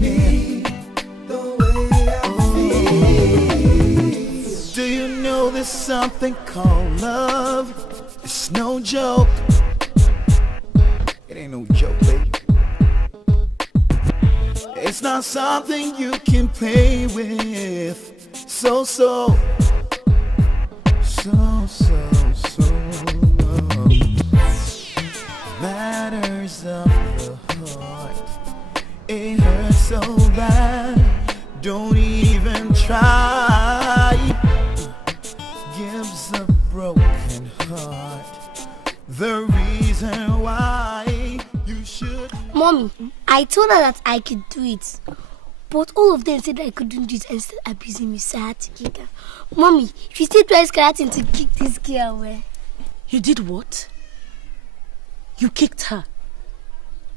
me the way I feel. Do you know there's something called love? It's no joke. It ain't no joke, baby. It's not something you can play with. So matters of the heart. It hurts so bad. Don't even try. Gives a broken heart the reason why you should. Mommy, I told her that I could do it, but all of them said I couldn't do it and started abusing me, so I had to kick her. Mommy, if you still try escalating to kick this girl away. You did what? You kicked her?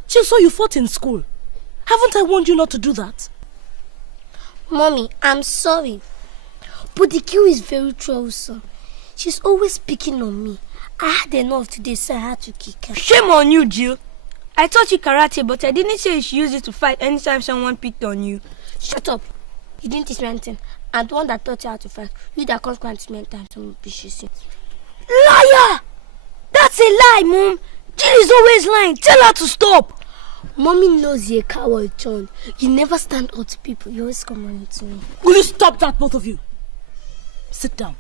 She saw you fought in school. Haven't I warned you not to do that? Mommy, I'm sorry, but the girl is very troublesome. She's always picking on me. I had enough today, so I had to kick her. Shame on you, Jill. I taught you karate, but I didn't say you should use it to fight anytime someone picked on you. Shut up. You didn't teach me anything. And the one that taught you how to fight, you that comes to me anytime someone pushes you. Liar! That's a lie, Mom. Jill is always lying. Tell her to stop. Mommy knows you're a coward, John. You never stand up to people. You always come running to me. Will you stop that, both of you? Sit down.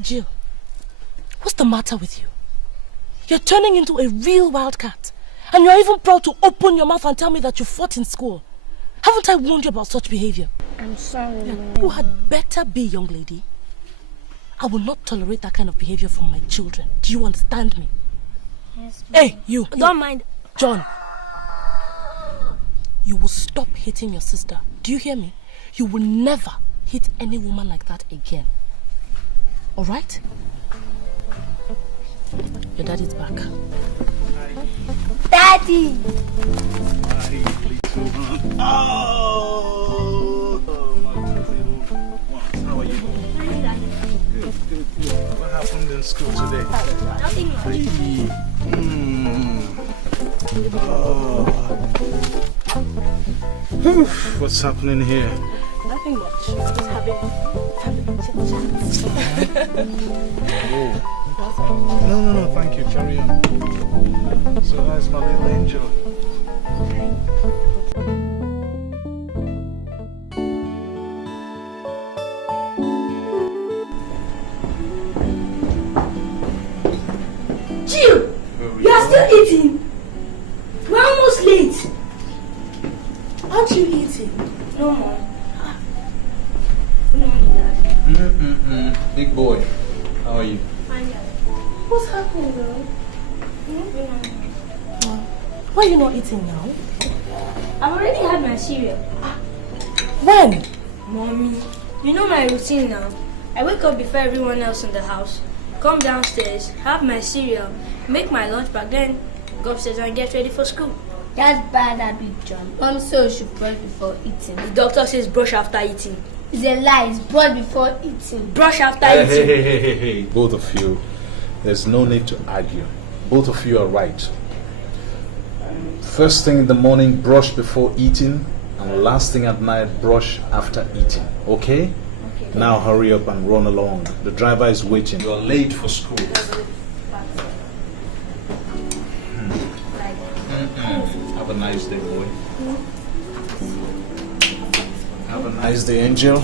Jill, what's the matter with you? You're turning into a real wildcat. And you're even proud to open your mouth and tell me that you fought in school. Haven't I warned you about such behavior? I'm sorry, Mom. You had better be, young lady. I will not tolerate that kind of behavior from my children. Do you understand me? Yes, Mom. Hey, you. Don't mind. John. You will stop hitting your sister. Do you hear me? You will never hit any woman like that again. Alright? Your daddy's back. Daddy! Oh, my little ones. How are you? Good. What happened in school today? Nothing much. What's happening here? Nothing much. Just having chit-chats. No, thank you. Carry on. So how's my little angel? Jill, you are still eating. We're almost late. Aren't you eating? No, Mom. Big boy, how are you? What's happening, girl? Why are you not eating now? I've already had my cereal. When? Mommy, you know my routine now. I wake up before everyone else in the house, come downstairs, have my cereal, make my lunch bag, then go upstairs and get ready for school. That's bad habit, John. Mom says you should brush before eating. The doctor says brush after eating. It's a lie. It's brush before eating. Brush after eating. Hey. Both of you, there's no need to argue. Both of you are right. First thing in the morning, brush before eating. And last thing at night, brush after eating. Okay? Okay. Now hurry up and run along. The driver is waiting. You're late for school. Have a nice day, boy. Have a nice day, Angel.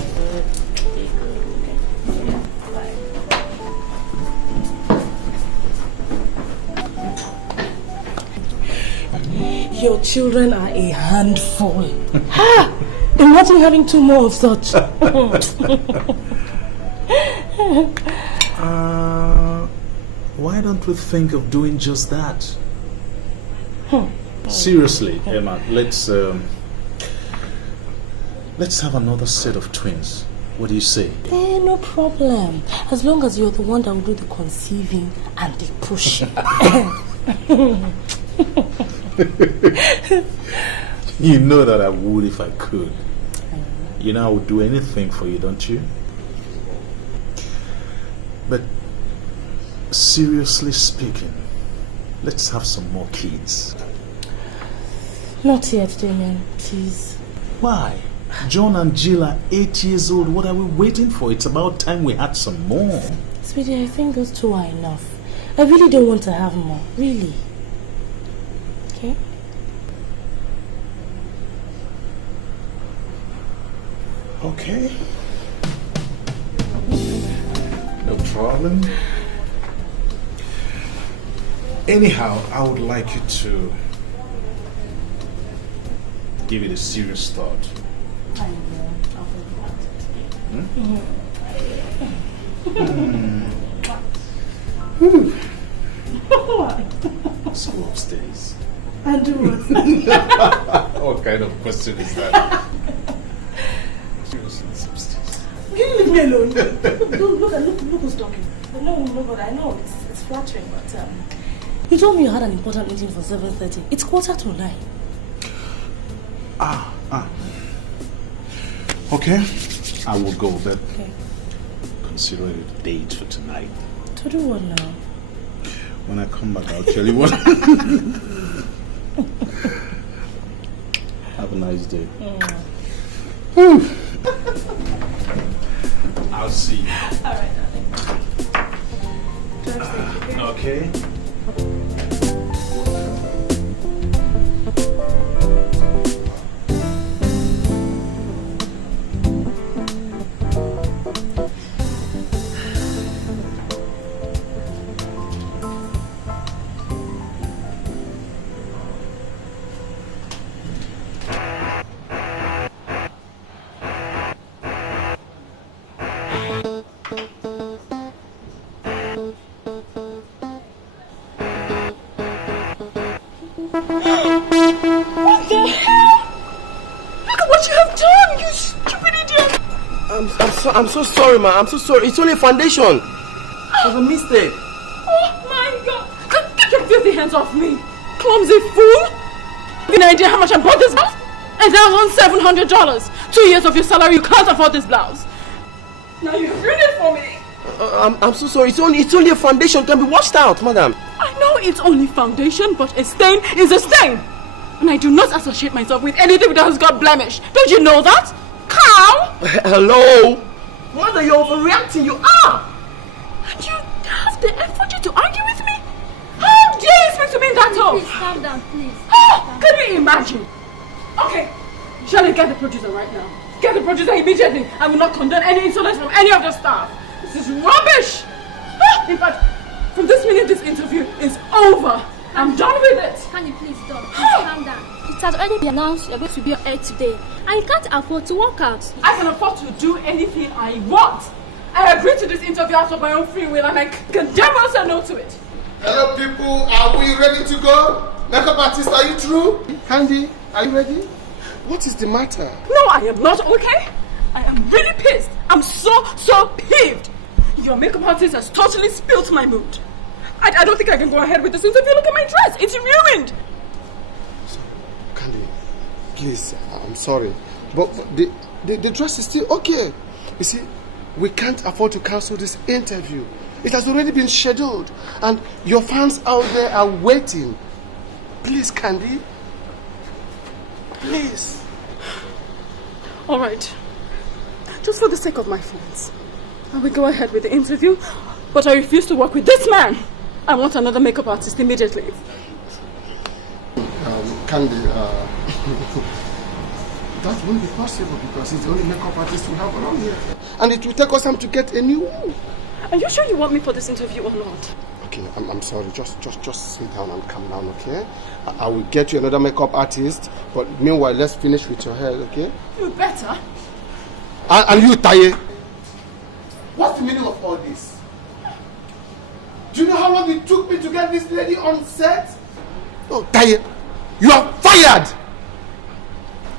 Your children are a handful. Imagine having two more of such. Why don't we think of doing just that? Seriously, Emma, let's have another set of twins. What do you say? No problem. As long as you're the one that will do the conceiving and the pushing. You know that I would if I could. You know I would do anything for you, don't you? But seriously speaking, let's have some more kids. Not yet, Damian, please. Why? John and Jill are 8 years old. What are we waiting for? It's about time we had some more. Sweetie, I think those two are enough. I really don't want to have more. Really. Okay? Okay. No problem. Anyhow, I would like you to give it a serious thought. I will. I'll think about it. What? Let's go upstairs. And do what? What kind of question is that? Can you leave me alone? Look who's talking. No, but I know it's flattering, but you told me you had an important meeting for 7:30. It's 9:15. Okay, I will go, but Okay. consider it a date for tonight. To do what now? When I come back, I'll tell you what. Have a nice day. I'll see you. All right, darling. Okay. I'm so sorry, man. I'm so sorry. It's only a foundation. It was a mistake. Oh my God! Get your filthy hands off me! Clumsy fool! You have no idea how much I bought this blouse? And that was $700. 2 years of your salary, you can't afford this blouse. Now you ruined it for me. I'm so sorry. It's only a foundation. It can be washed out, madam. I know it's only foundation, but a stain is a stain. And I do not associate myself with anything that has got blemish. Don't you know that? Cow! Hello? Mother, you're overreacting. You are. And you have the effort to argue with me? How dare you speak to me in that tone? Please calm down, please. Oh, can you imagine? Okay, shall I get the producer right now? Get the producer immediately. I will not condone any insolence from any of the staff. This is rubbish. In fact, from this minute, this interview is over. I'm done with it. Can you please stop? Please calm down. It has already been announced you're going to be on air today. And you can't afford to walk out. I can afford to do anything I want. I agreed to this interview out of my own free will and I can damn well say no to it. Hello people, are we ready to go? Makeup artist, are you through? Candy, are you ready? What is the matter? No, I am not okay. I am really pissed. I'm so peeved. Your makeup artist has totally spilt my mood. I don't think I can go ahead with this interview. Look at my dress. It's ruined. Candy, please, I'm sorry. But the dress is still okay. You see, we can't afford to cancel this interview. It has already been scheduled. And your fans out there are waiting. Please, Candy. Please. All right. Just for the sake of my fans, I will go ahead with the interview, but I refuse to work with this man. I want another makeup artist immediately. Candy, that won't be possible because it's the only makeup artist we have around here. And it will take us time to get a new one. Are you sure you want me for this interview or not? Okay, I'm sorry. Just sit down and calm down, okay? I will get you another makeup artist, but meanwhile, let's finish with your hair, okay? You better. And you, Taye. What's the meaning of all this? Do you know how long it took me to get this lady on set? Oh, Taye, you are fired!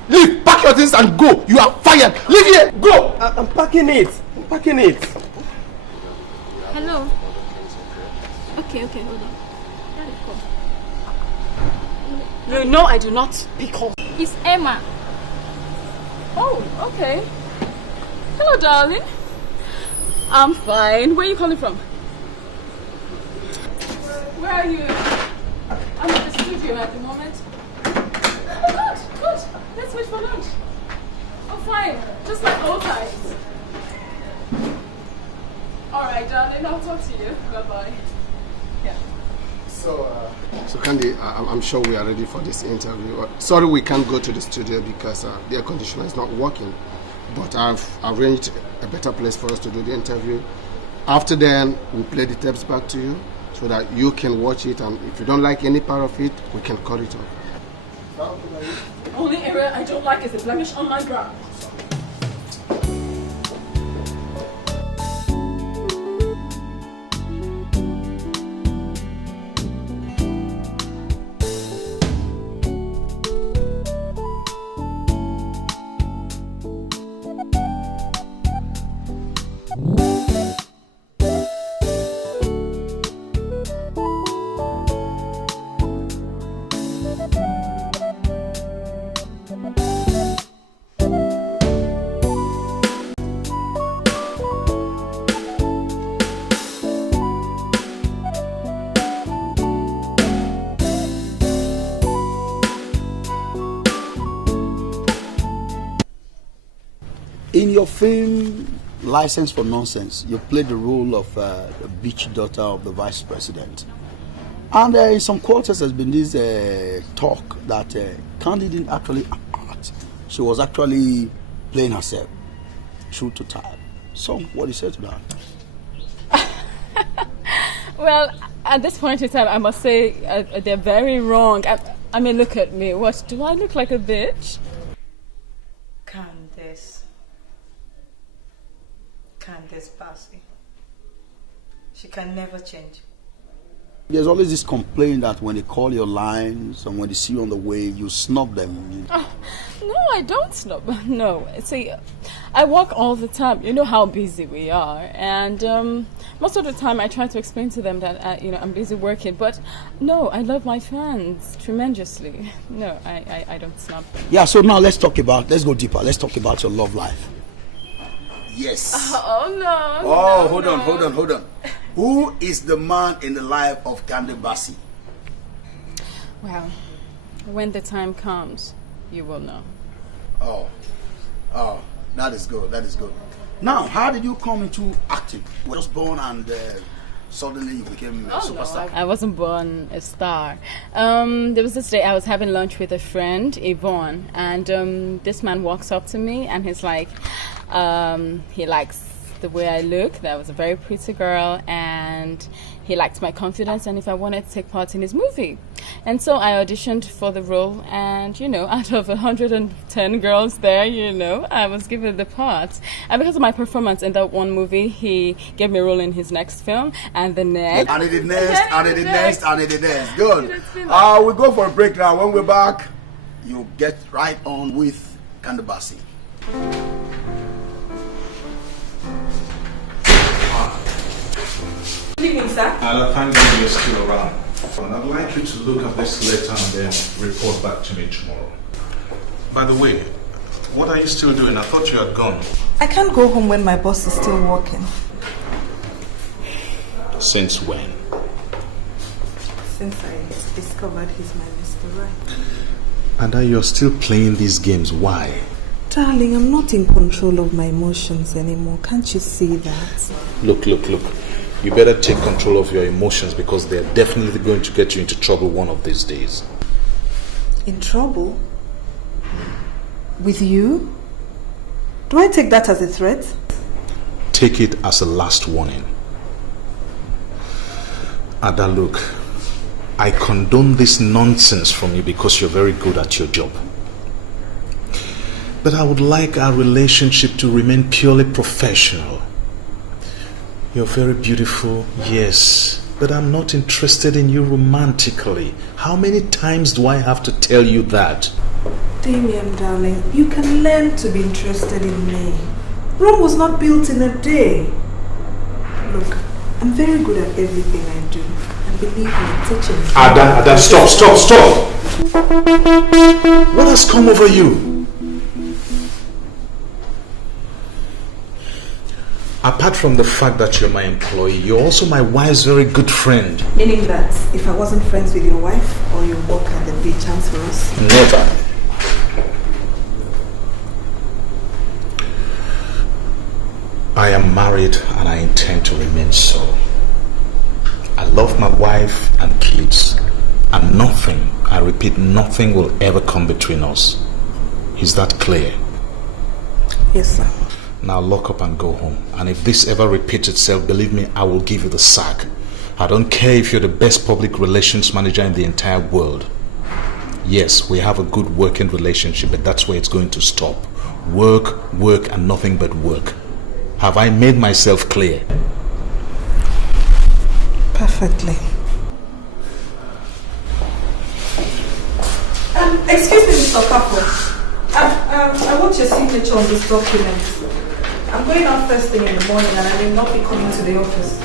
Leave, pack your things and go. You are fired. Leave here, go! I'm packing it. Hello. Okay, hold on. You know I do not pick up. It's Emma. Oh, okay. Hello, darling. I'm fine. Where are you calling from? Where are you? studio at the moment. Oh, good. Let's wait for lunch. Oh, fine. Just like old times. Alright, darling, I'll talk to you. Bye-bye. Yeah. So Candy, I'm sure we are ready for this interview. Sorry we can't go to the studio because the air conditioner is not working. But I've arranged a better place for us to do the interview. After then, we'll play the tapes back to you so that you can watch it, and if you don't like any part of it, we can cut it off. Only area I don't like is the blemish on my brow. In your film License for Nonsense, you played the role of the beach daughter of the vice president. And in some quarters there's been this talk that Candy didn't actually act. She was actually playing herself, true to type. So, what do you say to that? Well, at this point in time, I must say they're very wrong. I mean, look at me. What, do I look like a bitch? Candace Bassey. She can never change. There's always this complaint that when they call your lines and when they see you on the way, you snub them. No, I don't snub. No. See, I work all the time. You know how busy we are. And most of the time I try to explain to them that I'm busy working. But no, I love my fans tremendously. No, I don't snub them. Yeah, so now let's go deeper. Let's talk about your love life. Yes. Oh, no. Oh, no, hold on. Who is the man in the life of Candace Bassey? Well, when the time comes, you will know. Oh, that is good. Now, how did you come into acting? You were just born and suddenly you became a superstar. No, I wasn't born a star. There was this day I was having lunch with a friend, Yvonne, and this man walks up to me and he's like, he likes the way I look. That was a very pretty girl, and he liked my confidence and if I wanted to take part in his movie. And so I auditioned for the role, and out of 110 girls there, I was given the part. And because of my performance in that one movie, he gave me a role in his next film, and the next. And the next. Good. We'll go for a break now. When we're back, you get right on with Candace Bassey. Good evening, sir. Thank God you're still around. And I'd like you to look at this letter and then report back to me tomorrow. By the way, what are you still doing? I thought you had gone. I can't go home when my boss is still working. Since when? Since I discovered he's my Mr. Right. And that you're still playing these games. Why? Darling, I'm not in control of my emotions anymore. Can't you see that? Look. You better take control of your emotions because they're definitely going to get you into trouble one of these days. In trouble? With you? Do I take that as a threat? Take it as a last warning. Ada, look, I condone this nonsense from you because you're very good at your job. But I would like our relationship to remain purely professional. You're very beautiful, yes, but I'm not interested in you romantically. How many times do I have to tell you that? Damian, darling, you can learn to be interested in me. Rome was not built in a day. Look, I'm very good at everything I do. And believe me, teaching. Ada, stop! What has come over you? Apart from the fact that you're my employee, you're also my wife's very good friend. Meaning that if I wasn't friends with your wife or your worker, a chance for us? Never. I am married and I intend to remain so. I love my wife and kids, and nothing, I repeat, nothing will ever come between us. Is that clear? Yes, sir. Now lock up and go home. And if this ever repeats itself, believe me, I will give you the sack. I don't care if you're the best public relations manager in the entire world. Yes, we have a good working relationship, but that's where it's going to stop. Work, work, and nothing but work. Have I made myself clear? Perfectly. Excuse me, Mr. Kapo. I want your signature on this document. I'm going out first thing in the morning and I will not be coming to the office.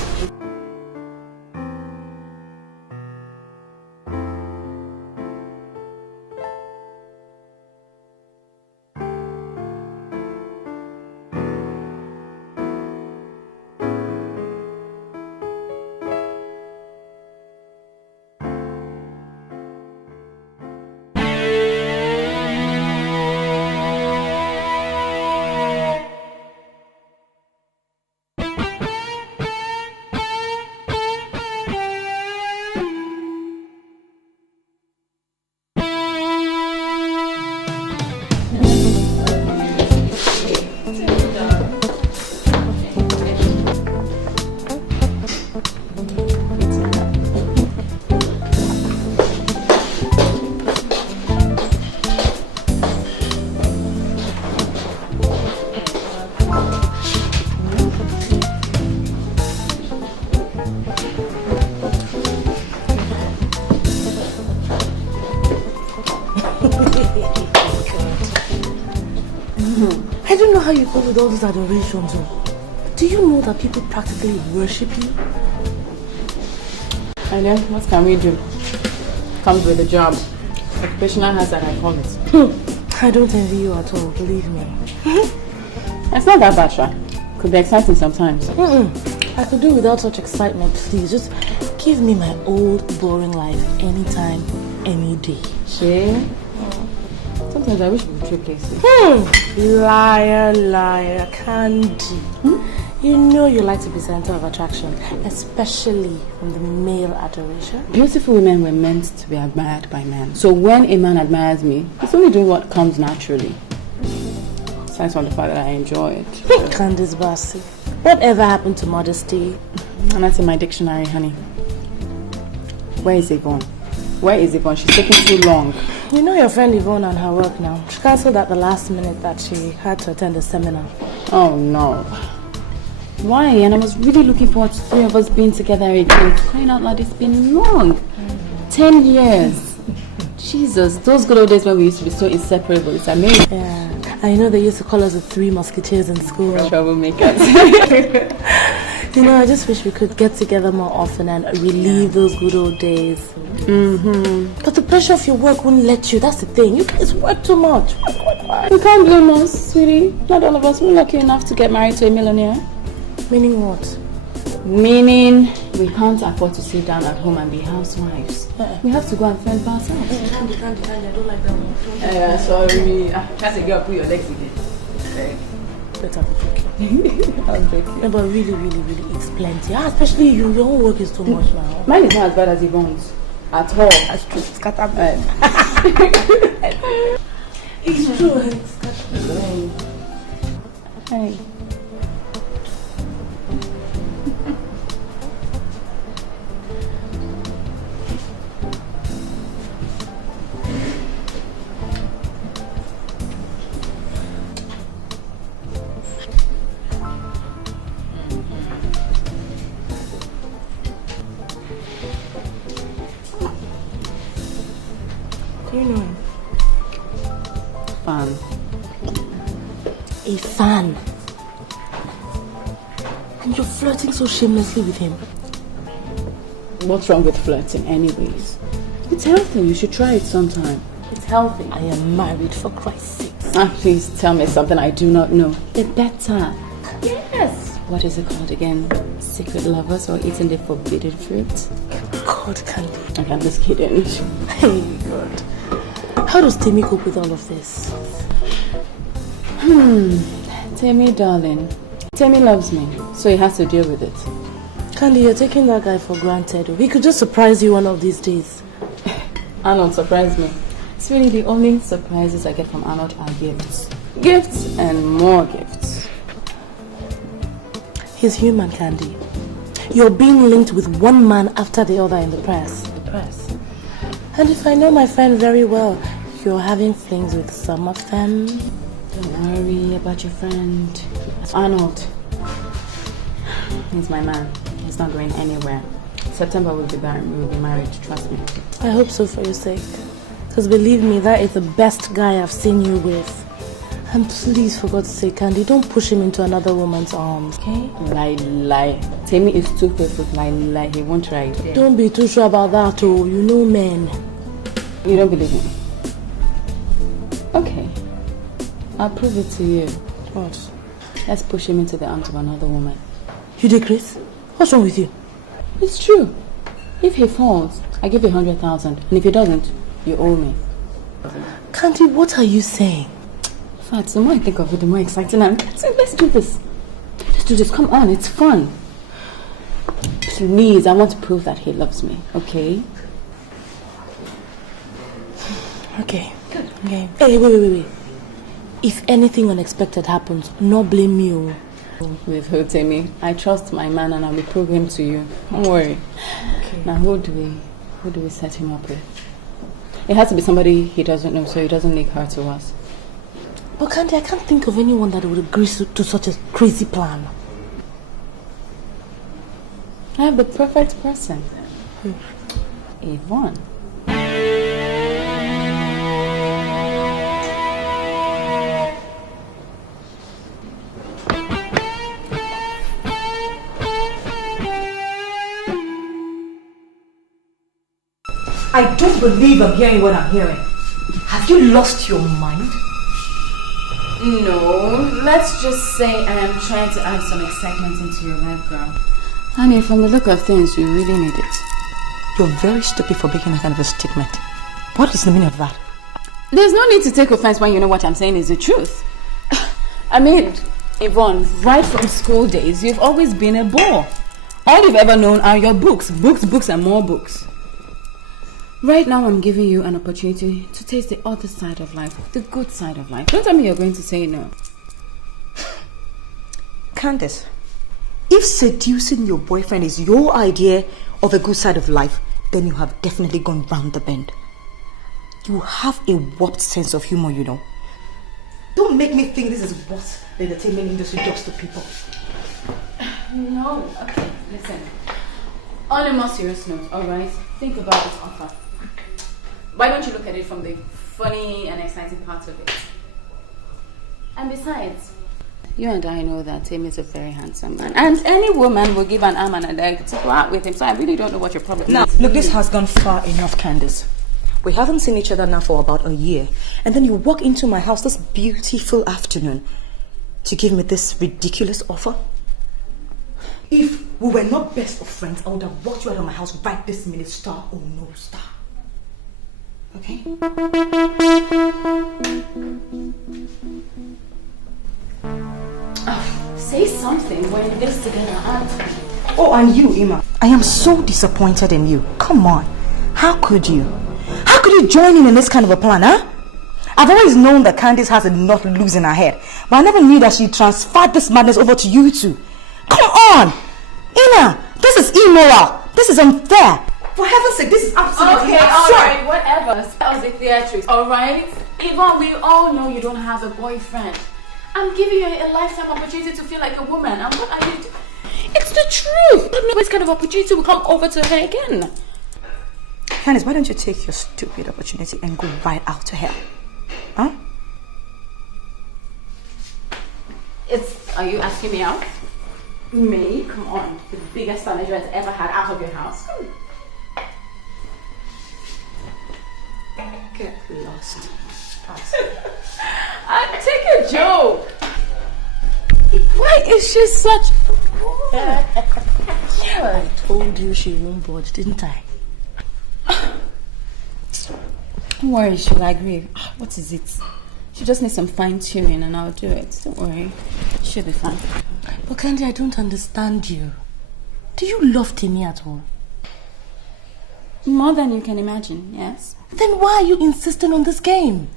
I don't know how you cope with all these adorations. Do you know that people practically worship you? And then, what can we do? Comes with the job. Occupational hazard, I call it. I don't envy you at all, believe me. It's not that bad, Sha. Could be exciting sometimes. I could do without such excitement, please. Just give me my old, boring life anytime, any day. She? Sometimes I wish we could trade places. Liar, liar, Candy. You know you like to be center of attraction, especially from the male adoration. Beautiful women were meant to be admired by men. So when a man admires me, he's only doing what comes naturally. Aside from the fact that I enjoy it. Candice Bassey. Whatever happened to modesty? And that's in my dictionary, honey. Where is Yvonne? Where is Yvonne? She's taking too long. You know your friend Yvonne and her work now. She cancelled at the last minute that she had to attend a seminar. Oh no. Why? And I was really looking forward to three of us being together again. Crying out loud, it's been long. 10 years. Jesus, those good old days when we used to be so inseparable. It's amazing. Yeah. And you know they used to call us the Three Musketeers in school. Troublemakers. You know, I just wish we could get together more often and relive those good old days. But the pressure of your work wouldn't let you. That's the thing. You guys work too much. You can't blame us, sweetie. Not all of us were lucky enough to get married to a millionaire. Meaning what? Meaning we can't afford to sit down at home and be housewives. We have to go and fend for ourselves. Candy, I don't like that one. Sorry. Can't a girl put your legs again. Better be joking. I'll break you. No, but really, it's plenty. Especially you. Your own work is too much now. Mine is not as bad as Yvonne's. At all. That's true. Scatter It's true. Hey. Do you know him? Fan. A fan. And you're flirting so shamelessly with him. What's wrong with flirting anyways? It's healthy. You should try it sometime. It's healthy. I am married, for Christ's sake. Please tell me something I do not know. The better. Yes. What is it called again? Secret lovers or eating the forbidden fruit? God, Candy. Okay, I'm just kidding. Hey, God. How does Temi cope with all of this? Temi, darling. Temi loves me, so he has to deal with it. Candy, you're taking that guy for granted. He could just surprise you one of these days. Arnold surprised me. It's really the only surprises I get from Arnold are gifts. Gifts and more gifts. He's human, Candy. You're being linked with one man after the other in the press. And if I know my friend very well, you're having flings with some of them. Don't worry about your friend. Arnold. He's my man. He's not going anywhere. September we will be married, trust me. I hope so for your sake. Because believe me, that is the best guy I've seen you with. And please, for God's sake, Candy, don't push him into another woman's arms, okay? Lie. Temi is too faithful. Lie. He won't try it. Yeah. Don't be too sure about that, oh. You know men. You don't believe me? Okay. I'll prove it to you. What? Let's push him into the arms of another woman. You did, Chris? What's wrong with you? It's true. If he falls, I give you 100,000. And if he doesn't, you owe me. Candy, what are you saying? In fact, the more I think of it, the more exciting I'm. So let's do this. Let's do this. Come on, it's fun. Please, I want to prove that he loves me, okay? Okay. Good. Okay. Hey, wait. If anything unexpected happens, no blame you. With who, Temi? I trust my man and I will prove him to you. Don't worry. Okay. Now, who do we set him up with? It has to be somebody he doesn't know, so he doesn't leak her to us. But Candy, I can't think of anyone that would agree to such a crazy plan. I have the perfect person. Who? Yvonne. I don't believe I'm hearing what I'm hearing. Have you lost your mind? No, let's just say I am trying to add some excitement into your life, girl. Honey, from the look of things, you really need it. You're very stupid for making that kind of a statement. What is the meaning of that? There's no need to take offense when you know what I'm saying is the truth. I mean, Yvonne, right from school days, you've always been a bore. All you've ever known are your books, and more books. Right now, I'm giving you an opportunity to taste the other side of life, the good side of life. Don't tell me you're going to say no. Candace, if seducing your boyfriend is your idea of a good side of life, then you have definitely gone round the bend. You have a warped sense of humor, you know. Don't make me think this is what the entertainment industry does to people. No, okay, listen. On a more serious note, alright? Think about this offer. Why don't you look at it from the funny and exciting part of it? And besides, you and I know that Tim is a very handsome man. And any woman will give an arm and a leg to go out with him. So I really don't know what your problem is. Look, this has gone far enough, Candace. We haven't seen each other now for about a year. And then you walk into my house this beautiful afternoon to give me this ridiculous offer. If we were not best of friends, I would have walked you out of my house right this minute, star or no star. Okay? Say something when this together, aren't you? Oh, and you, Emma. I am so disappointed in you. Come on. How could you? How could you join in this kind of a plan, huh? I've always known that Candace has a lot loose in her head, but I never knew that she transferred this madness over to you two. Come on! Emma, this is immoral. This is unfair. For heaven's sake, this is absolutely absurd. Alright, whatever. That was the theatrics, alright? Yvonne, we all know you don't have a boyfriend. I'm giving you a lifetime opportunity to feel like a woman. And what are you doing? It's the truth. I don't know this kind of opportunity will come over to her again. Candace, why don't you take your stupid opportunity and go right out to hell? Huh? Are you asking me out? Me? Come on. The biggest manager has ever had out of your house. Get lost. I take a joke. Why is she such... I told you she won't budge, didn't I? Don't worry, she'll agree. What is it? She just needs some fine-tuning and I'll do it. Don't worry. She'll be fine. But Candy, I don't understand you. Do you love Timmy at all? More than you can imagine, yes. Then why are you insisting on this game?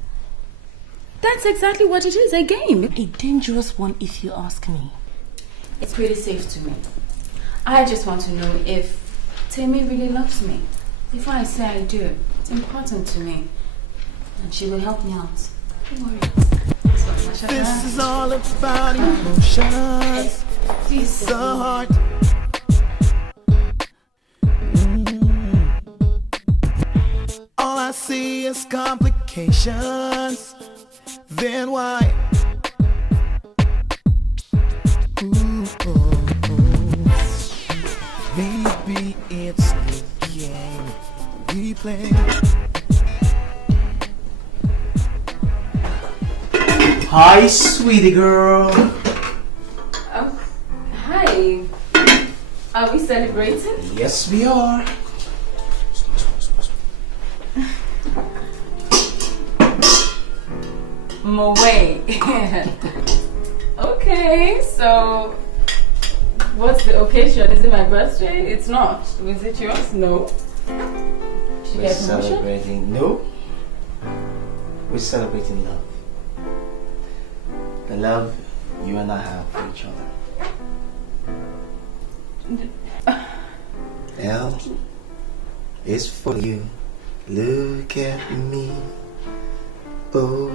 That's exactly what it is, a game. A dangerous one if you ask me. It's pretty safe to me. I just want to know if Timmy really loves me. Before I say I do, it's important to me. And she will help me out. Don't worry. This is all about emotions. The heart. All I see is complications. Then why? Maybe it's the game we play. Hi, sweetie girl. Oh, hi. Are we celebrating? Yes, we are. Way. Okay, so what's the occasion? Is it my birthday? It's not. Was it yours? No. We're celebrating. No. We're celebrating love. The love you and I have for each other. L is for you. Look at me. O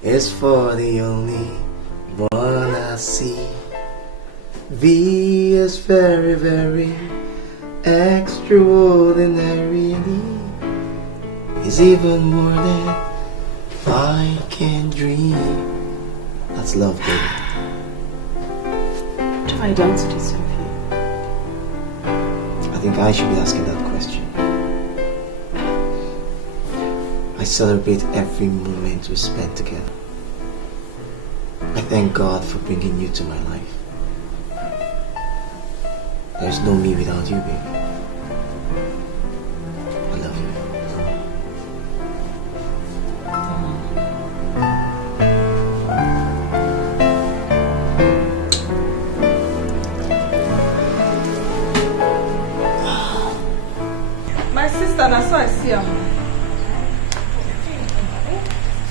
is for the only one I see. V is very, very extraordinary. Is even more than I can dream. That's love, baby. What have I done to deserve you? I think I should be asking that question. I celebrate every moment we spend together. I thank God for bringing you to my life. There's no me without you, baby. I love you. My sister, that's why I see her.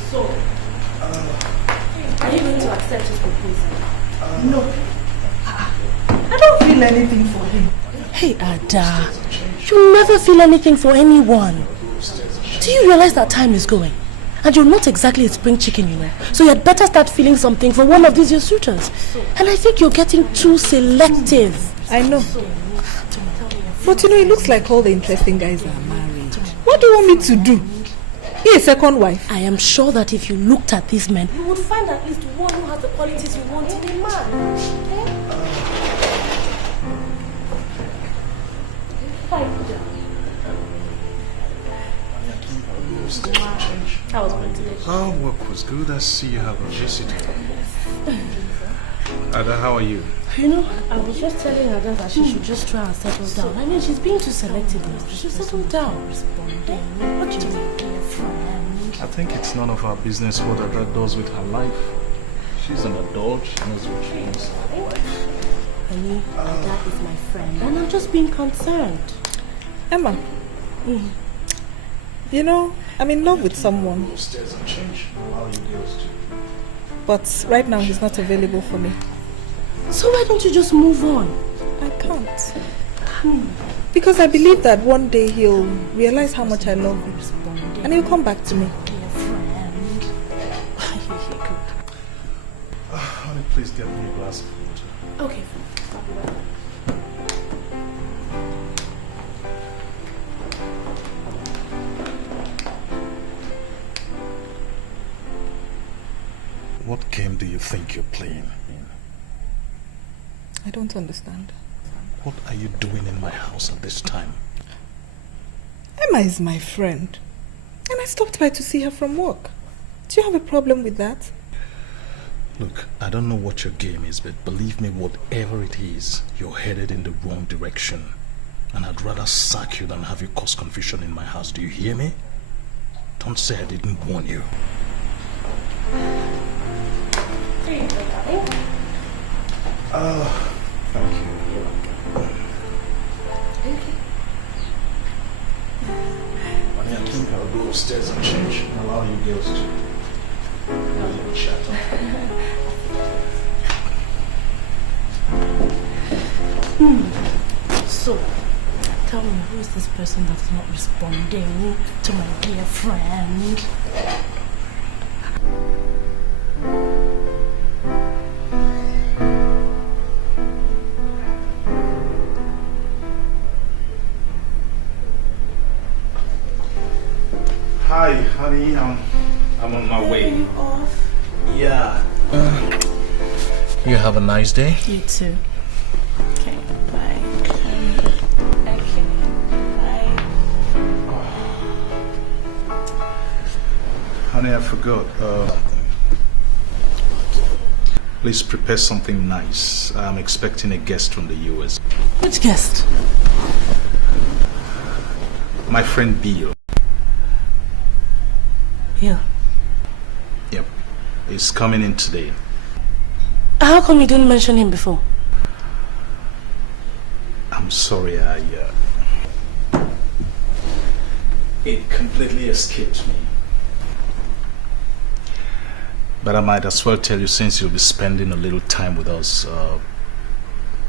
So, are you going to accept his proposal? No. I don't feel anything for him. Hey, Ada. You never feel anything for anyone. Do you realize that time is going? And you're not exactly a spring chicken, you know. So you had better start feeling something for one of these your suitors. And I think you're getting too selective. I know. But you know, it looks like all the interesting guys are married. What do you want me to do? Be a second wife? I am sure that if you looked at these men, you would find at least one who has the qualities you want in a man. How was my today? Oh, work was good. I see you have a visitor. Ada, how are you? You know, I was just telling Ada that she should just try and settle down. I mean, she's being too selective now. She should settle down. What do you think? I think it's none of our business what Ada does with her life. She's an adult. She knows what she wants in her life. Honey, Ada is my friend, and I'm just being concerned. Emma, you know, I'm in love with someone. But right now he's not available for me. So why don't you just move on? I can't. Because I believe that one day he'll realize how much I love him. And he'll come back to me. Honey, please get me a glass of water. Okay. What game do you think you're playing? I don't understand. What are you doing in my house at this time? Emma is my friend. And I stopped by to see her from work. Do you have a problem with that? Look, I don't know what your game is, but believe me, whatever it is, you're headed in the wrong direction. And I'd rather sack you than have you cause confusion in my house. Do you hear me? Don't say I didn't warn you. There you go, darling. Thank you. Okay. I think I'll go upstairs and change and allow you girls to have a little chat. So, tell me, who is this person that's not responding to my dear friend? Hi, honey. I'm on my way. Are you off? Yeah. You have a nice day. You too. Okay, bye. Okay, bye. Honey, I forgot. Please prepare something nice. I'm expecting a guest from the US. Which guest? My friend Bill. Yeah. Yep. He's coming in today. How come you didn't mention him before? I'm sorry, it completely escaped me. But I might as well tell you, since you'll be spending a little time with us,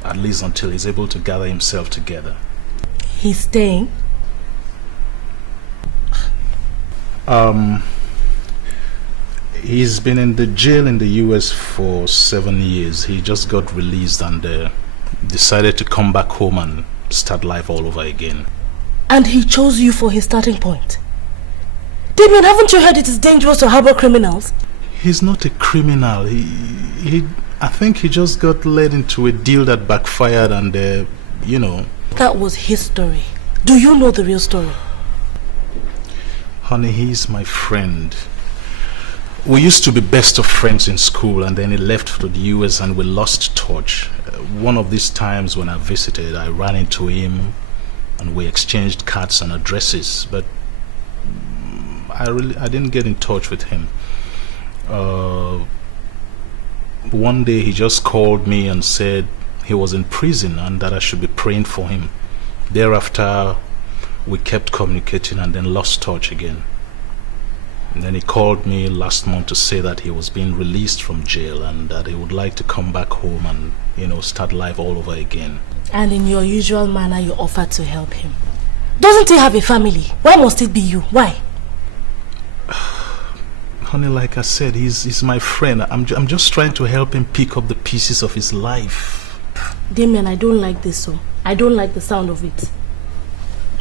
at least until he's able to gather himself together. He's staying? He's been in the jail in the US for 7 years. He just got released and decided to come back home and start life all over again. And he chose you for his starting point? Damian, haven't you heard it is dangerous to harbor criminals? He's not a criminal. I think he just got led into a deal that backfired and, you know. That was his story. Do you know the real story? Honey, he's my friend. We used to be best of friends in school, and then he left for the US and we lost touch. One of these times when I visited, I ran into him and we exchanged cards and addresses, but I didn't get in touch with him. One day he just called me and said he was in prison and that I should be praying for him. Thereafter, we kept communicating and then lost touch again. And then he called me last month to say that he was being released from jail and that he would like to come back home and, you know, start life all over again. And in your usual manner, you offered to help him. Doesn't he have a family? Why must it be you? Why? Honey, like I said, he's my friend. I'm just trying to help him pick up the pieces of his life. Damian, I don't like this, so I don't like the sound of it.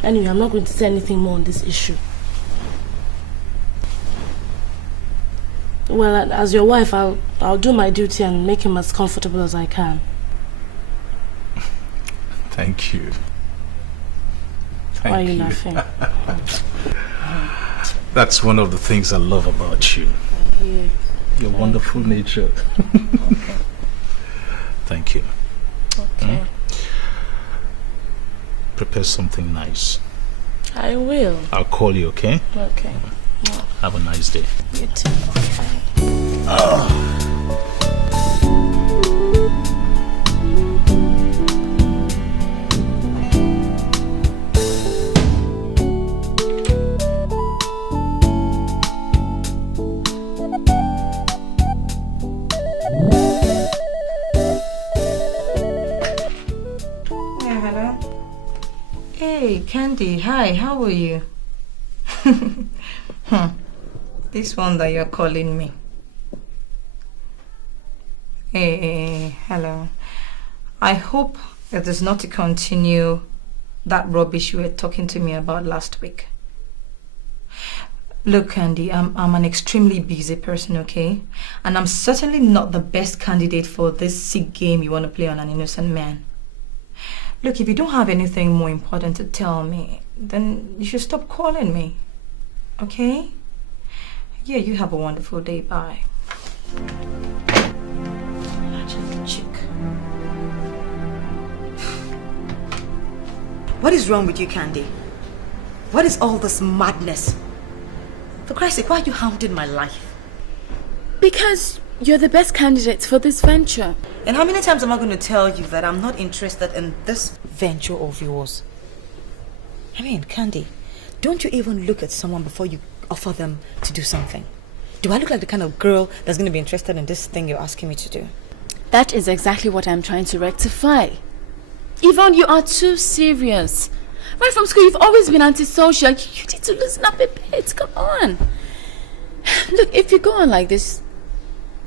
Anyway, I'm not going to say anything more on this issue. Well, as your wife, I'll do my duty and make him as comfortable as I can. Thank you. Why are you laughing? That's one of the things I love about you. Your wonderful nature. Thank you. Okay. Prepare something nice. I will. I'll call you, okay? Okay. Have a nice day. You too. Okay. Yeah, hello. Hey, Candy. Hi, how are you? This one that you're calling me. Hey, hello. I hope it is not to continue that rubbish you were talking to me about last week. Look, Candy, I'm an extremely busy person, okay? And I'm certainly not the best candidate for this sick game you want to play on an innocent man. Look, if you don't have anything more important to tell me, then you should stop calling me, okay? Yeah, you have a wonderful day. Bye. Chick. What is wrong with you, Candy? What is all this madness? For Christ's sake, why are you hounding my life? Because you're the best candidate for this venture. And how many times am I going to tell you that I'm not interested in this venture of yours? I mean, Candy, don't you even look at someone before you offer them to do something? Do I look like the kind of girl that's going to be interested in this thing you're asking me to do? That is exactly what I'm trying to rectify. Yvonne, you are too serious. Right from school, you've always been antisocial. You need to loosen up a bit. Come on. Look, if you go on like this,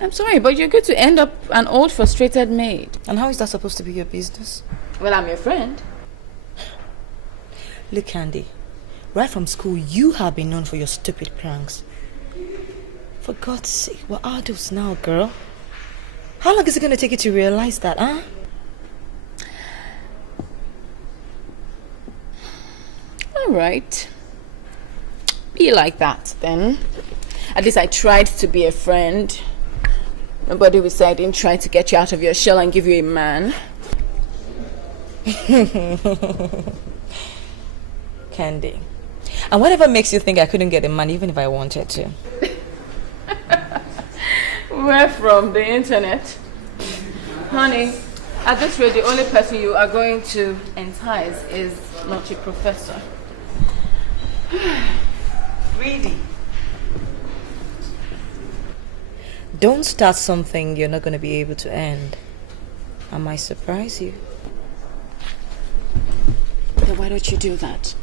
I'm sorry, but you're going to end up an old, frustrated maid. And how is that supposed to be your business? Well, I'm your friend. Look, Candy, right from school, you have been known for your stupid pranks. For God's sake, we're adults now, girl. How long is it going to take you to realize that, huh? All right. Be like that, then. At least I tried to be a friend. Nobody will say I didn't try to get you out of your shell and give you a man. Candy. And whatever makes you think I couldn't get a man even if I wanted to? Where from? The internet? Honey, at this rate, the only person you are going to entice is not your professor. Really? Don't start something you're not going to be able to end. I might surprise you. Then why don't you do that?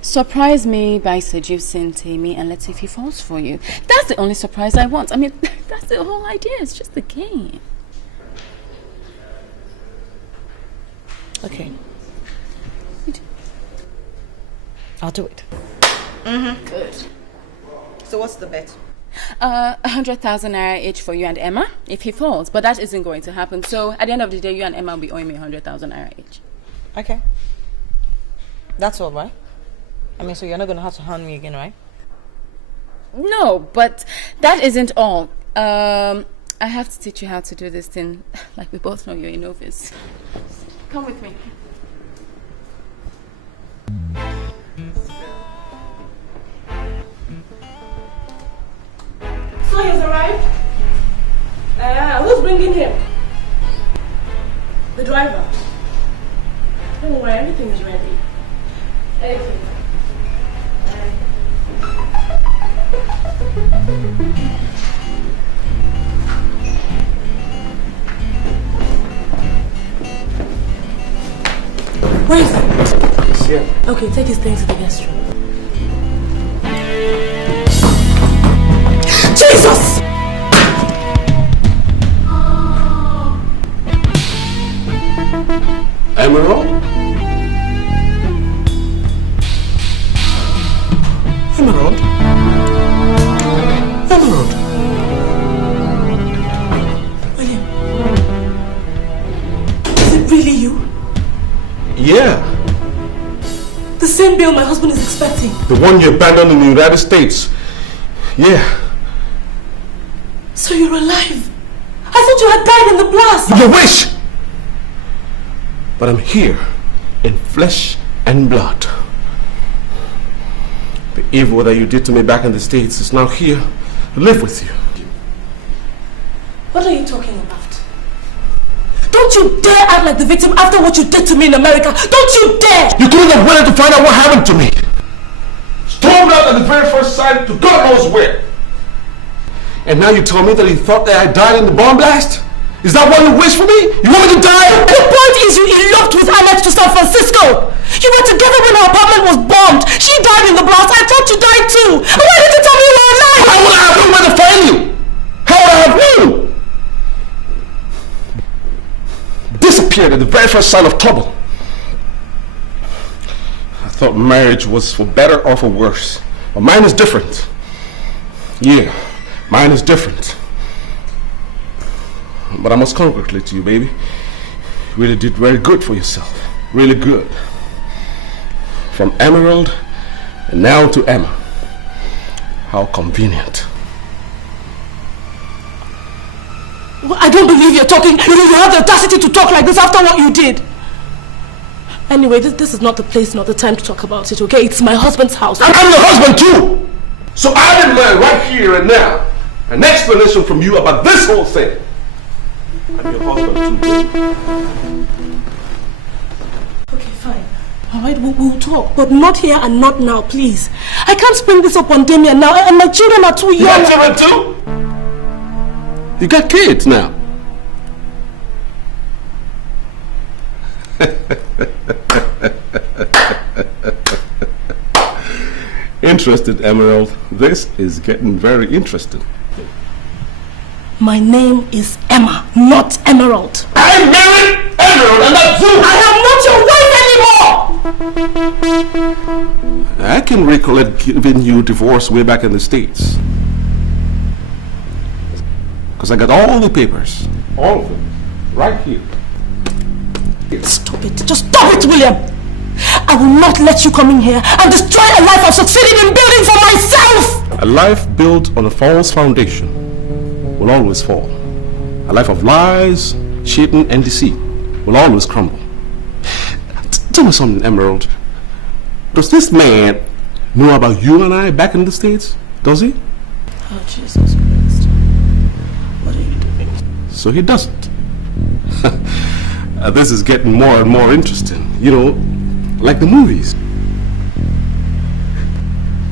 Surprise me by seducing Tammy and let's see if he falls for you. That's the only surprise I want. I mean, that's the whole idea. It's just a game. Okay. I'll do it. Good. So what's the bet? 100,000 naira each for you and Emma if he falls. But that isn't going to happen. So at the end of the day, you and Emma will be owing me 100,000 naira each. Okay. That's all right. I mean, so you're not going to have to hound me again, right? No, but that isn't all. I have to teach you how to do this thing. Like we both know you're a novice. Come with me. So he's arrived? Who's bringing him? The driver. Don't worry, everything is ready. Okay. Where is he? He's here. Okay, take his things to the guest room. Jesus! Emerald? Emerald? Emerald? William, is it really you? Yeah. The same bill my husband is expecting. The one you abandoned in the United States. Yeah. So you're alive? I thought you had died in the blast. You wish! But I'm here in flesh and blood. The evil that you did to me back in the States is now here to live with you. What are you talking about? Don't you dare act like the victim after what you did to me in America. Don't you dare! You couldn't have waited to find out what happened to me. Stormed out at the very first sign to God knows where. And now you tell me that he thought that I died in the bomb blast? Is that what you wish for me? You want me to die? The point is you eloped with Annette to San Francisco. You were together when her apartment was bombed. She died in the blast. I thought you died too. Why did you tell me you were alive? How would I have known where to find you? How would I have known? Disappeared at the very first sign of trouble. I thought marriage was for better or for worse. But mine is different. Yeah, mine is different. But I must congratulate you, baby. You really did very good for yourself. Really good. From Emerald and now to Emma. How convenient. Well, I don't believe you're talking. You have the audacity to talk like this after what you did. Anyway, this is not the place, not the time to talk about it, okay? It's my husband's house. I'm your husband too! So I demand right here and now an explanation from you about this whole thing. I'm your husband too. Okay, fine. Alright, we'll talk, but not here and not now, please. I can't spring this up on Damian now, and my children are too young. You got children too? You got kids now. Interested, Emerald. This is getting very interesting. My name is Emma, not Emerald. I married Emerald and that's you! I am not your wife anymore! I can recollect giving you a divorce way back in the States. Because I got all the papers. All of them. Right here. Stop it. Just stop it, William! I will not let you come in here and destroy a life I've succeeded in building for myself! A life built on a false foundation will always fall. A life of lies, cheating, and deceit will always crumble. Tell me something, Emerald. Does this man know about you and I back in the States? Does he? Oh, Jesus Christ. What are you doing? So he doesn't. This is getting more and more interesting. You know, like the movies.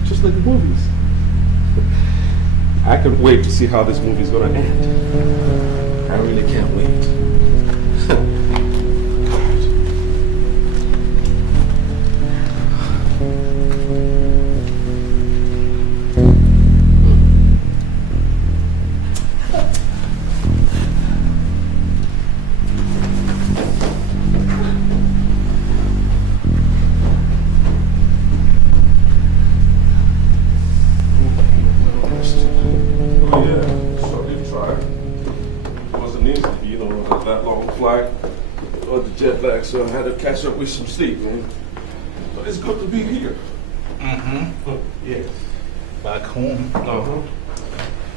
Just like the movies. I can't wait to see how this movie is going to end. I really can't wait. So I had to catch up with some sleep, man. But it's good to be here. Yeah. Back home.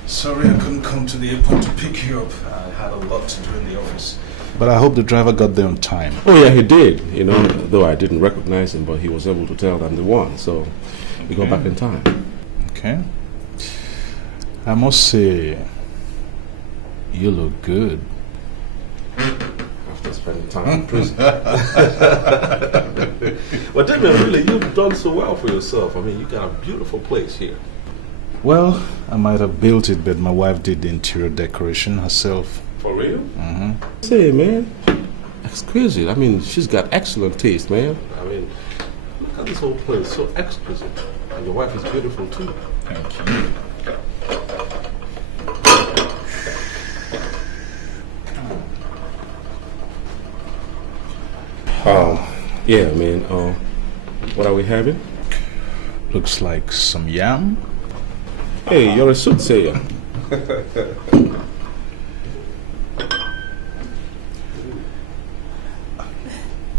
Sorry I couldn't come to the airport to pick you up. I had a lot to do in the office. But I hope the driver got there on time. Oh yeah, he did. You know, though I didn't recognize him, but he was able to tell I'm the one. So we got back in time. Okay. I must say, you look good. Spending time in prison. But Damian, really, you've done so well for yourself. I mean, you got a beautiful place here. Well, I might have built it, but my wife did the interior decoration herself. For real? Say, man, that's crazy. I mean, she's got excellent taste, man. I mean, look at this whole place, so exquisite. And your wife is beautiful too. Thank you. Yeah, man. What are we having? Looks like some yam. Hey, you're a soothsayer.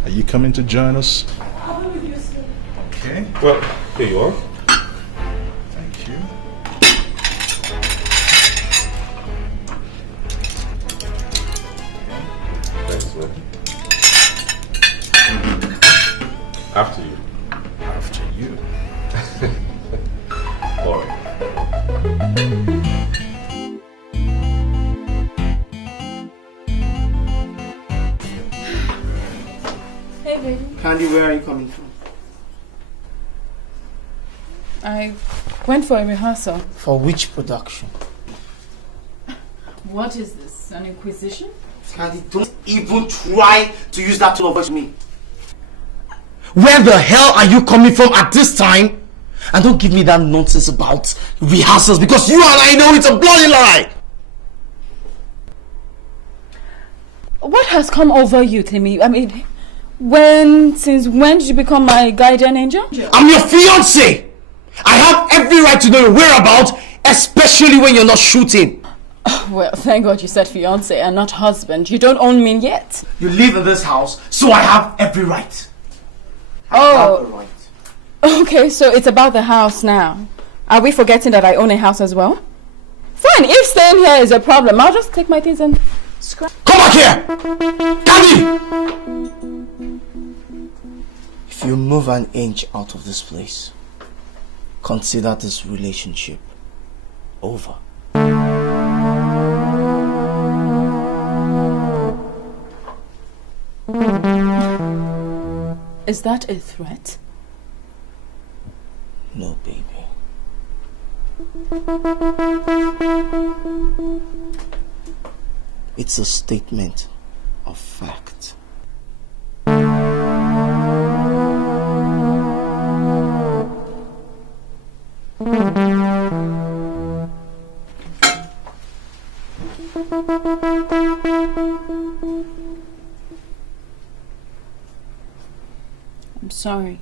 Are you coming to join us? I'll be with you soon. Okay. Well, here you are. Thank you. Thanks, man. After you. After you. All right. Hey, baby. Candy, where are you coming from? I went for a rehearsal. For which production? What is this? An inquisition? Candy, don't even try to use that tone of voice with me. Where the hell are you coming from at this time? And don't give me that nonsense about rehearsals, because you and I know it's a bloody lie. What has come over you, Timmy? I mean, since when did you become my guardian angel? I'm your fiancé. I have every right to know your whereabouts, especially when you're not shooting. Oh, well, thank God you said fiancé and not husband. You don't own me yet. You live in this house, so I have every right. Oh, okay, so it's about the house now. Are we forgetting that I own a house as well? Fine, if staying here is a problem, I'll just take my things and scrap. Come back here! Candy! If you move an inch out of this place, consider this relationship over. Is that a threat? No, baby. It's a statement of fact. I'm sorry.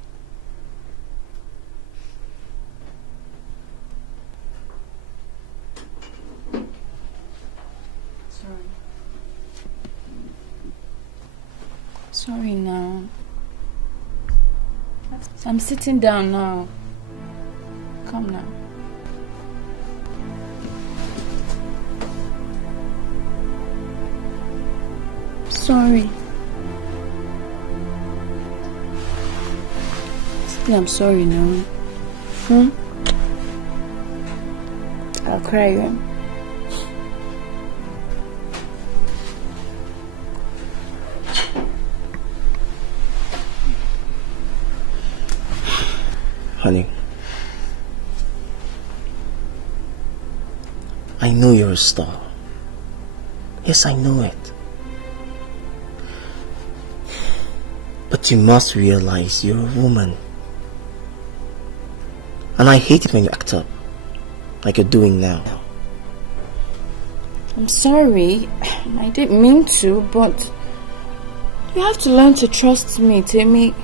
Sorry now. I'm sitting down now. Come now. Sorry. Still, I'm sorry now. I'll cry you. Honey, I know you're a star. Yes, I know it. But you must realize you're a woman. And I hate it when you act up, like you're doing now. I'm sorry. I didn't mean to, but you have to learn to trust me, Timmy.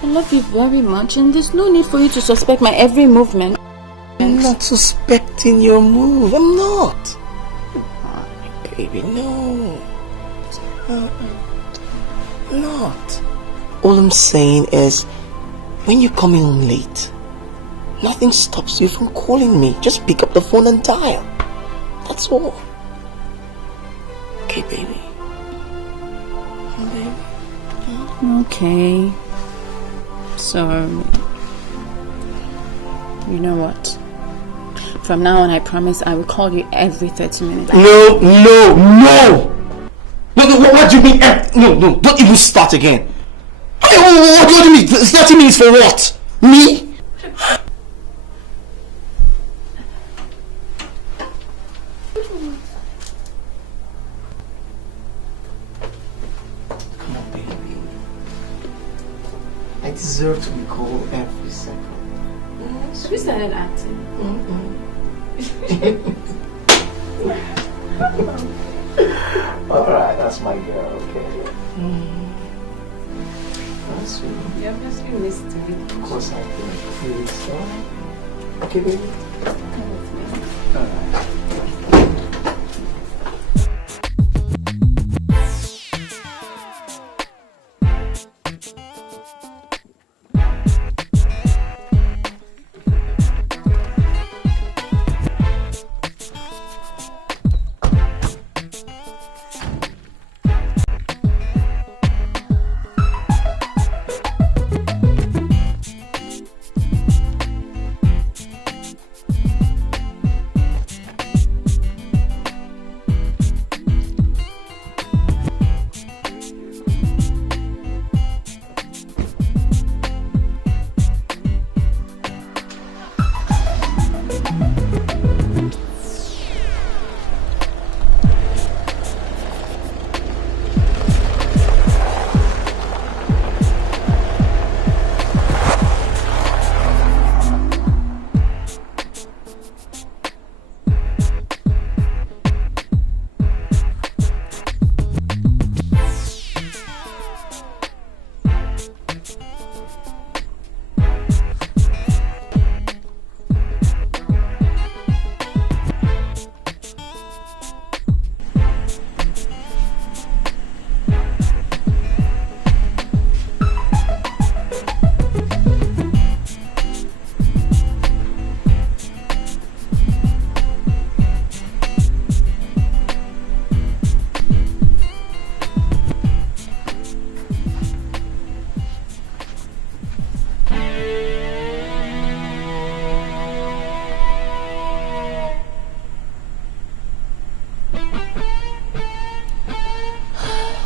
I love you very much, and there's no need for you to suspect my every movement. I'm not suspecting your move. I'm not. Oh, baby, no. Not. All I'm saying is, when you're coming home late, nothing stops you from calling me. Just pick up the phone and dial. That's all. Okay, baby. Okay. So, you know what? From now on, I promise I will call you every 30 minutes. No! What do you mean? No, don't even start again. What do you mean? 30 minutes for what? Me? Come on, baby. I deserve to be called every second. Have you started acting? Alright, that's my girl, okay? That's sweet. You obviously missed me. Of course I do. Okay, baby? Come with me. Alright.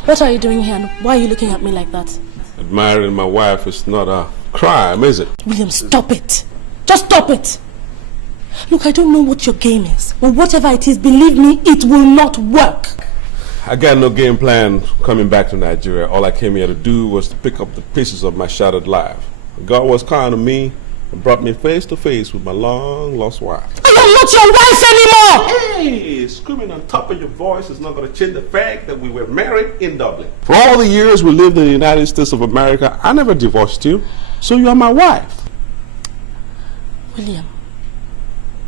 What are you doing here and why are you looking at me like that? Admiring my wife is not a crime, is it? William, stop it. Just stop it. Look, I don't know what your game is, but whatever it is, believe me, it will not work. I got no game plan coming back to Nigeria. All I came here to do was to pick up the pieces of my shattered life. God was kind to me and brought me face to face with my long-lost wife. I am not your wife anymore! Hey, screaming on top of your voice is not going to change the fact that we were married in Dublin. For all the years we lived in the United States of America, I never divorced you, so you are my wife. William,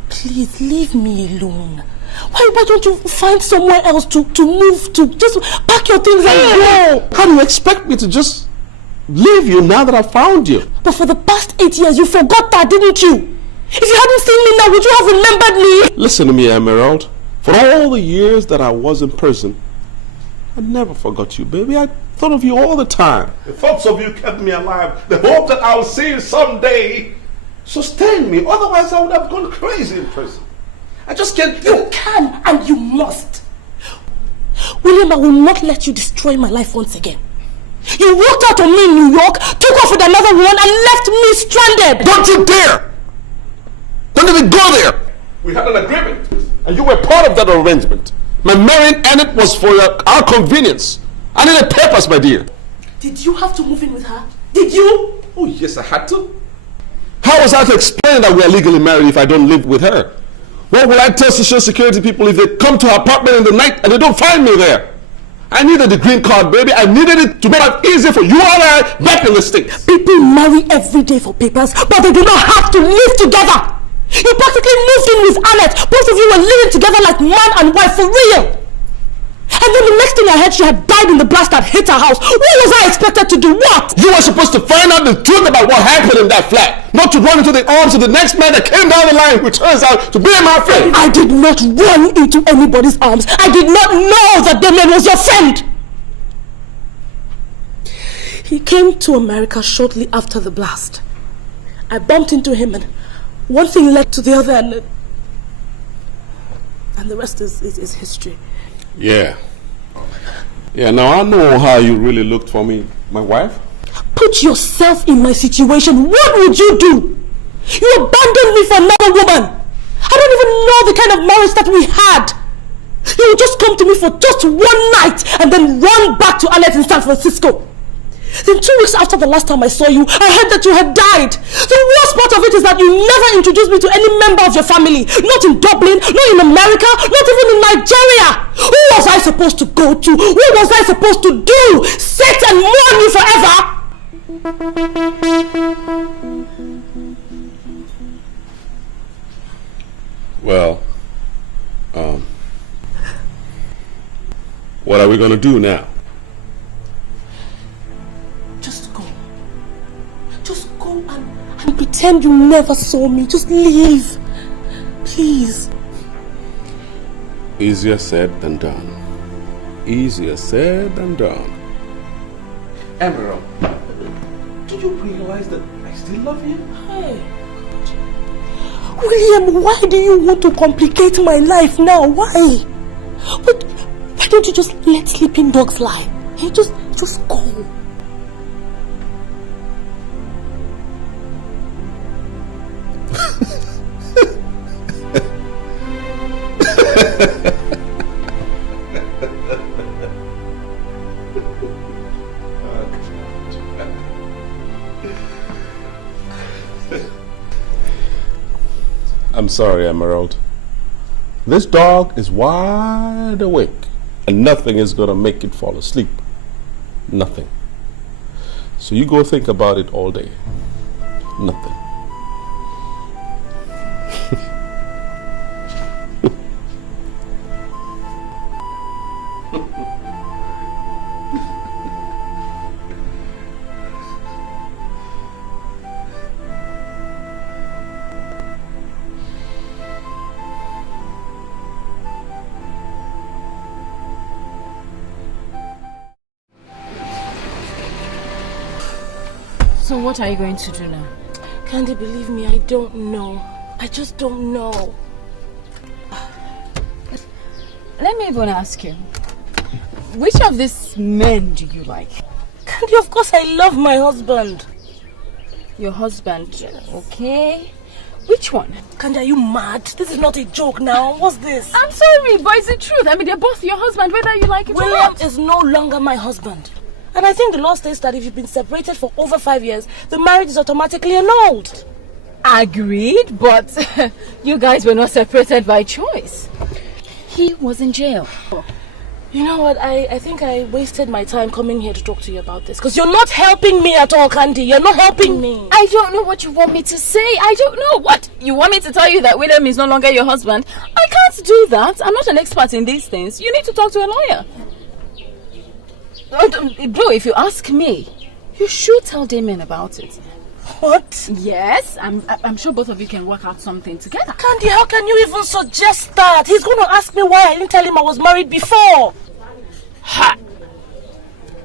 please leave me alone. Why don't you find somewhere else to move to? Just pack your things and go. How do you expect me to just leave you now that I found you? But for the past 8 years, you forgot that, didn't you? If you hadn't seen me now, would you have remembered me? Listen to me, Emerald. For all the years that I was in prison, I never forgot you, baby. I thought of you all the time. The thoughts of you kept me alive. The hope that I will see you someday sustained me. Otherwise, I would have gone crazy in prison. I just can't. You can and you must. William, I will not let you destroy my life once again. You walked out on me in New York, took off with another woman, and left me stranded. Don't you dare! Don't even go there! We had an agreement, and you were part of that arrangement. My marrying Annette was for our convenience. I needed papers, my dear. Did you have to move in with her? Did you? Oh, yes, I had to. How was I to explain that we are legally married if I don't live with her? What will I tell Social Security people if they come to our apartment in the night and they don't find me there? I needed the green card, baby. I needed it to make it easy for you and I back in the States. People marry every day for papers, but they do not have to live together. You practically moved in with Annette. Both of you were living together like man and wife for real. And then the next thing I heard, she had died in the blast that hit her house. What was I expected to do? What? You were supposed to find out the truth about what happened in that flat, not to run into the arms of the next man that came down the line who turns out to be my friend. I did not run into anybody's arms. I did not know that Damian was your friend. He came to America shortly after the blast. I bumped into him and one thing led to the other and the rest is history. Yeah. Yeah, now I know how you really looked for me, my wife. Put yourself in my situation. What would you do? You abandoned me for another woman. I don't even know the kind of marriage that we had. You would just come to me for just one night and then run back to Annette in San Francisco. Then 2 weeks after the last time I saw you, I heard that you had died. The worst part of it is that you never introduced me to any member of your family. Not in Dublin, not in America, not even in Nigeria. Who was I supposed to go to? What was I supposed to do? Sit and mourn you forever? Well, what are we going to do now? Just go and pretend you never saw me. Just leave. Please. Easier said than done. Easier said than done. Emerald, do you realize that I still love you? Hey. William, why do you want to complicate my life now? Why? But why don't you just let sleeping dogs lie? Hey, just go. I'm sorry, Emerald. This dog is wide awake, and nothing is going to make it fall asleep. Nothing. So you go think about it all day. Nothing. So what are you going to do now? Candy, believe me, I don't know. I just don't know. Let me even ask you. Which of these men do you like? Candy, of course I love my husband. Your husband? Yes. Okay. Which one? Candy, are you mad? This is not a joke now. What's this? I'm sorry, but it's the truth. I mean, they're both your husband, whether you like it or not. William is no longer my husband. And I think the law states that if you've been separated for over 5 years, the marriage is automatically annulled. Agreed, but you guys were not separated by choice. He was in jail. You know what, I think I wasted my time coming here to talk to you about this. Because you're not helping me at all, Candy. You're not helping me. I don't know what you want me to say. I don't know. What? You want me to tell you that William is no longer your husband? I can't do that. I'm not an expert in these things. You need to talk to a lawyer. Bro, if you ask me, you should tell Damian about it. What? Yes, I'm sure both of you can work out something together. Candy, how can you even suggest that? He's going to ask me why I didn't tell him I was married before. Ha!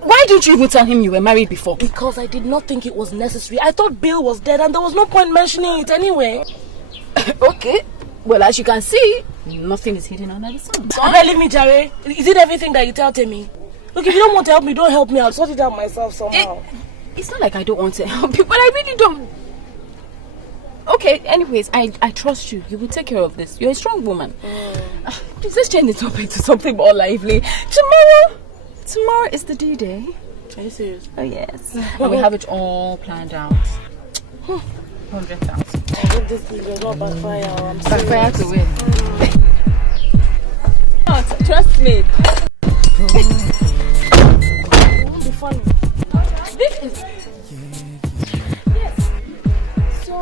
Why didn't you even tell him you were married before? Because I did not think it was necessary. I thought Bill was dead and there was no point mentioning it anyway. Okay. Well, as you can see, nothing is hidden under the sun. Leave me, Jare. Is it everything that you tell me? Look, if you don't want to help me, don't help me. I'll sort it out myself somehow. It's not like I don't want to help you, but I really don't. Okay, anyways, I trust you. You will take care of this. You're a strong woman. Please, let's change the topic to something more lively. Tomorrow is the D-Day. Are you serious? Oh, yes. And we have it all planned out. 100,000. I hope this thing will not backfire. I'm serious. Backfire to win. Trust me. It won't be funny. This is... Yes. So...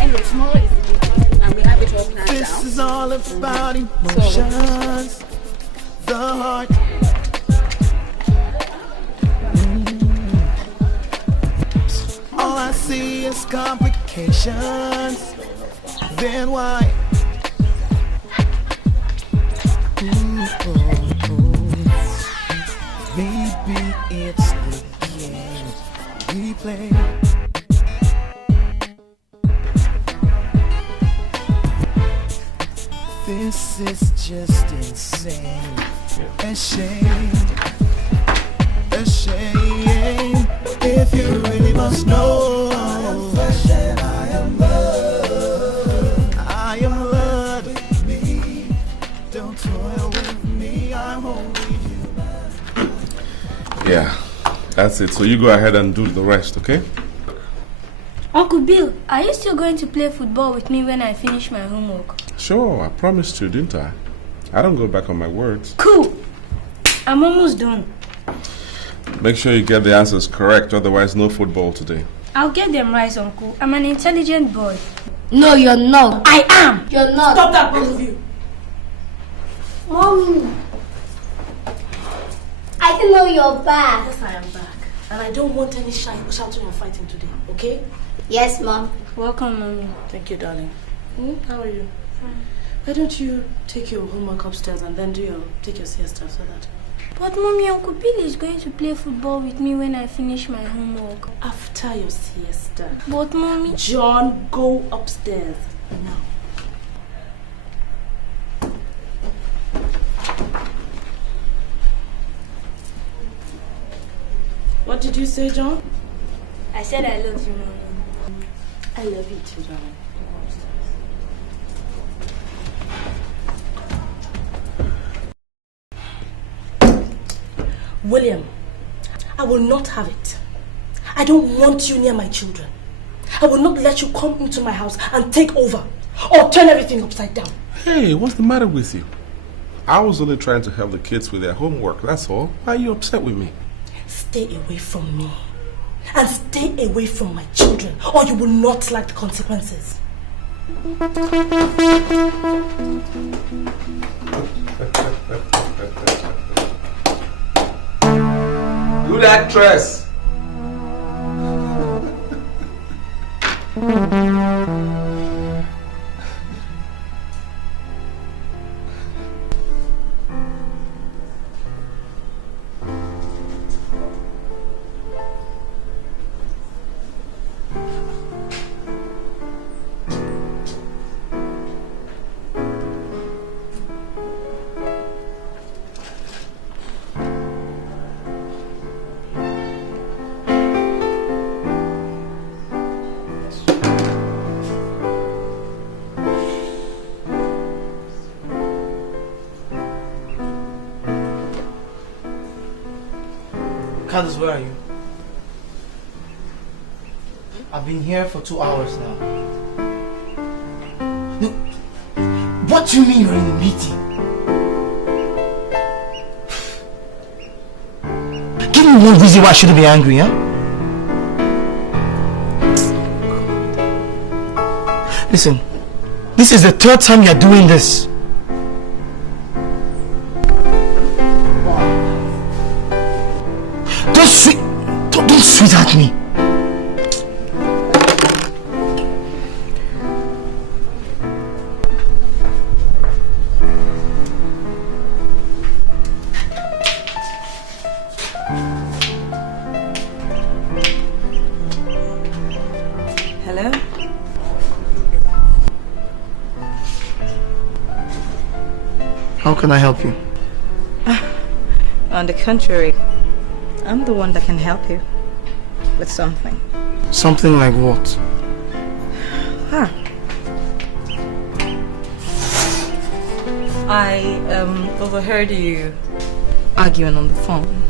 Anyway, tomorrow is the day. And we have it all planned out. This is all about emotions. The heart. All I see is complications. Then why? Maybe it's the game we play. This is just insane. A shame. A shame. If you really must know, I am flesh and I am blood. I am blood with me. Don't toil with me. I'm only human. Yeah, that's it. So you go ahead and do the rest, okay? Uncle Bill, are you still going to play football with me when I finish my homework? Sure, I promised you, didn't I? I don't go back on my words. Cool. I'm almost done. Make sure you get the answers correct, otherwise no football today. I'll get them right, Uncle. I'm an intelligent boy. No, you're not. I am. You're not. Stop that, both of you. Mommy. I didn't know you're back. Yes, I am back. And I don't want any shouting and fighting today, okay? Yes, Mom. Welcome, Mommy. Thank you, darling. How are you? Why don't you take your homework upstairs and then take your siesta so that... But Mommy, Uncle Bill is going to play football with me when I finish my homework. After your siesta. But Mommy... John, go upstairs now. What did you say, John? I said I love you, Mommy. I love you too, darling. William, I will not have it. I don't want you near my children. I will not let you come into my house and take over or turn everything upside down. Hey, what's the matter with you? I was only trying to help the kids with their homework, that's all. Why are you upset with me? Stay away from me. And stay away from my children, or you will not like the consequences. Good actress. Candace, where are you? I've been here for 2 hours now. No, what do you mean you're in a meeting? Give me one reason why I shouldn't be angry, huh? Listen, this is the 3rd time you're doing this. Don't sweetheart me. Hello? How can I help you? On the contrary, I'm the one that can help you with something. Something like what? Huh. I overheard you arguing on the phone.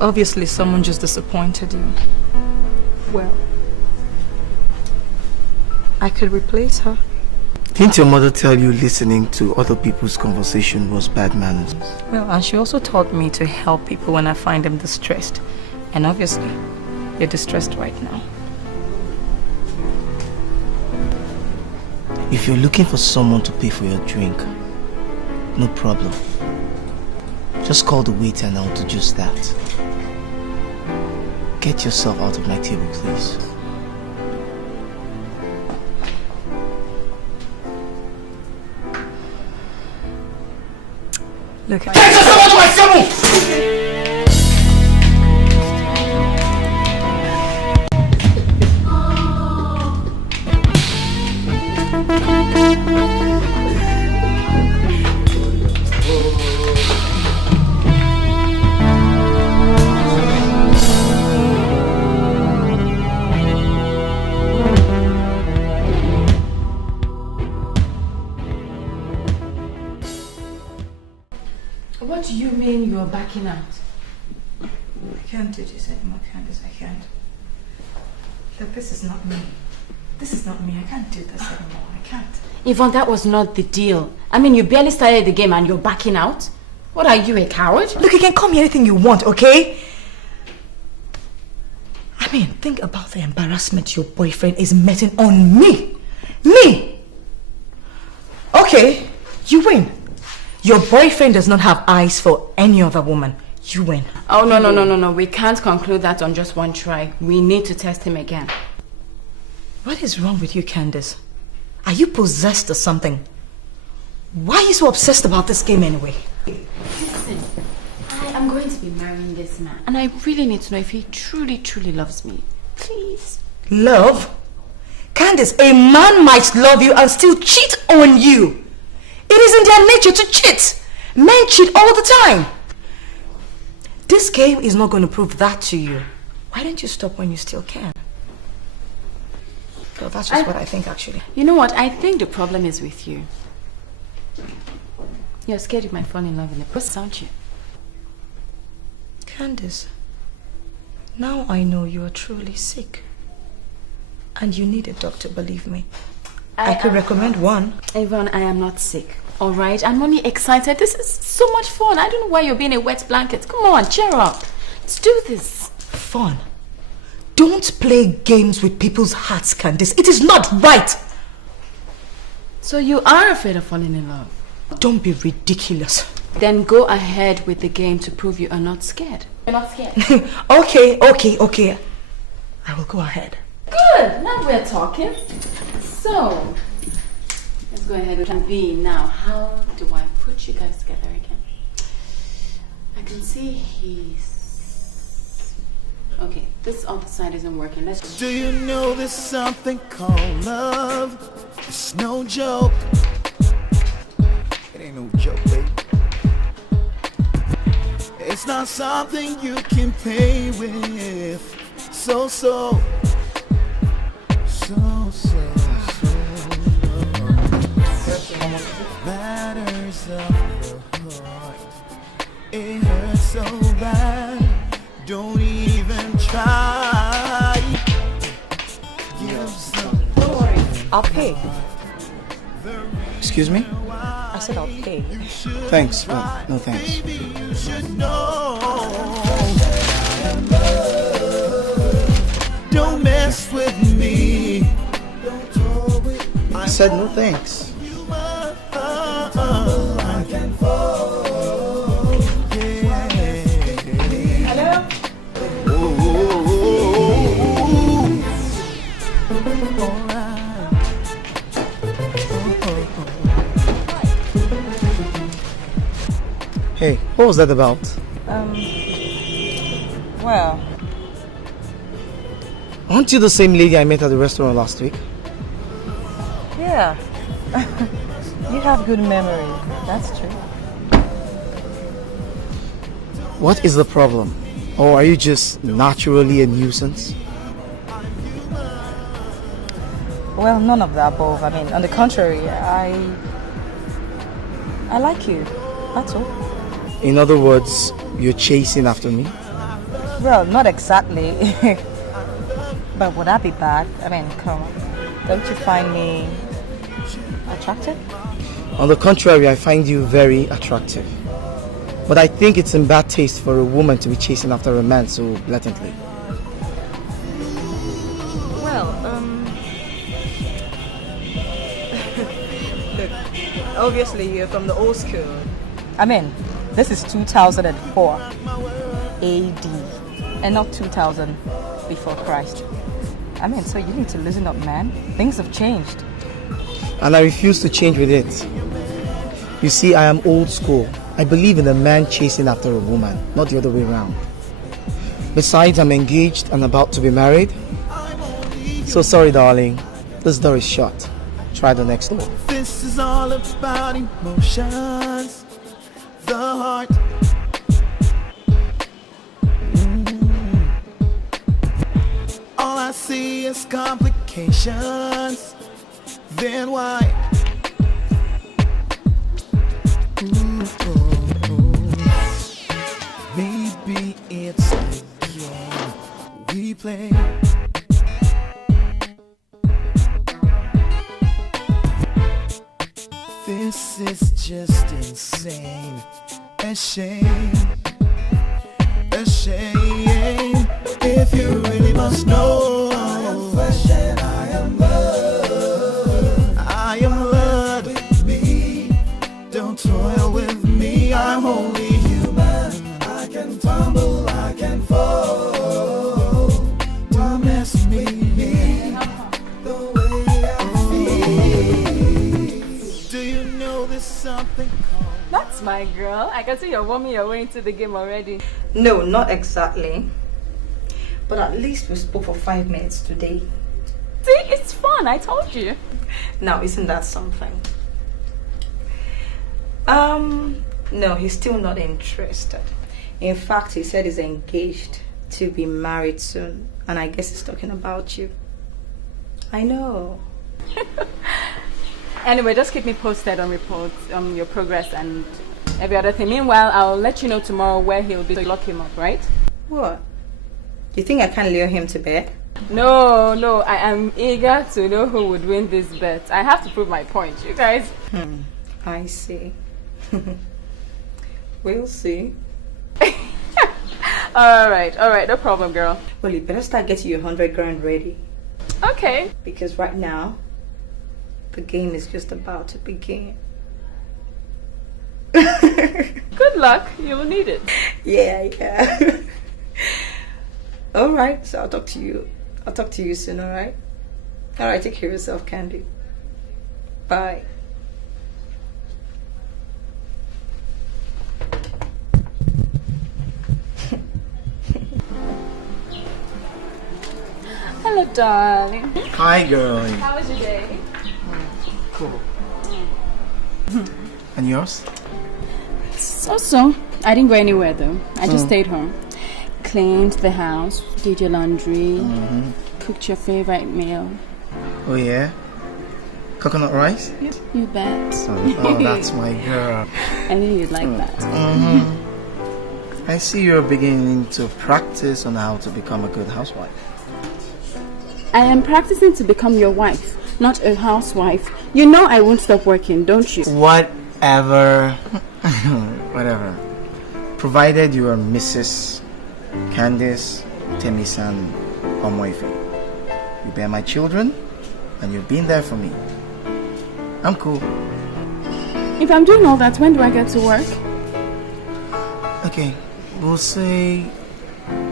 Obviously, someone just disappointed you. Well, I could replace her. Didn't your mother tell you listening to other people's conversation was bad manners? Well, and she also taught me to help people when I find them distressed. And obviously, you're distressed right now. If you're looking for someone to pay for your drink, no problem. Just call the waiter and I'll do just that. Get yourself out of my table, please. Look, get yourself out of my table! what do you mean you're backing out? I can't do this anymore, Candace. I can't. Look, this is not me. This is not me. I can't do this anymore. I can't. Yvonne, that was not the deal. I mean, you barely started the game and you're backing out? What are you, a coward? Look, you can call me anything you want, okay? I mean, think about the embarrassment your boyfriend is meting on me. Me! Okay, you win. Your boyfriend does not have eyes for any other woman. You win. Oh, no. We can't conclude that on just one try. We need to test him again. What is wrong with you, Candace? Are you possessed or something? Why are you so obsessed about this game anyway? Listen, I am going to be marrying this man, and I really need to know if he truly, truly loves me. Please. Love? Candace, a man might love you and still cheat on you. It is in their nature to cheat. Men cheat all the time. This game is not going to prove that to you. Why don't you stop when you still can? Well, that's just what I think, actually. You know what? I think the problem is with you. You're scared you might fall in love in the process, aren't you? Candace, now I know you are truly sick. And you need a doctor, believe me. I could recommend one. Yvonne, I am not sick. Alright? I'm only excited. This is so much fun. I don't know why you're being a wet blanket. Come on, cheer up. Let's do this. Fun? Don't play games with people's hearts, Candace. It is not right. So you are afraid of falling in love? Don't be ridiculous. Then go ahead with the game to prove you are not scared. You're not scared? Okay. I will go ahead. Good. Now we're talking. So, let's go ahead with plan B. Now, how do I put you guys together again? I can see he's... Okay, this other side isn't working. Let's... Do you know there's something called love? It's no joke. It ain't no joke, baby. It's not something you can play with. So matters of the heart. It hurts so I'll pay. Excuse me? I said I'll pay. Thanks, but no thanks. Don't mess with me. I said no thanks. Hello? Hey, what was that about? Well, Aren't you the same lady I met at the restaurant last week? yeah. You have good memory. That's true. What is the problem? Or are you just naturally a nuisance? Well, none of the above. I mean, on the contrary, I like you. That's all. In other words, you're chasing after me? Well, not exactly. But would that be bad? I mean, come on. Don't you find me attractive? On the contrary, I find you very attractive. But I think it's in bad taste for a woman to be chasing after a man so blatantly. Well, look, obviously you're from the old school. I mean, this is 2004 AD and not 2000 before Christ. I mean, so you need to listen up, man. Things have changed. And I refuse to change with it. You see, I am old school. I believe in a man chasing after a woman, not the other way around. Besides, I'm engaged and about to be married. So sorry, darling. This door is shut. Try the next door. This is all about emotions, the heart. All I see is complications. Then why? Maybe it's the game we play. This is just insane. A shame. A shame. If you really must know, I am flesh and I am blood. I am blood. With me, don't toil with me. I'm only human. I can tumble, I can fall. Don't mess with me the way I feel. Do you know there's something called? That's my girl. I can see you're warming your way into the game already. No, not exactly. But at least we spoke for 5 minutes today. See, it's fun. I told you. Now, isn't that something? No, he's still not interested. In fact, he said he's engaged to be married soon. And I guess he's talking about you. I know. Anyway, just keep me posted on reports, on your progress and every other thing. Meanwhile, I'll let you know tomorrow where he'll be to lock him up, right? What? You think I can't lure him to bed? No, I am eager to know who would win this bet. I have to prove my point, you guys. I see. We'll see. Alright, no problem, girl. Well, you better start getting your 100 grand ready. Okay. Because right now, the game is just about to begin. Good luck, you will need it. Yeah. Alright, so I'll talk to you soon, alright? Alright, take care of yourself, Candy. Bye. Hello, darling. Hi, girl. How was your day? Cool. And yours? So. I didn't go anywhere though. I just stayed home. Cleaned the house, did your laundry, cooked your favorite meal. Oh, yeah? Coconut rice? You bet. Oh, that's my girl. I knew you'd like that. I see you're beginning to practice on how to become a good housewife. I am practicing to become your wife. not a housewife. You know I won't stop working, don't you? Whatever. Whatever. Provided you are Mrs. Candice Temisan Omoife. You bear my children, and you've been there for me. I'm cool. If I'm doing all that, when do I get to work? Okay, we'll say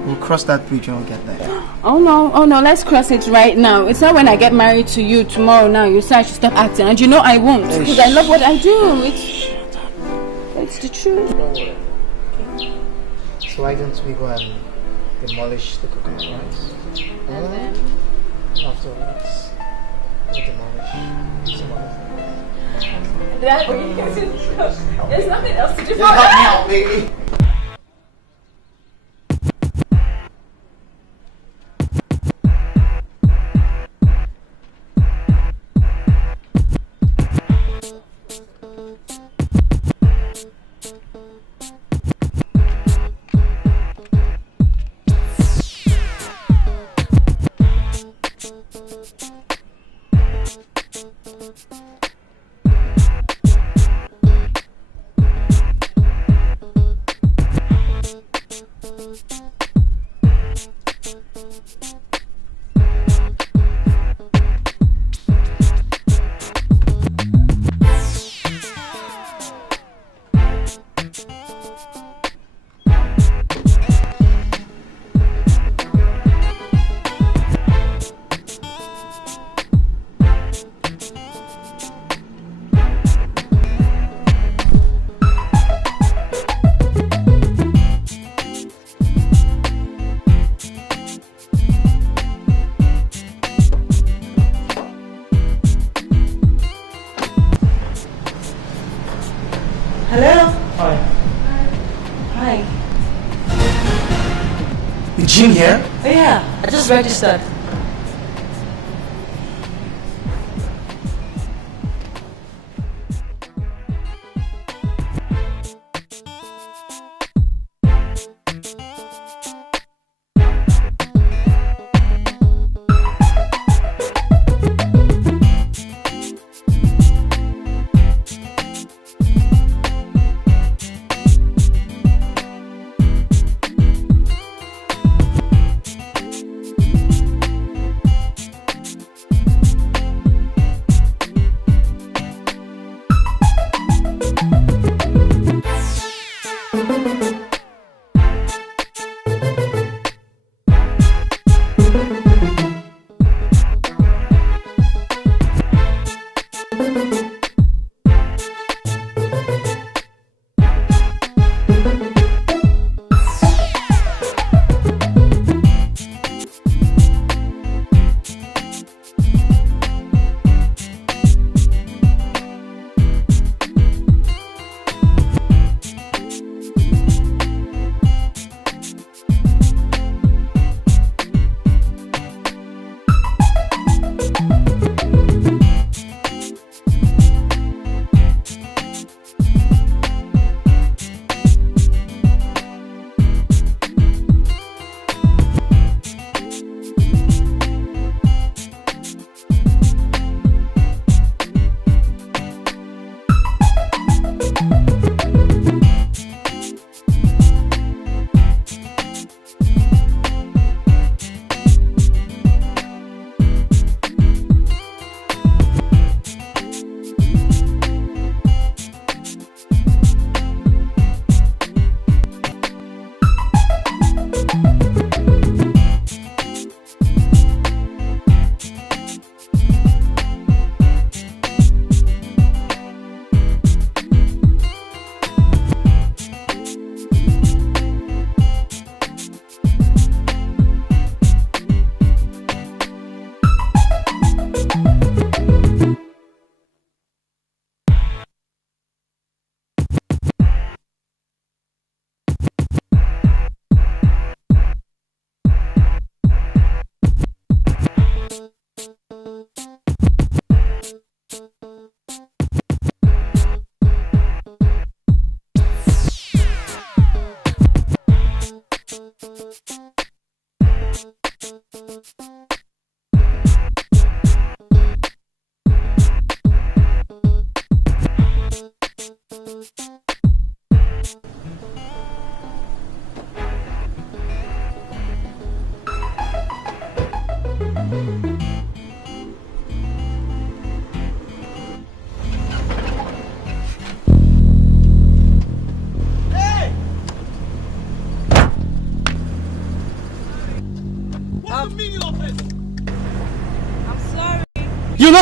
we'll cross that bridge when we get there. Oh no, let's cross it right now. It's not when I get married to you tomorrow now you say I should stop acting, and you know I won't, because I love what I do. It's the truth. Don't worry. Okay. So why don't we go and demolish the coconut rice? And then afterwards, we demolish some other things. There's nothing else to do. Just help me out, baby. Jim here? Oh yeah, I just registered.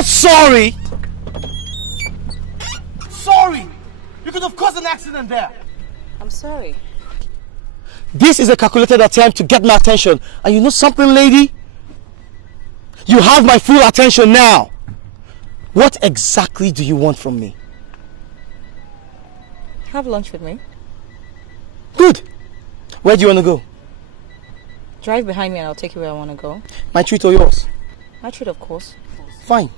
not sorry. Sorry. You could have caused an accident there. I'm sorry. This is a calculated attempt to get my attention. And you know something, lady? You have my full attention now. What exactly do you want from me? Have lunch with me. Good. Where do you want to go? Drive behind me and I'll take you where I want to go. My treat or yours? My treat, of course. Fine.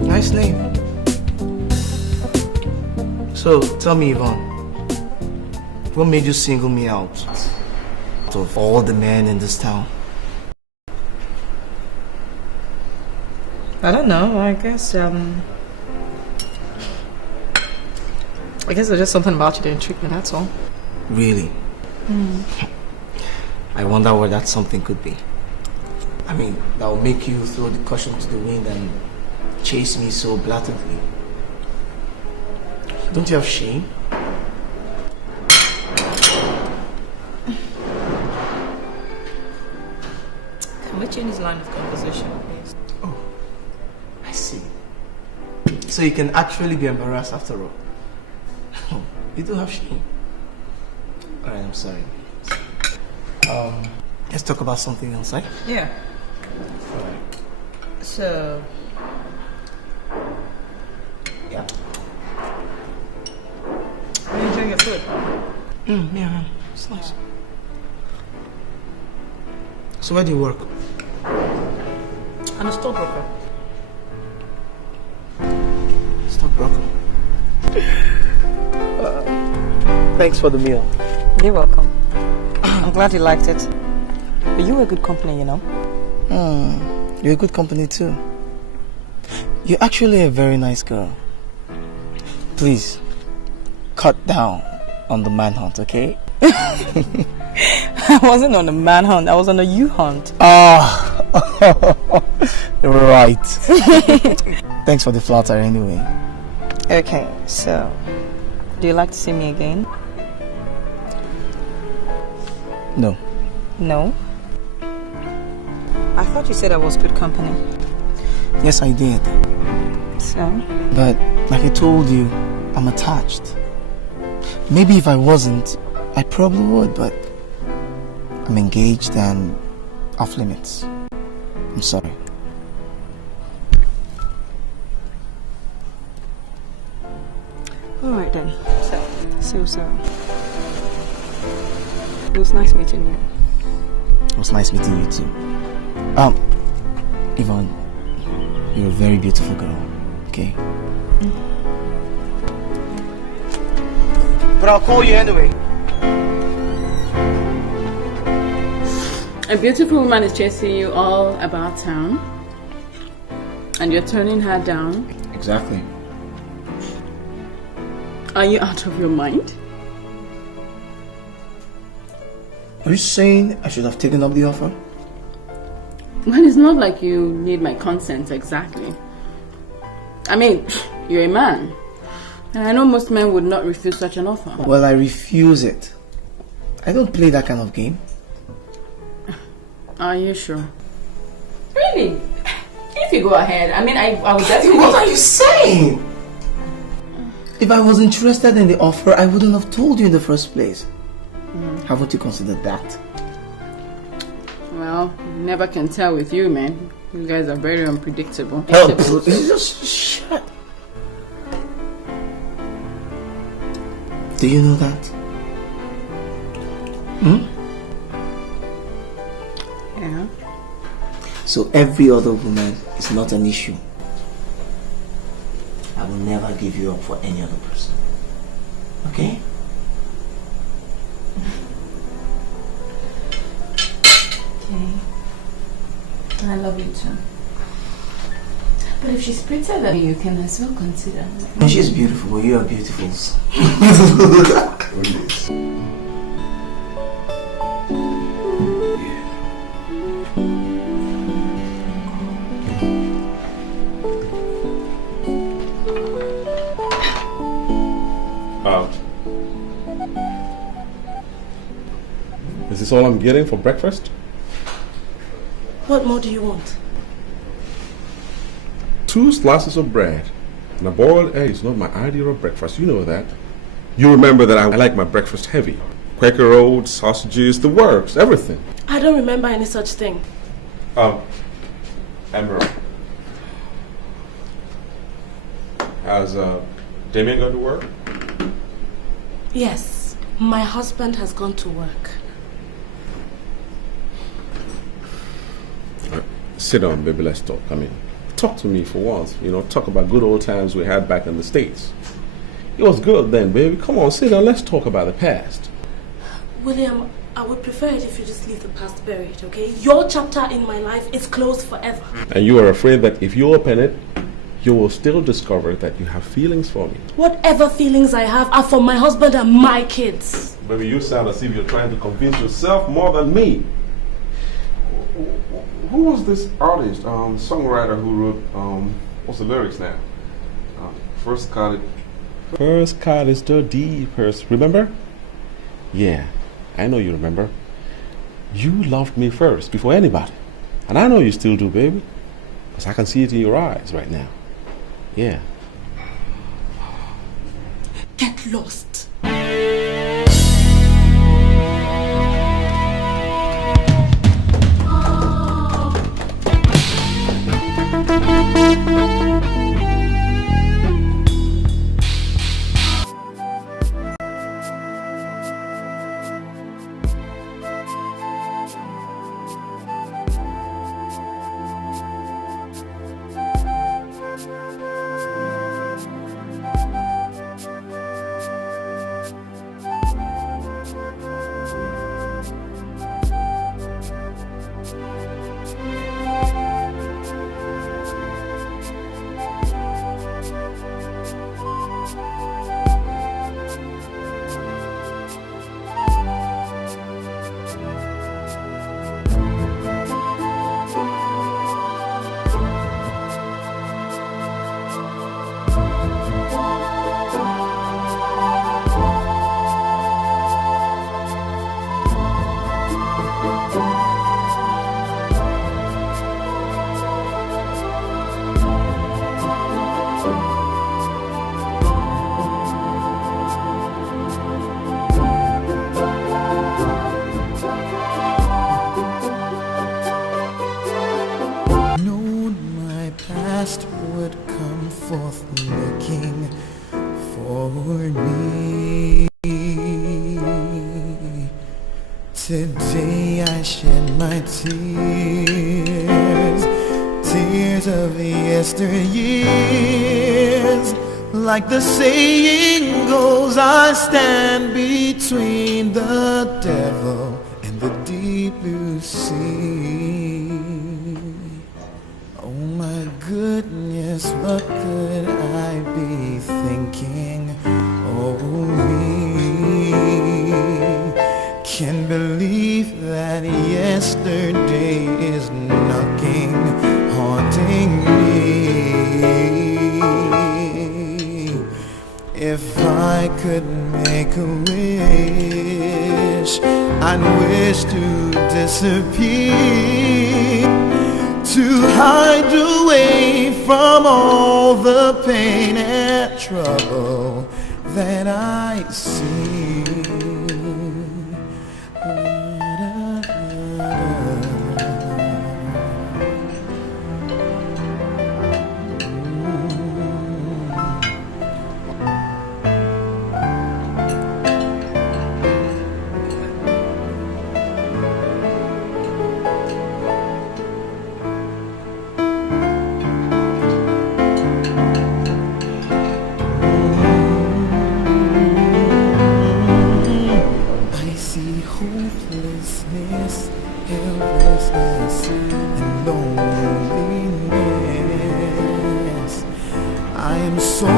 Nice name. So, tell me, Yvonne, what made you single me out of all the men in this town? I don't know. I guess there's just something about you that intrigued me, that's all. Really? I wonder what that something could be. I mean, that will make you throw the caution to the wind and chase me so blatantly. Don't you have shame? Can we change this line of conversation, please? Oh, I see. So you can actually be embarrassed after all. You do have shame. Alright, I'm sorry. Let's talk about something else, right? Yeah. Alright. So... Yeah. Are you enjoying your food? Yeah, it's nice. So where do you work? I'm a stockbroker. Stockbroker? Thanks for the meal. You're welcome. I'm glad you liked it. But you were a good company, you know. You're a good company too. You're actually a very nice girl. Please, cut down on the manhunt, okay? I wasn't on a manhunt, I was on a you-hunt. Right. Thanks for the flatter anyway. Okay, so, do you like to see me again? No. No? I thought you said I was good company. Yes, I did. So? But, like I told you, I'm attached. Maybe if I wasn't, I probably would, but I'm engaged and off limits. I'm sorry. Alright then. So. It was nice meeting you. It was nice meeting you too. Yvonne, you're a very beautiful girl, okay? But I'll call you anyway. A beautiful woman is chasing you all about town, and you're turning her down. Exactly. Are you out of your mind? Are you saying I should have taken up the offer? Well, it's not like you need my consent exactly. I mean, you're a man. And I know most men would not refuse such an offer. Well, I refuse it. I don't play that kind of game. Are you sure? Really? If you go ahead, I mean, I would definitely... What are you saying? If I was interested in the offer, I wouldn't have told you in the first place. Haven't you considered that? Well, never can tell with you, man. You guys are very unpredictable. Oh, just shut. Do you know that? Yeah. So every other woman is not an issue. I will never give you up for any other person. Okay? Okay. I love you too. But if she's prettier than you, can as well consider. No, she's beautiful, but you are beautiful. Is this all I'm getting for breakfast? What more do you want? 2 slices of bread and a boiled egg is not my ideal of breakfast. You know that. You remember that I like my breakfast heavy. Quaker oats, sausages, the works, everything. I don't remember any such thing. Amber. Has Damian gone to work? Yes, my husband has gone to work. Sit down, baby, let's talk. I mean, talk to me for once. You know, talk about good old times we had back in the States. It was good then, baby. Come on, sit down, let's talk about the past. William, I would prefer it if you just leave the past buried, okay? Your chapter in my life is closed forever. And you are afraid that if you open it, you will still discover that you have feelings for me. Whatever feelings I have are for my husband and my kids. Baby, you sound as if you're trying to convince yourself more than me. Who was this artist, songwriter who wrote, what's the lyrics now? First cut is the deepest. Remember? Yeah, I know you remember. You loved me first, before anybody. And I know you still do, baby. Because I can see it in your eyes right now. Yeah. Get lost. Today I shed my tears, tears of the yesteryears. Like the saying goes, I stand between the devil and the deep blue sea. Oh my goodness, what could I be thinking? Oh me, can't believe that yesterday is knocking, haunting me. If I could make a wish, I'd wish to disappear, to hide away from all the pain and trouble that I see. Helplessness and loneliness. I am so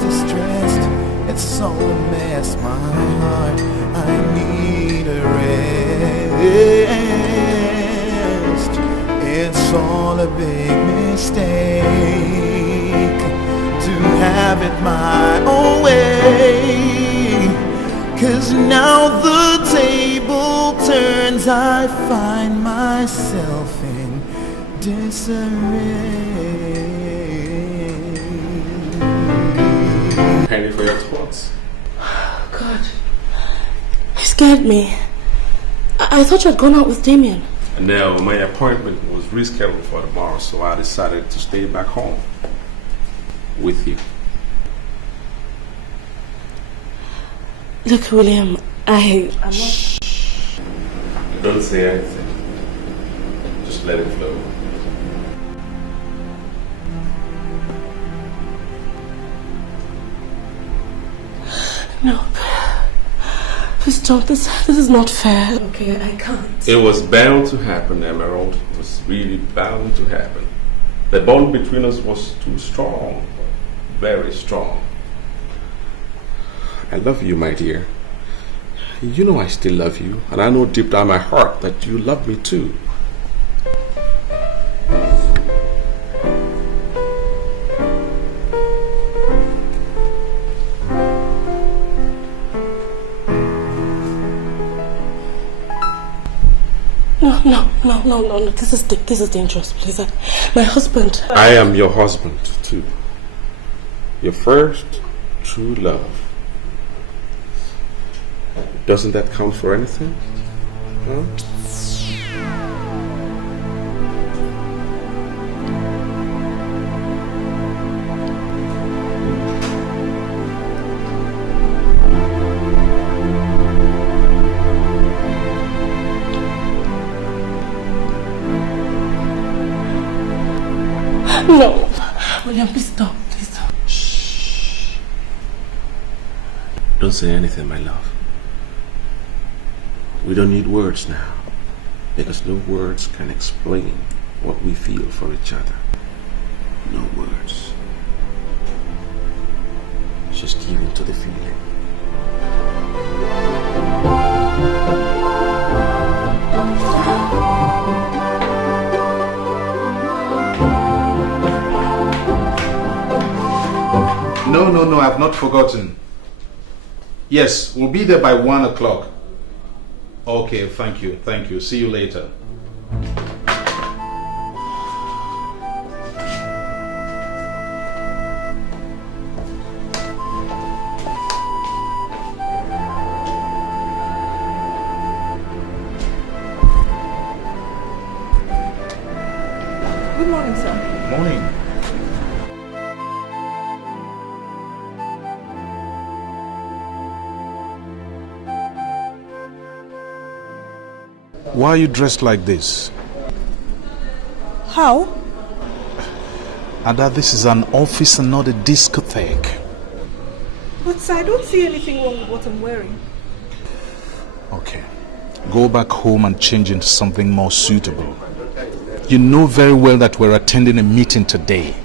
distressed, it's all a mess. My heart, I need a rest. It's all a big mistake to have it my own way. 'Cause now the table turns Sometimes I find myself in disarray. Penny for your thoughts. God. He scared me. I thought you had gone out with Damian. No, my appointment was rescheduled for tomorrow, so I decided to stay back home with you. Look, William, I'm not... Shh. Don't say anything. Just let it flow. No. Please don't. This is not fair. Okay, I can't. It was bound to happen, Emerald. It was really bound to happen. The bond between us was too strong. Very strong. I love you, my dear. You know I still love you, and I know deep down my heart that you love me too. No. This is dangerous, please. My husband. I am your husband too. Your first true love. Doesn't that count for anything? Huh? No. William, please stop. Please stop. Shh. Don't say anything, my love. We don't need words now, because no words can explain what we feel for each other. No words. Just give in to the feeling. No, I've not forgotten. Yes, we'll be there by 1 o'clock. Okay, thank you. See you later. Good morning, sir. Morning. Why are you dressed like this? How? Ada, this is an office and not a discotheque. But sir, I don't see anything wrong with what I'm wearing. Okay. Go back home and change into something more suitable. You know very well that we're attending a meeting today.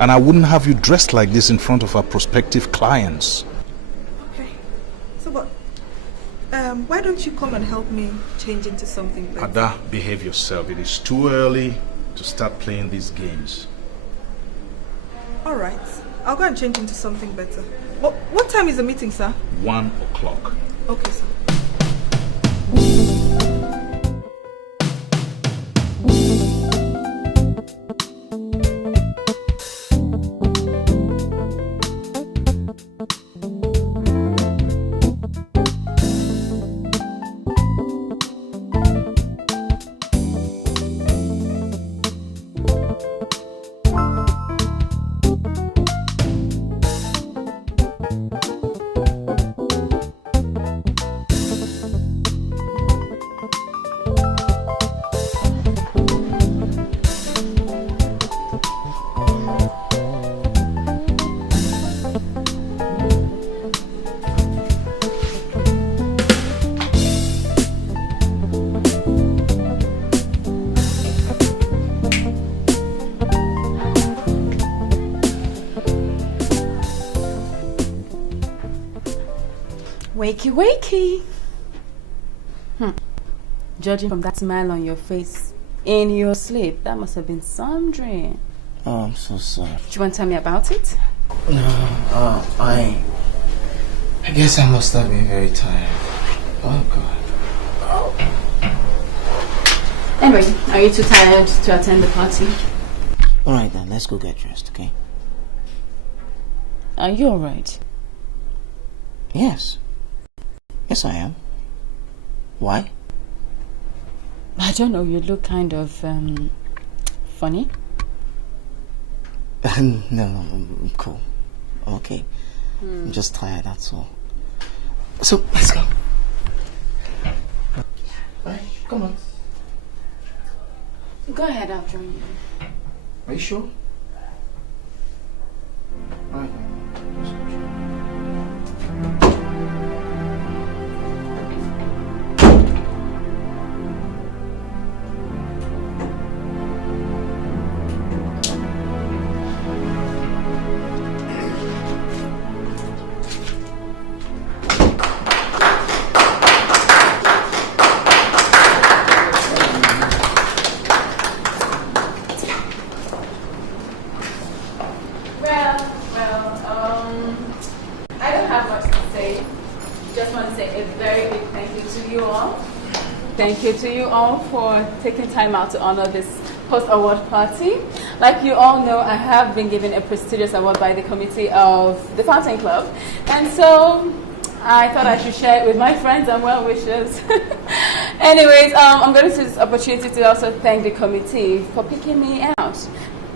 And I wouldn't have you dressed like this in front of our prospective clients. Okay. So, but why don't you come and help me change into something better? Ada, behave yourself. It is too early to start playing these games. Alright. I'll go and change into something better. What time is the meeting, sir? 1 o'clock. Okay, sir. Wakey. Judging from that smile on your face in your sleep, that must have been some dream. Oh, I'm so sorry. Do you want to tell me about it? No, I guess I must have been very tired. Oh, God. Anyway, are you too tired to attend the party? Alright then, let's go get dressed, okay? Are you alright? Yes. Yes, I am. Why? I don't know, you look kind of, funny. No, I'm cool. Okay. I'm just tired, that's all. So, let's go. Right, come on. Go ahead, I'll join you. Are you sure? Alright. I don't have much to say. Just want to say a very big thank you to you all. Thank you to you all for taking time out to honor this post-award party. Like you all know, I have been given a prestigious award by the committee of the Fountain Club. And so I thought I should share it with my friends and well-wishers. Anyways, I'm going to use this opportunity to also thank the committee for picking me out.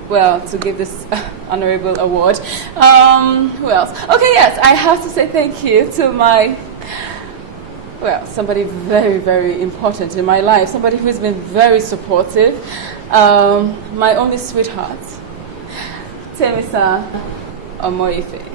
Well, to give this honorable award. Who else? Okay, yes, I have to say thank you to my, well, somebody very, very important in my life. Somebody who's been very supportive. My only sweetheart, Temisa Omoife.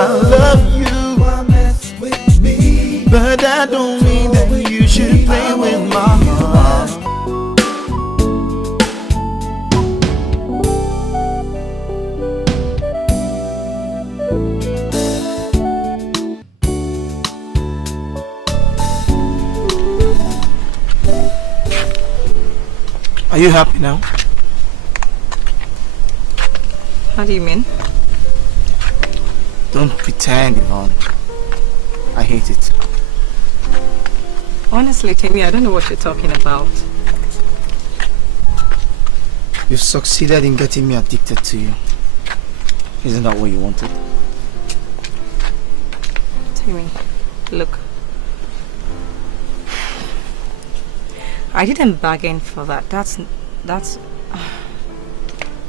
I love you. Why mess with me? But that don't mean that you should play with my heart. Are you happy now? How do you mean? Don't pretend, Yvonne. I hate it. Honestly, Timmy, I don't know what you're talking about. You've succeeded in getting me addicted to you. Isn't that what you wanted? Timmy, look. I didn't bargain for that. That's...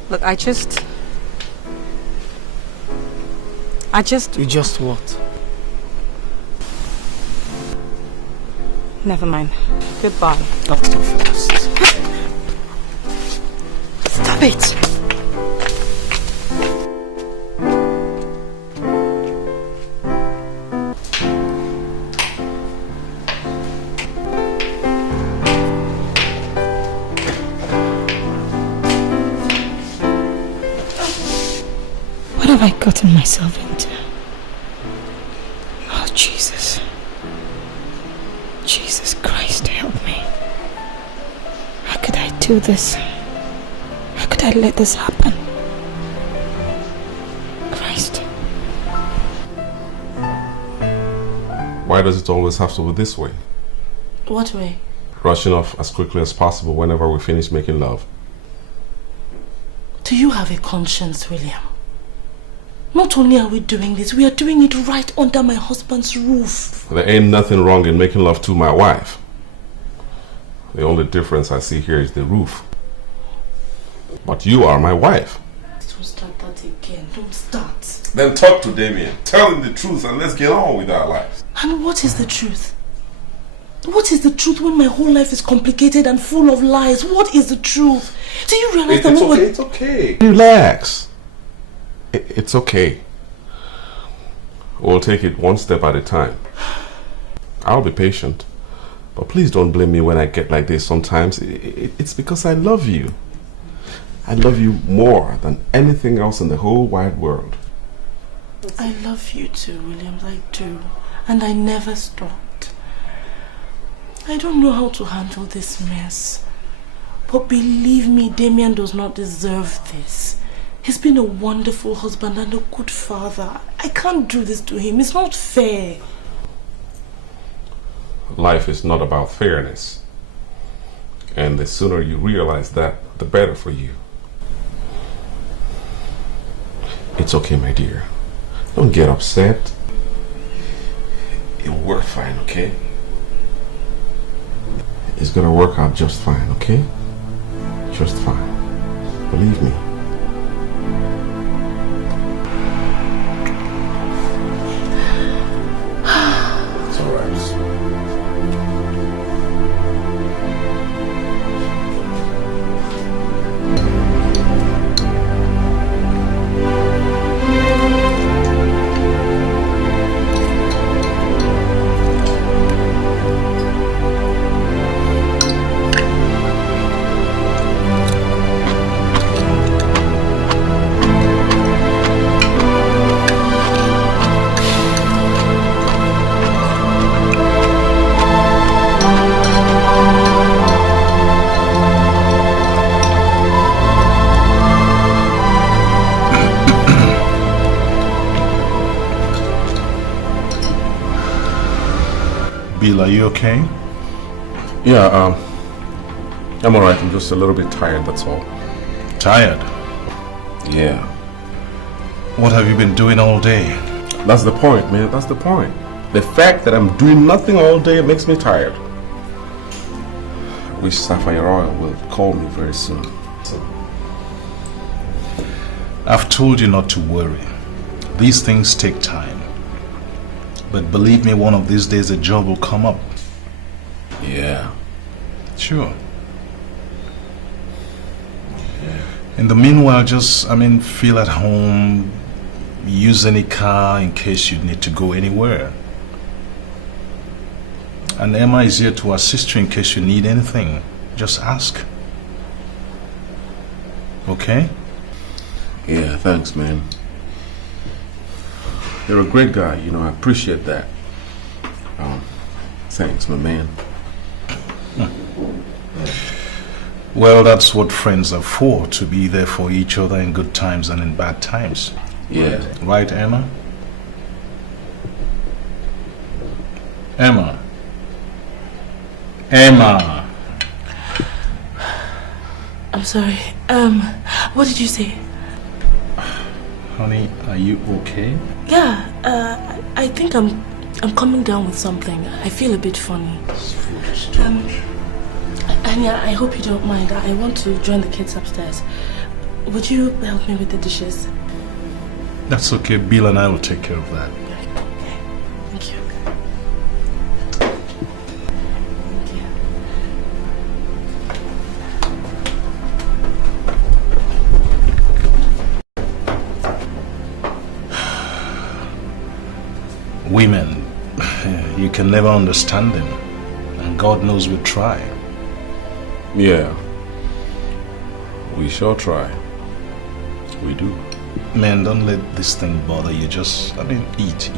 Look, I just... You just what? Never mind. Goodbye. Not too fast. Stop it! What have I gotten myself into? Oh, Jesus. Jesus Christ, help me. How could I do this? How could I let this happen? Christ. Why does it always have to be this way? What way? Rushing off as quickly as possible whenever we finish making love. Do you have a conscience, William? Not only are we doing this, we are doing it right under my husband's roof. There ain't nothing wrong in making love to my wife. The only difference I see here is the roof. But you are my wife. Don't start that again. Don't start. Then talk to Damian. Tell him the truth and let's get on with our lives. And what is the truth? What is the truth when my whole life is complicated and full of lies? What is the truth? Do you realize that it's okay. Relax. It's okay. We'll take it one step at a time. I'll be patient. But please don't blame me when I get like this sometimes. It's because I love you. I love you more than anything else in the whole wide world. I love you too, Williams. I do. And I never stopped. I don't know how to handle this mess. But believe me, Damian does not deserve this. He's been a wonderful husband and a good father. I can't do this to him. It's not fair. Life is not about fairness. And the sooner you realize that, the better for you. It's okay, my dear. Don't get upset. It'll work fine, okay? It's gonna work out just fine, okay? Just fine. Believe me. It's alright. Bill, are you okay? Yeah, I'm alright. I'm just a little bit tired, that's all. Tired? Yeah. What have you been doing all day? That's the point, man. That's the point. The fact that I'm doing nothing all day makes me tired. I wish Sapphire Oil will call me very soon. I've told you not to worry. These things take time. But believe me, one of these days a job will come up. Yeah. Sure. In the meanwhile, just, feel at home, use any car in case you need to go anywhere. And Emma is here to assist you in case you need anything. Just ask. Okay? Yeah, thanks, man. You're a great guy, you know, I appreciate that. Thanks, my man. Well, that's what friends are for, to be there for each other in good times and in bad times. Yeah. Right, Emma? Emma. Emma. I'm sorry. What did you say? Honey, are you okay? Yeah, I think I'm coming down with something. I feel a bit funny. And yeah, I hope you don't mind. I want to join the kids upstairs. Would you help me with the dishes? That's okay. Bill and I will take care of that. Okay. Thank you. Women, you can never understand them. And God knows we try. Yeah. We sure try. We do. Man, don't let this thing bother you. Just, eat.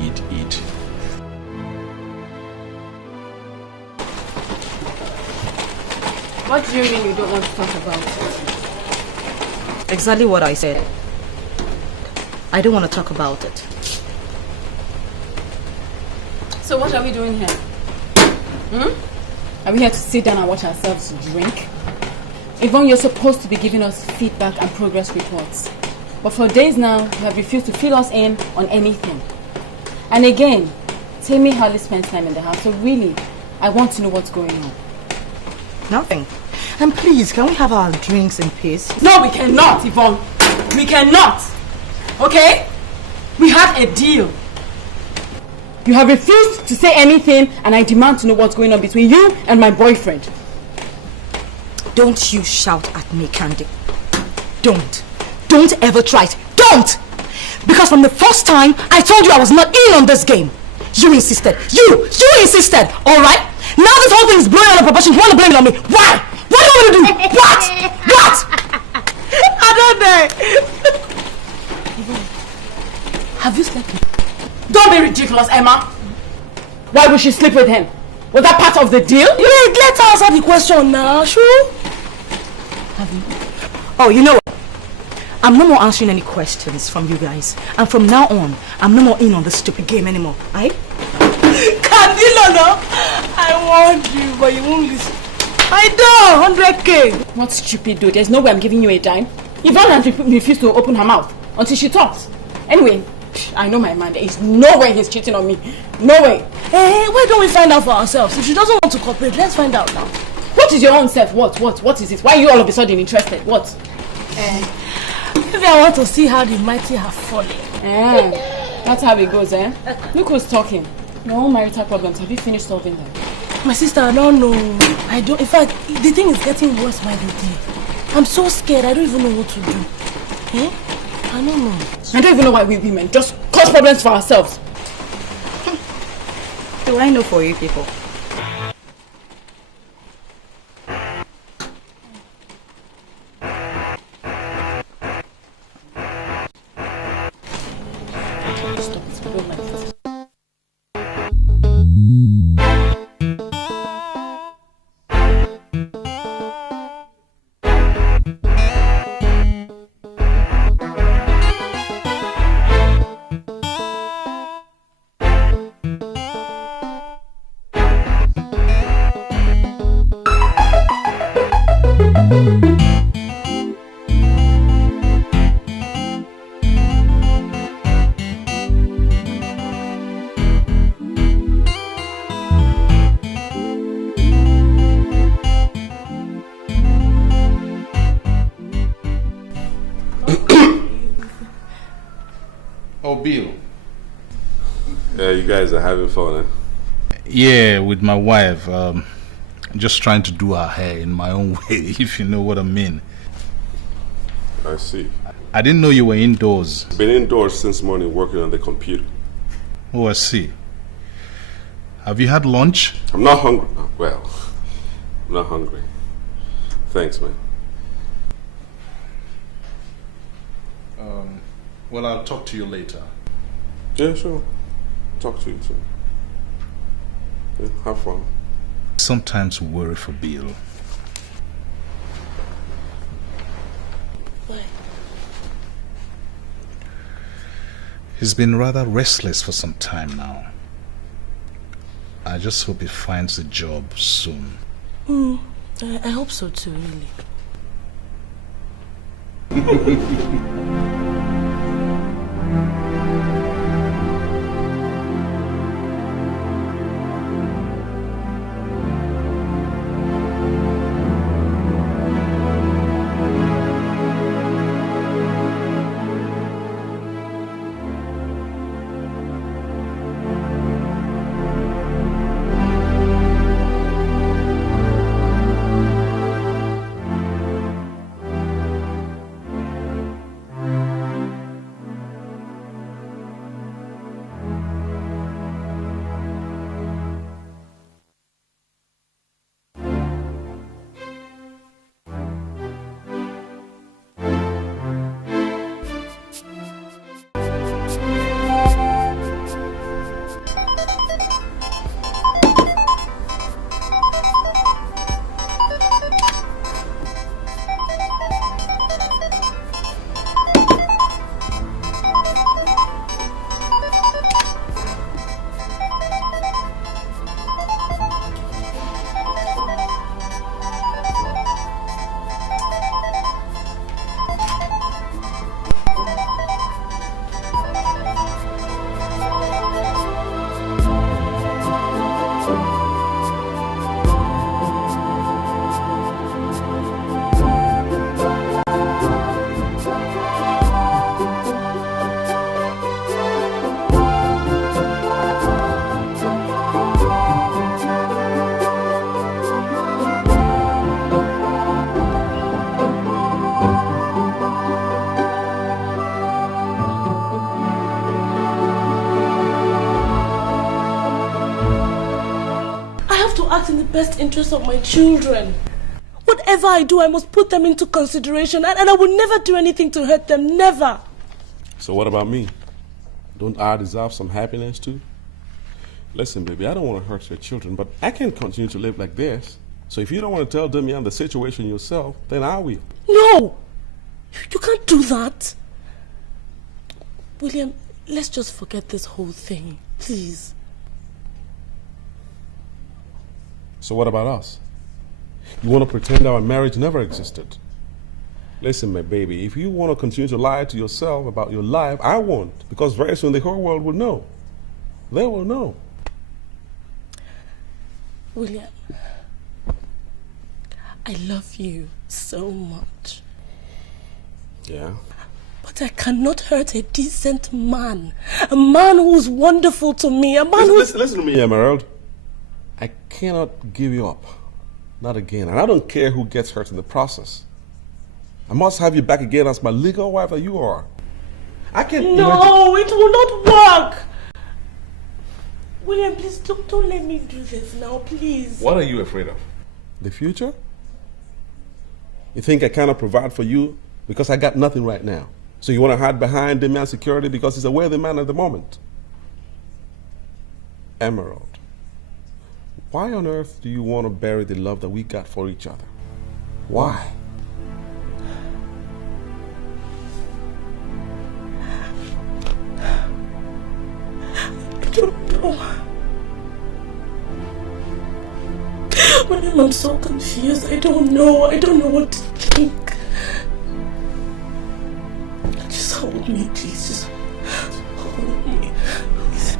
What do you mean you don't want to talk about it? Exactly what I said. I don't want to talk about it. So what are we doing here? Are we here to sit down and watch ourselves drink? Yvonne, you're supposed to be giving us feedback and progress reports. But for days now, you have refused to fill us in on anything. And again, Tammy hardly spends time in the house, so really, I want to know what's going on. Nothing. And please, can we have our drinks in peace? No, we cannot, Yvonne. We cannot. Okay? We had a deal. You have refused to say anything, and I demand to know what's going on between you and my boyfriend. Don't you shout at me, Candy. Don't. Don't ever try it. Don't! Because from the first time, I told you I was not in on this game. You insisted. You insisted. Alright? Now this whole thing is blowing out of proportion. You want to blame it on me. Why? What do you want me to do? What? I don't know. Have you slept with him? Don't be ridiculous, Emma. Why would she sleep with him? Was that part of the deal? Wait, let's answer the question now, sure? Have you? Oh, you know what? I'm no more answering any questions from you guys. And from now on, I'm no more in on this stupid game anymore. Aight? Candilo, no? I want you, but you won't listen. I don't, 100K. What stupid dude? There's no way I'm giving you a dime. Yvonne has refused to open her mouth until she talks. Anyway, I know my man. There is no way he's cheating on me. No way. Hey, why don't we find out for ourselves? If she doesn't want to cooperate, let's find out now. What is your own self? What is it? Why are you all of a sudden interested? What? Maybe I want to see how the mighty have fallen. That's how it goes, eh? Look who's talking. Your own marital problems, have you finished solving them? My sister, I don't know. I don't. In fact, the thing is getting worse by the day. I'm so scared. I don't even know what to do. Eh? I don't know. I don't even know why we women just cause problems for ourselves. Do I know for you people? Bill. Yeah, you guys are having fun, eh? Yeah, with my wife. Just trying to do her hair in my own way, if you know what I mean. I see. I didn't know you were indoors. Been indoors since morning working on the computer. Oh, I see. Have you had lunch? I'm not hungry. Oh, well, I'm not hungry. Thanks, man. Well, I'll talk to you later. Yeah, sure. Talk to you soon. Yeah, have fun. Sometimes worry for Bill. Why? He's been rather restless for some time now. I just hope he finds a job soon. I hope so too, really. Act in the best interest of my children. Whatever I do, I must put them into consideration, and I will never do anything to hurt them, never. So what about me? Don't I deserve some happiness too? Listen, baby, I don't want to hurt your children, but I can't continue to live like this. So if you don't want to tell Damian the situation yourself, then I will. No! You can't do that. William, let's just forget this whole thing, please. So what about us? You want to pretend our marriage never existed? Listen, my baby, if you want to continue to lie to yourself about your life, I won't. Because very soon the whole world will know. They will know. William, I love you so much. Yeah? But I cannot hurt a decent man. A man who's wonderful to me. A man Listen to me, Emerald. I cannot give you up. Not again. And I don't care who gets hurt in the process. I must have you back again as my legal wife that you are. I can't... No, it will not work. William, please don't let me do this now, please. What are you afraid of? The future? You think I cannot provide for you because I got nothing right now? So you want to hide behind Damian's security because he's a wealthy man at the moment? Emerald, why on earth do you want to bury the love that we got for each other? Why? I don't know. William, I'm so confused. I don't know what to think. Just hold me, please. Just hold me. Please.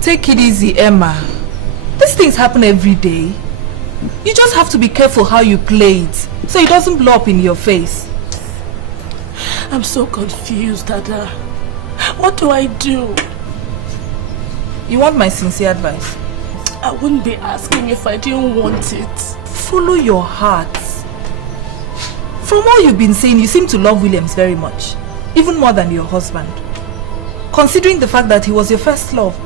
Take it easy, Emma. These things happen every day. You just have to be careful how you play it, so it doesn't blow up in your face. I'm so confused, Dada. What do I do? You want my sincere advice? I wouldn't be asking if I didn't want it. Follow your heart. From all you've been saying, you seem to love Williams very much. Even more than your husband. Considering the fact that he was your first love.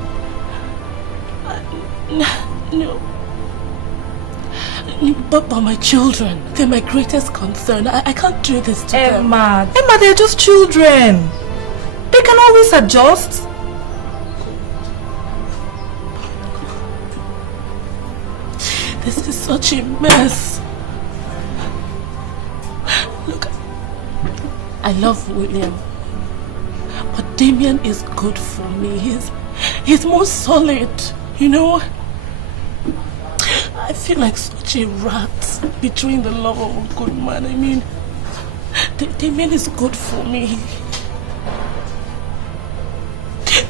No. But my children, they're my greatest concern. I can't do this to them. Emma, they're just children. They can always adjust. This is such a mess. Look, I love William, but Damian is good for me. He's more solid, you know. I feel like such a rat between the love of a good man. I mean, Damian is good for me.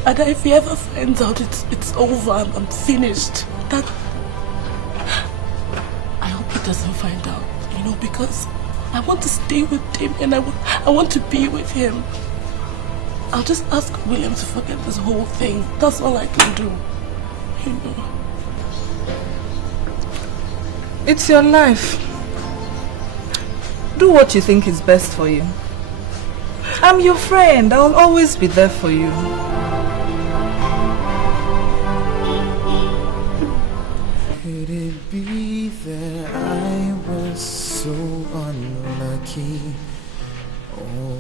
And if he ever finds out it's over, I'm finished. That I hope he doesn't find out, you know, because I want to stay with Damian. I want to be with him. I'll just ask William to forget this whole thing. That's all I can do, you know. It's your life. Do what you think is best for you. I'm your friend. I'll always be there for you. Could it be that I was so unlucky? Oh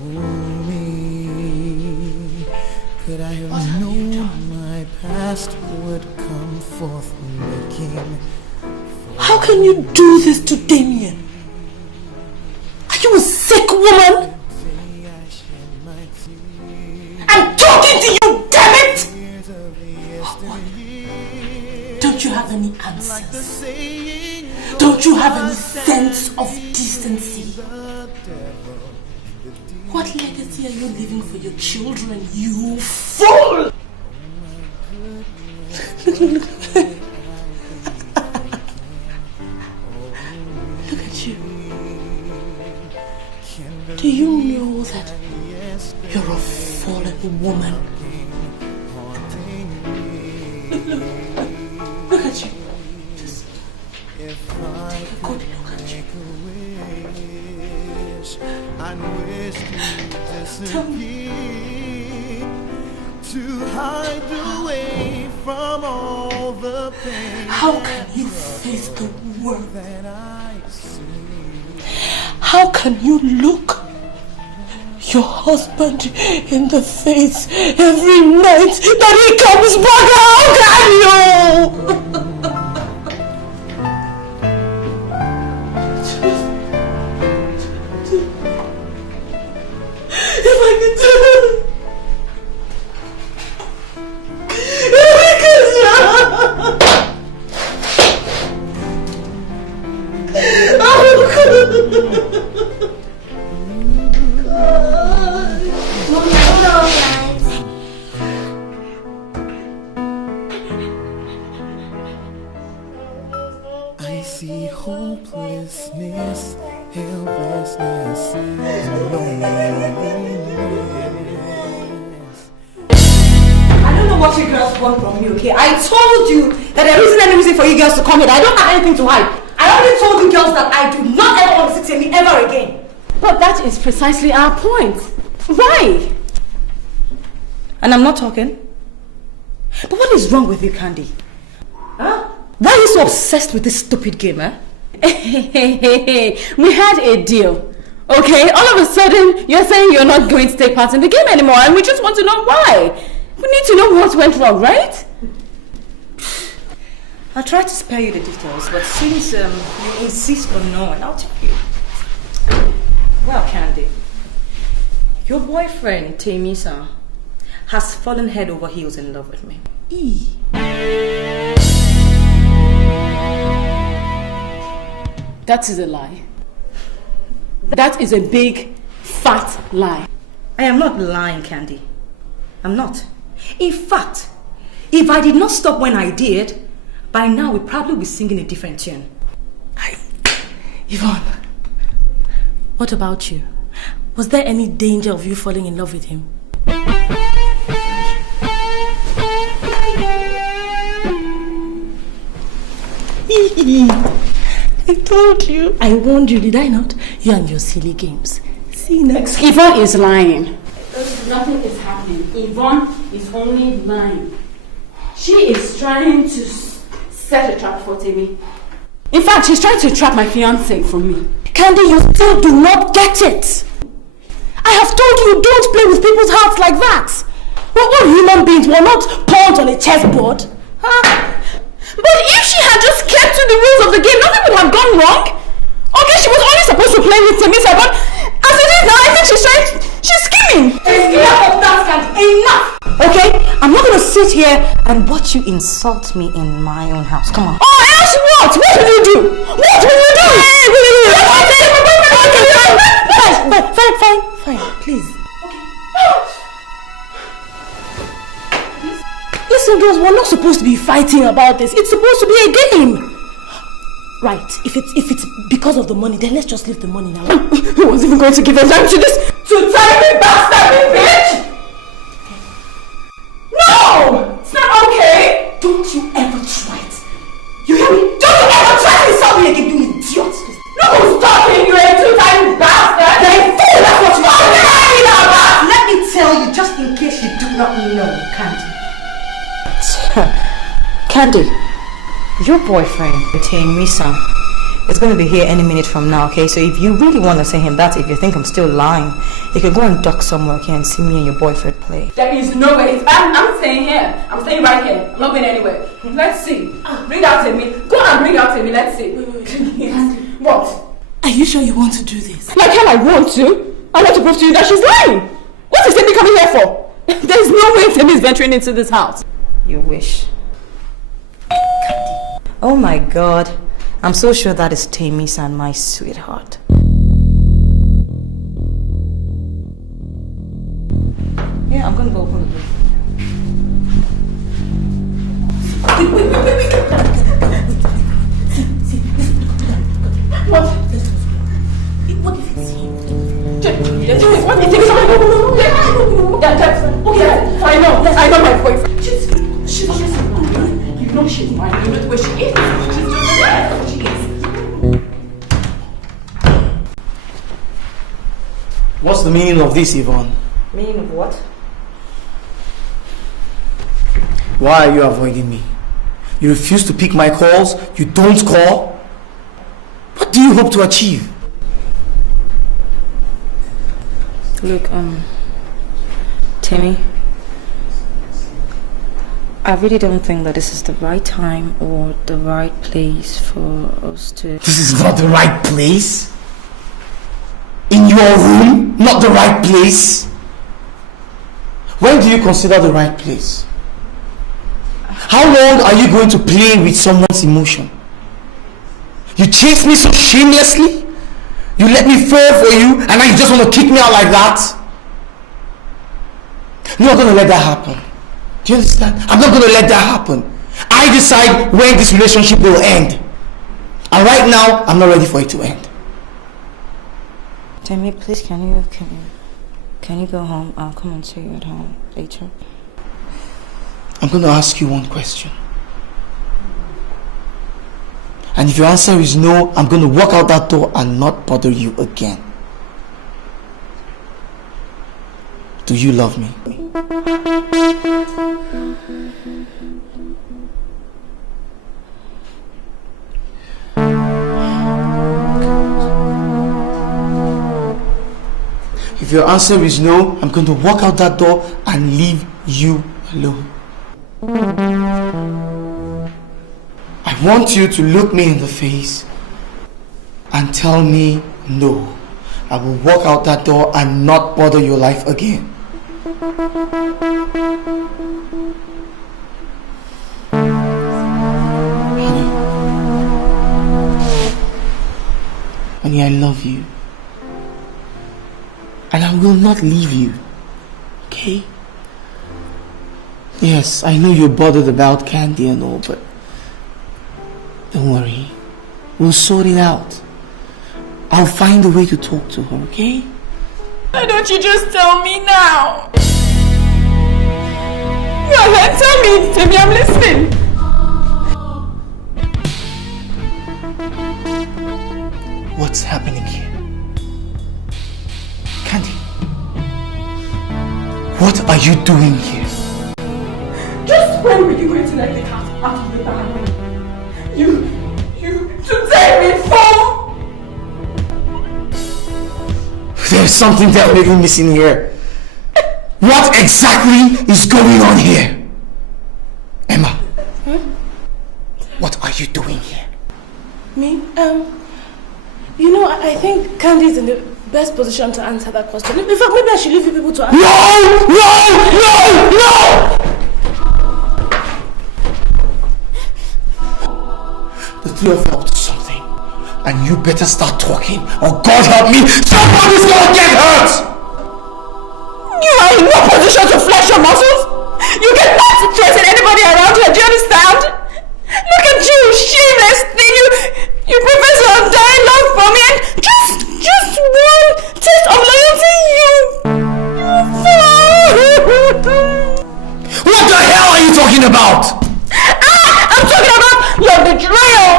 me, could I have known my past would come forth looking? How can you do this to Damian? Are you a sick woman? I'm talking to you, damn it! Don't you have any answers? Don't you have any sense of decency? What legacy are you leaving for your children, you fool? Look at you. Do you know that you're a fallen woman? Look at you. Just take a good look at you. Tell me. To hide away from all the pain. How can you face the world? How can you look your husband in the face every night that he comes back? How can you? If I could do it. I see hopelessness, helplessness, and loneliness. I don't know what you girls want from me, okay? I told you that there isn't any reason for you girls to come here. I don't have anything to hide. I already told you girls that I do not ever want to sit here ever again. But that is precisely our point. Why? And I'm not talking. But what is wrong with you, Candy? Huh? Why are you so obsessed with this stupid game, eh? We had a deal. Okay, all of a sudden you're saying you're not going to take part in the game anymore, and we just want to know why. We need to know what went wrong, right? I'll try to spare you the details, but since you insist on knowing, I'll tell you. Well, Candy, your boyfriend, Temisa, has fallen head over heels in love with me. That is a lie. That is a big, fat lie. I am not lying, Candy. I'm not. In fact, if I did not stop when I did, by now we'd probably be singing a different tune. Yvonne, what about you? Was there any danger of you falling in love with him? I told you. I warned you, did I not? You and your silly games. See next. Yvonne is lying. Nothing is happening. Yvonne is only lying. She is trying to set a trap for Timmy. In fact, she's trying to trap my fiancé from me. Candy, you still do not get it. I have told you don't play with people's hearts like that. We're human beings. We're not pawns on a chessboard. Huh? But if she had just kept to the rules of the game, nothing would have gone wrong. Okay, she was only supposed to play with Temisa, but as it is now, I think she's scheming. Enough of that, Candy. Enough! Okay, I'm not going to sit here and watch you insult me in my own house. Come on. Oh, else what? What will you do? What will you do? Fine, please. Listen, girls, we're not supposed to be fighting about this. It's supposed to be a game. Right, if it's because of the money, then let's just leave the money now. Who was even going to give a dime to this? To tiny bastard, bitch! No! It's not okay! Don't you ever try it. You hear me? Don't you ever try to insult me again, you idiot! No one's talking, you ain't too tiny bastard! You're a fool, that's what you are! Let me tell you, just in case you do not know, Candy. Candy, your boyfriend, Temisa, is going to be here any minute from now, okay? So if you really want to say him that, if you think I'm still lying, you can go and duck somewhere, okay, and see me and your boyfriend play. There is no way. I'm staying here. I'm staying right here. I'm not going anywhere. Let's see. Bring out Timmy. Go and bring out Timmy. Let's see. What? Are you sure you want to do this? Like hell I want to. I want to prove to you that she's lying. What is Timmy coming here for? There's no way Timmy is venturing into this house. You wish. Oh my God. I'm so sure that is Temisa, my sweetheart. Yeah, I'm gonna go open the door. Wait. What? What if it's him? What if it's him? I know my boyfriend. She's lying. You know she's lying. You know where she is. She's just there. She is. What's the meaning of this, Yvonne? Meaning of what? Why are you avoiding me? You refuse to pick my calls, you don't call. What do you hope to achieve? Look, Timmy, I really don't think that this is the right time or the right place for us to... This is not the right place? In your room? Not the right place? When do you consider the right place? How long are you going to play with someone's emotion? You chased me so shamelessly? You let me fall for you and now you just want to kick me out like that? I'm not going to let that happen. Do you understand? I'm not going to let that happen. I decide when this relationship will end. And right now, I'm not ready for it to end. Timmy, please, can you go home? I'll come and see you at home later. I'm going to ask you one question. And if your answer is no, I'm going to walk out that door and not bother you again. Do you love me? If your answer is no, I'm going to walk out that door and leave you alone. I want you to look me in the face and tell me no. I will walk out that door and not bother your life again. Honey, I love you. And I will not leave you. Okay? Yes, I know you're bothered about Candy and all, but don't worry. We'll sort it out. I'll find a way to talk to her, okay? Why don't you just tell me now? Go ahead, tell me. Tell me, I'm listening. What's happening here? Candy, what are you doing here? Just when were you going to let the cat out of the bag? You today before! There's something definitely missing here. What exactly is going on here? Emma, what are you doing here? Me? You know, I think Candy is in the best position to answer that question. In fact, maybe I should leave you people to answer. No! The three of you are up to something. And you better start talking, or God help me, somebody's gonna get hurt! You are in no position to flex your muscles. You cannot threaten anybody around here, do you understand? Look at you, shameless thing. You profess your undying love for me and just one taste of loyalty, What the hell are you talking about? I'm talking about your betrayal.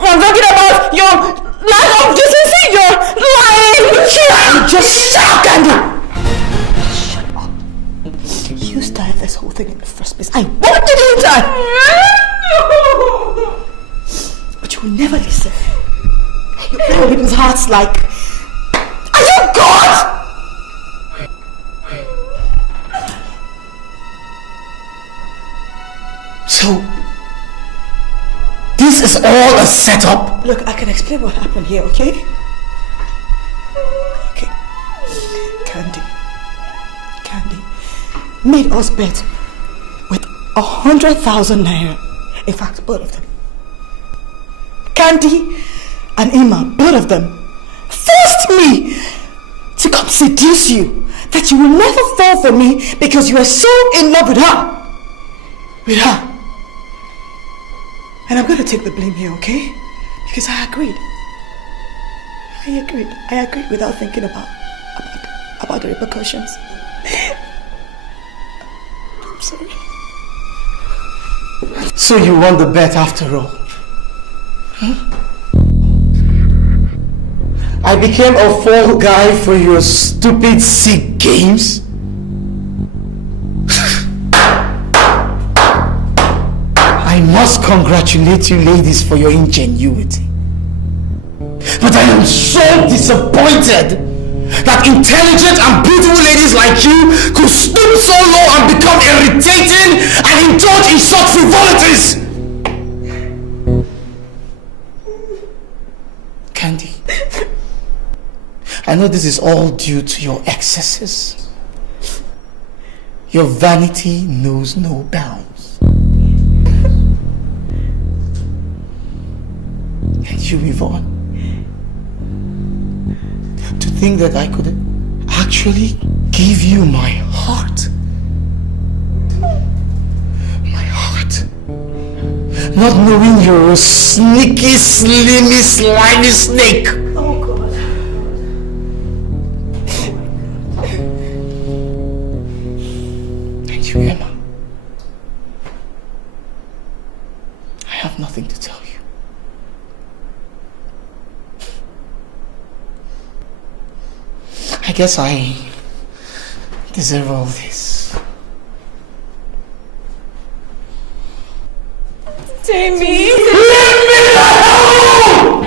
I'm talking about your lack of decency, your lying. Just shut up, Candy! Shut up. You started this whole thing in the first place. I wanted you to die! But you will never listen. You open people's hearts like... Are you God? So... this is all a setup? Look, I can explain what happened here, okay? Okay. Candy made us bet with 100,000 naira. In fact, both of them. Candy and Emma, both of them, forced me to come seduce you. That you will never fall for me because you are so in love with her. And I'm going to take the blame here, okay? Because I agreed. I agreed without thinking about the repercussions. I'm sorry. So you won the bet after all? Huh? I became a fall guy for your stupid, sick games? I must congratulate you ladies for your ingenuity. But I am so disappointed that intelligent and beautiful ladies like you could stoop so low and become irritating and indulge in such frivolities. Candy, I know this is all due to your excesses. Your vanity knows no bounds. And you, Yvonne, to think that I could actually give you my heart. My heart. Not knowing you're a sneaky, slimy, slimy snake. Oh God. And you, Emma, I have nothing to tell you. I guess I deserve all this. Damian! Leave me alone!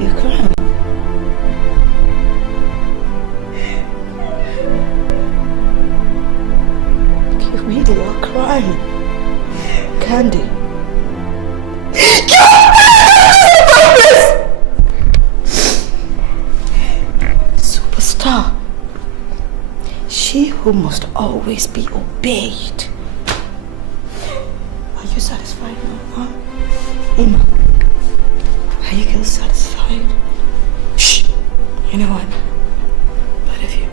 You're crying. crying. Candy. Superstar. She who must always be obeyed. Are you satisfied now, huh? Emma, are you girls satisfied? Shh. You know what? Both of you,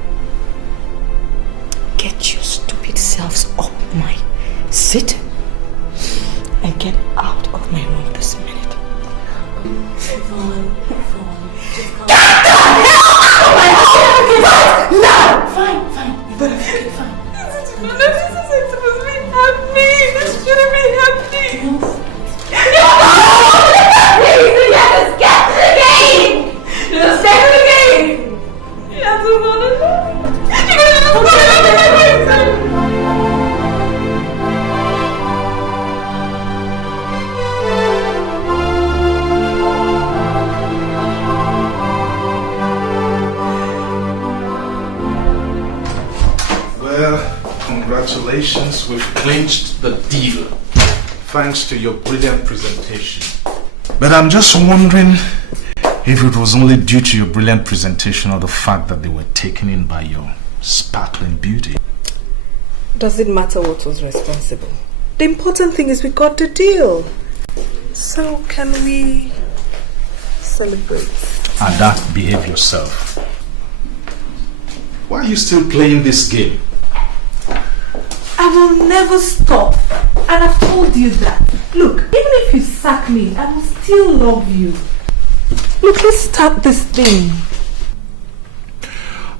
get your stupid selves up my seat and get out of my room this minute. Get the hell out of my house! Now! Fine. You better feel fine. This isn't supposed to be happening. This shouldn't be happening. You have to get to the game. You have to stay to the game. You have to follow it. Well, congratulations, we've clinched the deal. Thanks to your brilliant presentation. But I'm just wondering if it was only due to your brilliant presentation or the fact that they were taken in by your sparkling beauty. Does it matter what was responsible? The important thing is we got the deal. So can we celebrate? And that, behave yourself. Why are you still playing this game? I will never stop. And I've told you that. Look, even if you sack me, I will still love you. Look, let's start this thing.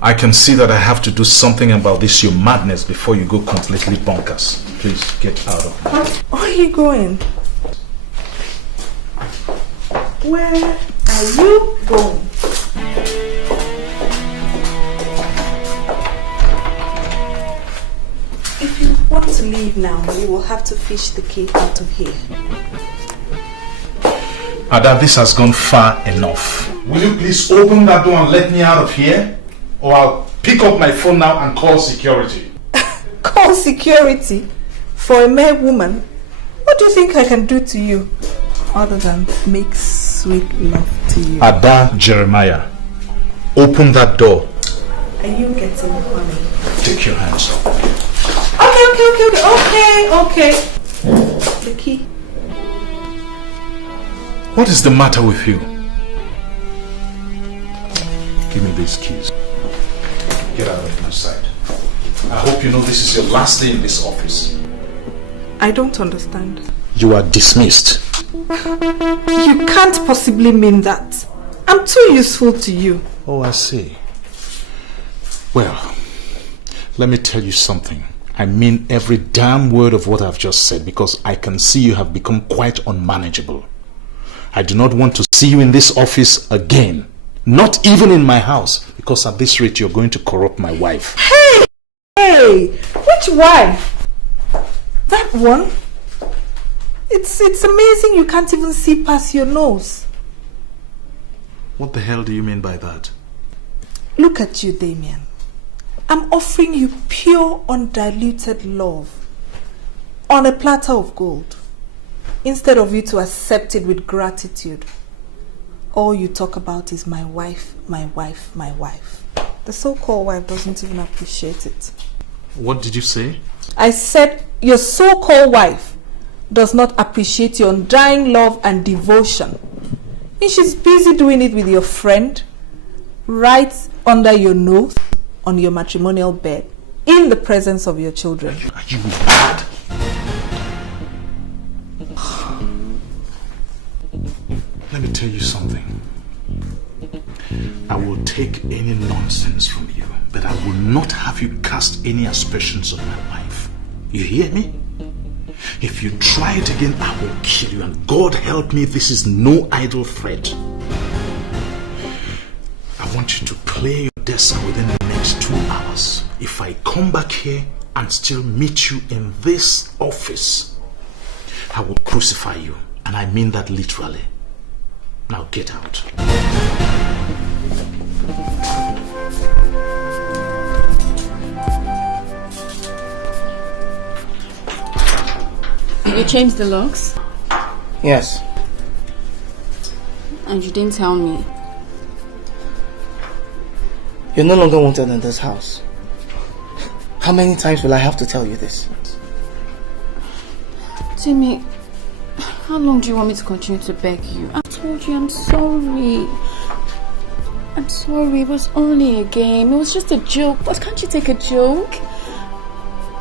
I can see that I have to do something about this your madness before you go completely bonkers. Please get out of here. Where are you going? Where are you going? If you want to leave now, you will have to fish the key out of here. Ada, this has gone far enough. Will you please open that door and let me out of here? Or I'll pick up my phone now and call security. Call security? For a mere woman? What do you think I can do to you? Other than make sweet love to you. Ada Jeremiah, open that door. Are you getting funny? Take your hands off. Okay. The key. What is the matter with you? Give me these keys. Get out of my sight. I hope you know this is your last day in this office. I don't understand. You are dismissed. You can't possibly mean that. I'm too useful to you. Oh, I see. Well, let me tell you something. I mean every damn word of what I've just said because I can see you have become quite unmanageable. I do not want to see you in this office again. Not even in my house, because at this rate you're going to corrupt my wife. Hey! Which wife? That one? It's amazing you can't even see past your nose. What the hell do you mean by that? Look at you, Damian. I'm offering you pure, undiluted love on a platter of gold. Instead of you to accept it with gratitude, all you talk about is my wife, my wife, my wife. The so-called wife doesn't even appreciate it. What did you say? I said your so-called wife does not appreciate your undying love and devotion. And she's busy doing it with your friend, right under your nose, on your matrimonial bed, in the presence of your children. Are you mad? Let me tell you something. I will take any nonsense from you, but I will not have you cast any aspersions on my wife. You hear me? If you try it again, I will kill you, and God help me, this is no idle threat. I want you to play your Dessa within the next 2 hours. If I come back here and still meet you in this office, I will crucify you, and I mean that literally. Now get out. You changed the locks? Yes. And you didn't tell me. You're no longer wanted in this house. How many times will I have to tell you this? Timmy, how long do you want me to continue to beg you? I told you I'm sorry. I'm sorry, it was only a game. It was just a joke. But can't you take a joke?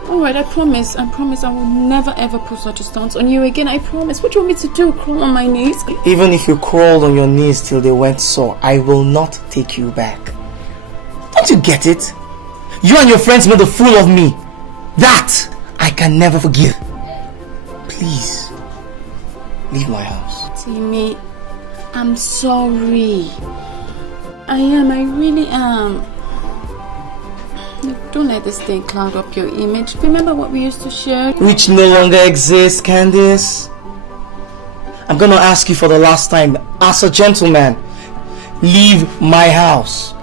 Alright, I promise I will never ever put such a stance on you again. I promise. What do you want me to do? Crawl on my knees? Even if you crawled on your knees till they went sore, I will not take you back. Don't you get it? You and your friends made a fool of me. That I can never forgive. Please, leave my house. Timmy, I'm sorry. I really am. Don't let this thing cloud up your image. Remember what we used to share? Which no longer exists, Candice. I'm gonna ask you for the last time, as a gentleman, leave my house.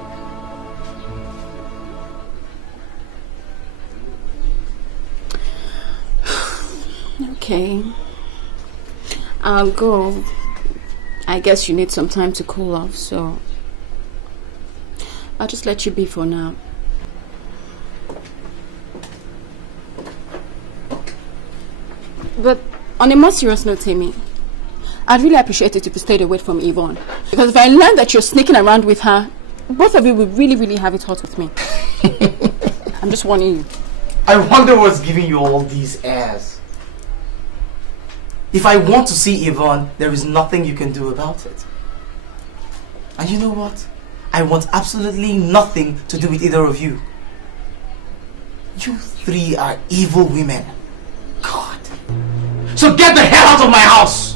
Okay, I'll go. I guess you need some time to cool off, so I'll just let you be for now. But on a more serious note, Timmy, I'd really appreciate it if you stayed away from Yvonne. Because if I learn that you're sneaking around with her, both of you will really have it hot with me. I'm just warning you. I wonder what's giving you all these airs. If I want to see Yvonne, there is nothing you can do about it. And you know what? I want absolutely nothing to do with either of you. You three are evil women. God. So get the hell out of my house!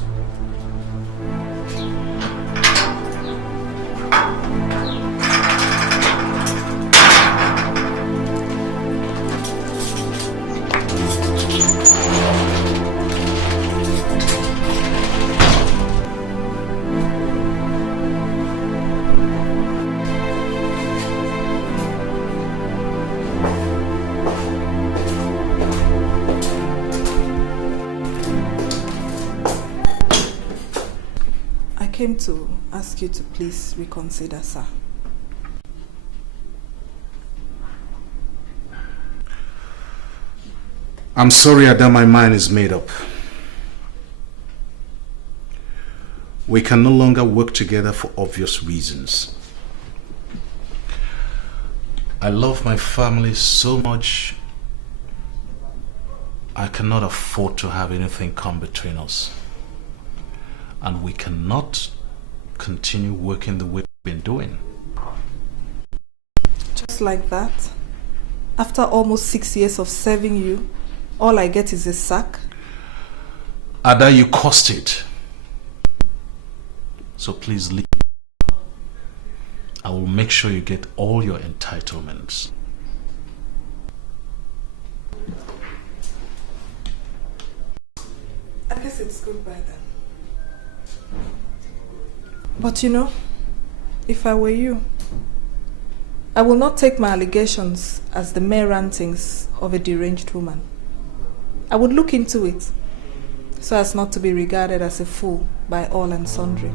I came to ask you to please reconsider, sir. I'm sorry, Ada, my mind is made up. We can no longer work together for obvious reasons. I love my family so much, I cannot afford to have anything come between us. And we cannot continue working the way we've been doing. Just like that? After almost 6 years of serving you, all I get is a sack? Ada, you caused it. So please leave. I will make sure you get all your entitlements. I guess it's goodbye then. But you know, if I were you, I will not take my allegations as the mere rantings of a deranged woman. I would look into it so as not to be regarded as a fool by all and sundry.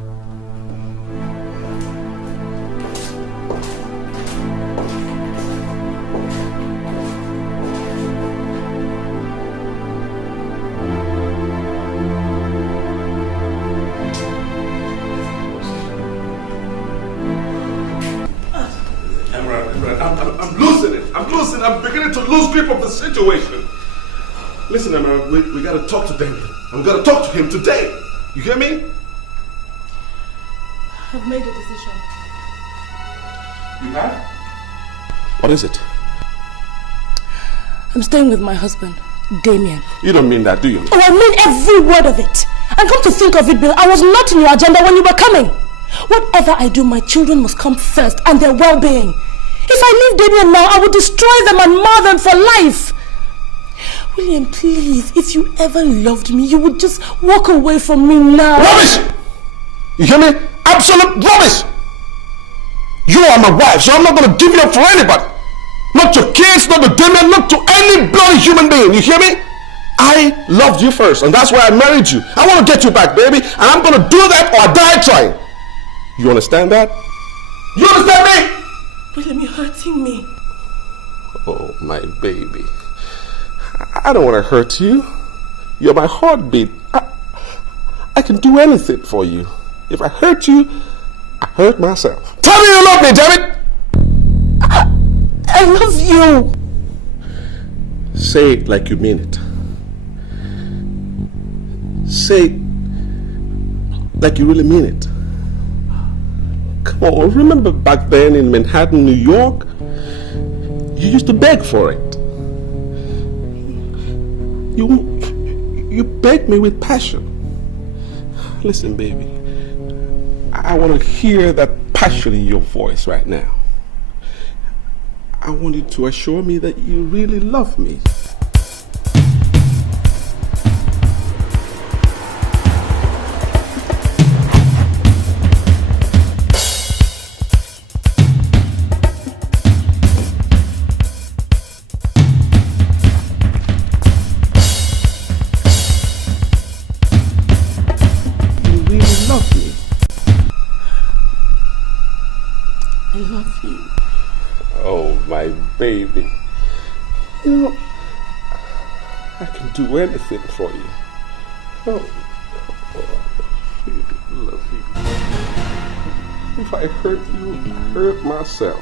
I'm beginning to lose grip of the situation. Listen, Emerald, we gotta talk to Damian. I'm gonna talk to him today. You hear me? I've made a decision. You have? What is it? I'm staying with my husband, Damian. You don't mean that, do you? Oh, I mean every word of it. And come to think of it, Bill, I was not in your agenda when you were coming. Whatever I do, my children must come first and their well-being. If I leave Damian now, I will destroy them and mar them for life. William, please, if you ever loved me, you would just walk away from me now. Rubbish! You hear me? Absolute rubbish! You are my wife, so I'm not going to give you up for anybody. Not to kids, not to Damian, not to any bloody human being. You hear me? I loved you first, and that's why I married you. I want to get you back, baby, and I'm going to do that or I die trying. You understand that? You understand me? William, you're hurting me. Oh, my baby. I don't want to hurt you. You're my heartbeat. I can do anything for you. If I hurt you, I hurt myself. Tell me you love me, damn it! I love you. Say it like you mean it. Say it like you really mean it. Come on, remember back then in Manhattan, New York? You used to beg for it. You begged me with passion. Listen, baby, I want to hear that passion in your voice right now. I want you to assure me that you really love me. Baby, you know, I can do anything for you. Oh, I love you. If I hurt you, I hurt myself.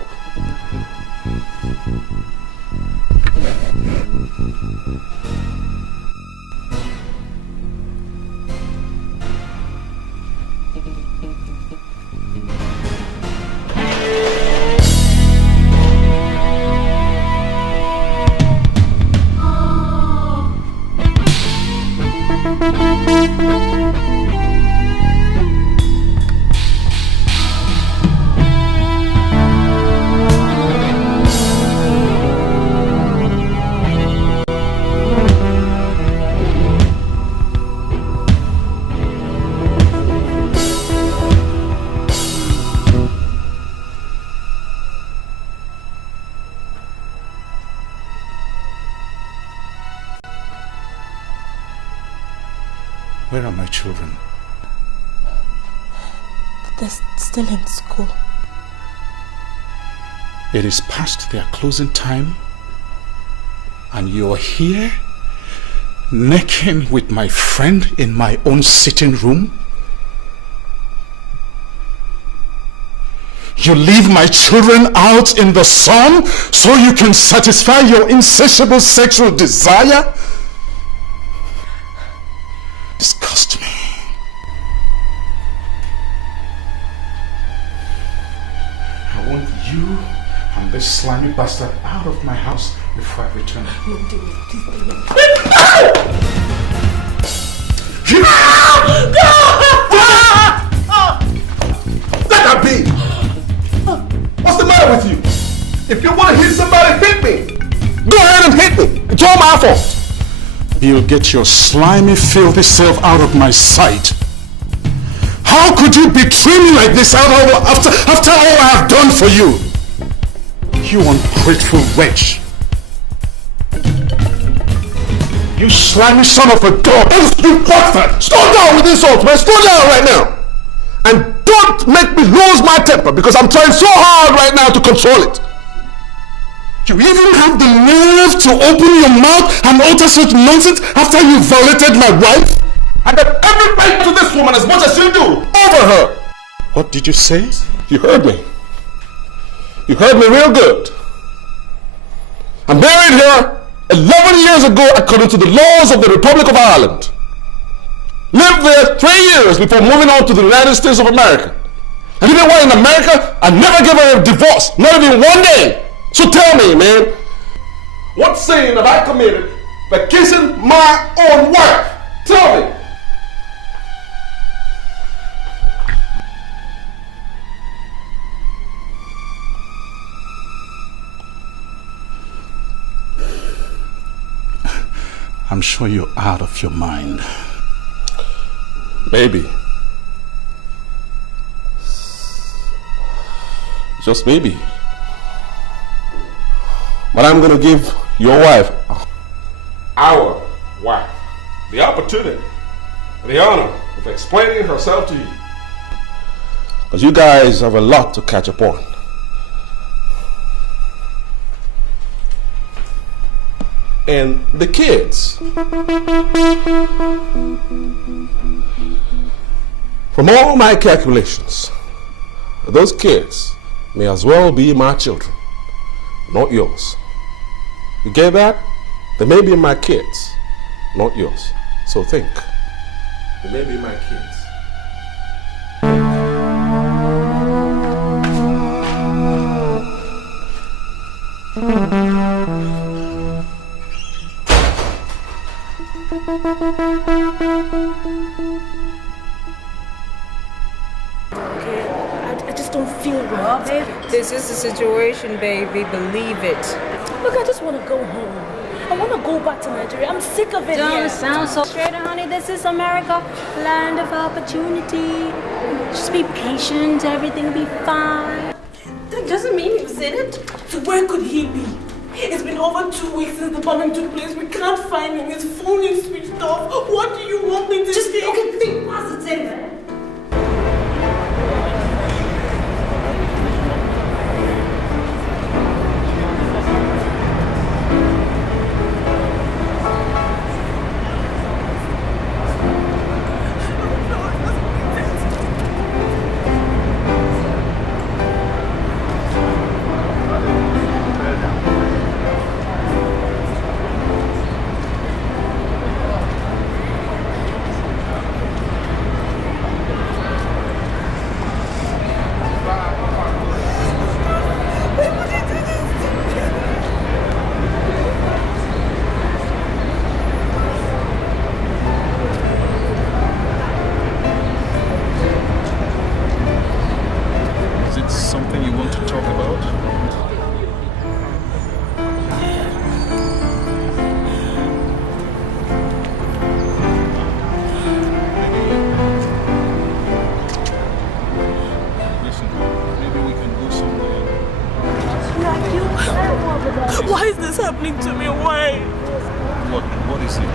Where are my children? They're still in school. It is past their closing time, and you're here, necking with my friend in my own sitting room? You leave my children out in the sun so you can satisfy your insatiable sexual desire? Disgust me. I want you and this slimy bastard out of my house before I return. No, Damian, please, Damian. Let that be! What's the matter with you? If you want to hit somebody, hit me! Go ahead and hit me! It's all my fault! You'll get your slimy, filthy self out of my sight. How could you betray me like this after all I have done for you? You ungrateful wretch. You slimy son of a dog. You bastard! Slow down with insults, man! Slow down right now! And don't make me lose my temper because I'm trying so hard right now to control it. You even have the nerve to open your mouth and utter such nonsense after you violated my wife? I got every right to this woman as much as you do, over her. What did you say? You heard me. You heard me real good. I married her 11 years ago according to the laws of the Republic of Ireland. Lived there 3 years before moving on to the United States of America. And even while in America, I never gave her a divorce, not even one day. So tell me, man, what sin have I committed by kissing my own wife? Tell me. I'm sure you're out of your mind. Maybe. Just maybe. But I'm gonna give your wife an hour wife the opportunity, the honor of explaining herself to you. Because you guys have a lot to catch up on. And the kids, from all my calculations, those kids may as well be my children, not yours. You get that? They may be my kids, not yours. So think. They may be my kids. I just don't feel right. Babe, this is the situation, baby. Believe it. Look, I just want to go home. I want to go back to Nigeria. I'm sick of it Don't here. sound so straight, honey. This is America, land of opportunity. Just be patient. Everything will be fine. That doesn't mean he was in it. So where could he be? It's been over 2 weeks since the bombing took place. We can't find him. His phone is switched off. What do you want me to do? Okay, think positive. Why is this happening to me? Why? What is it?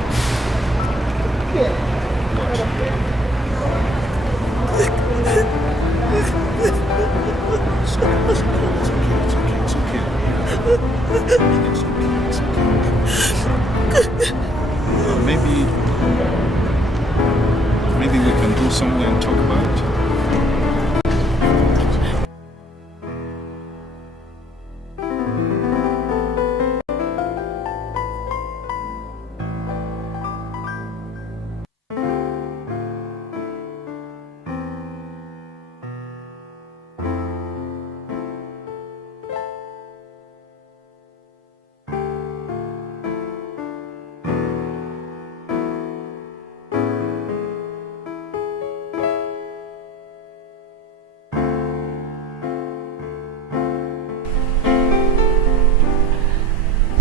Maybe we can go somewhere and talk about it.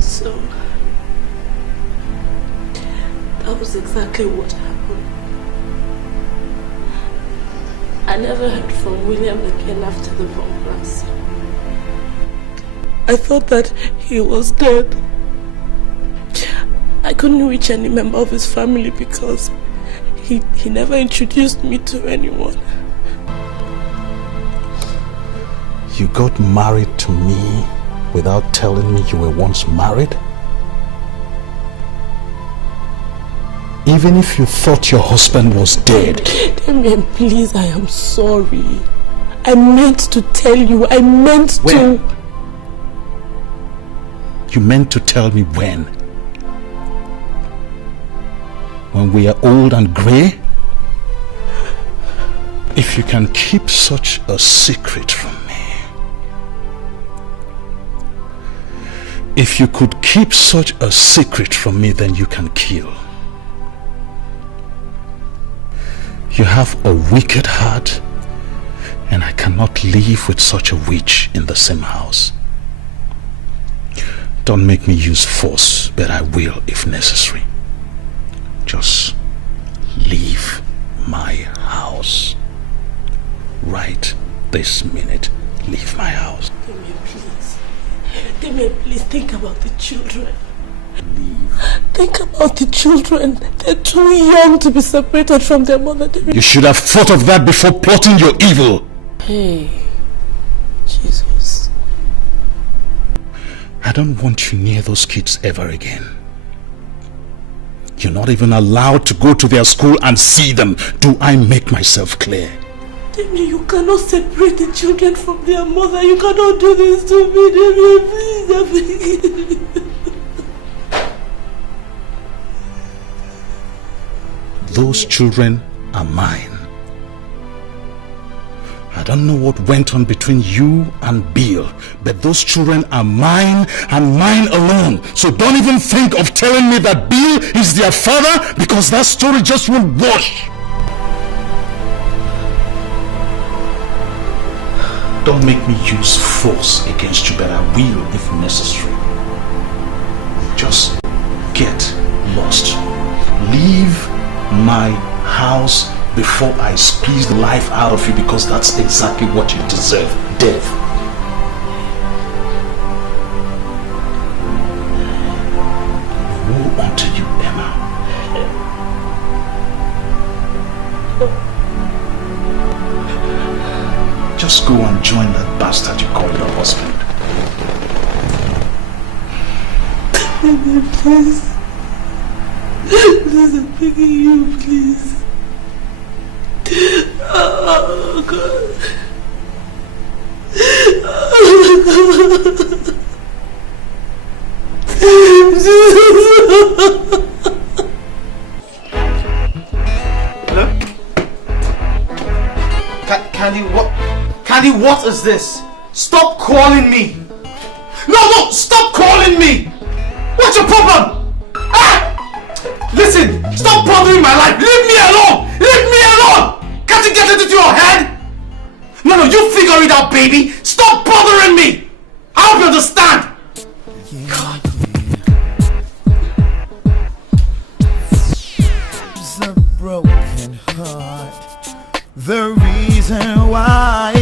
So, that was exactly what happened. I never heard from William again after the bomb blast. I thought that he was dead. I couldn't reach any member of his family because he never introduced me to anyone. You got married to me without telling me you were once married? Even if you thought your husband was dead. Damian, please, I am sorry. I meant to tell you. I meant to. You meant to tell me when? When we are old and grey? If you can keep such a secret from me. If you could keep such a secret from me, then you can kill. You have a wicked heart, and I cannot live with such a witch in the same house. Don't make me use force, but I will if necessary. Just leave my house. Right this minute, leave my house. Damian, please. Damian, please think about the children. Leave Think about the children. They're too young to be separated from their mother. You should have thought of that before plotting your evil. Hey, Jesus. I don't want you near those kids ever again. You're not even allowed to go to their school and see them. Do I make myself clear? Damian, you cannot separate the children from their mother. You cannot do this to me, Damian. Please, I beg you. Those children are mine. I don't know what went on between you and Bill, but those children are mine and mine alone. So don't even think of telling me that Bill is their father, because that story just won't wash. Don't make me use force against you, but I will if necessary. Just get lost. Leave my house before I squeeze the life out of you, because that's exactly what you deserve. Death. Woe unto you, Emma. Just go and join that bastard you call your husband. Please. Please, I'm begging you, please. Oh, God. Hello? Candy, what? Candy, what is this? Stop calling me! No, stop calling me! What's your problem? Ah! Listen, stop bothering my life! Leave me alone! Leave me alone! Can't you get it into your head? No, you figure it out, baby! Stop bothering me! I hope you understand! God. It's a broken heart. The reason why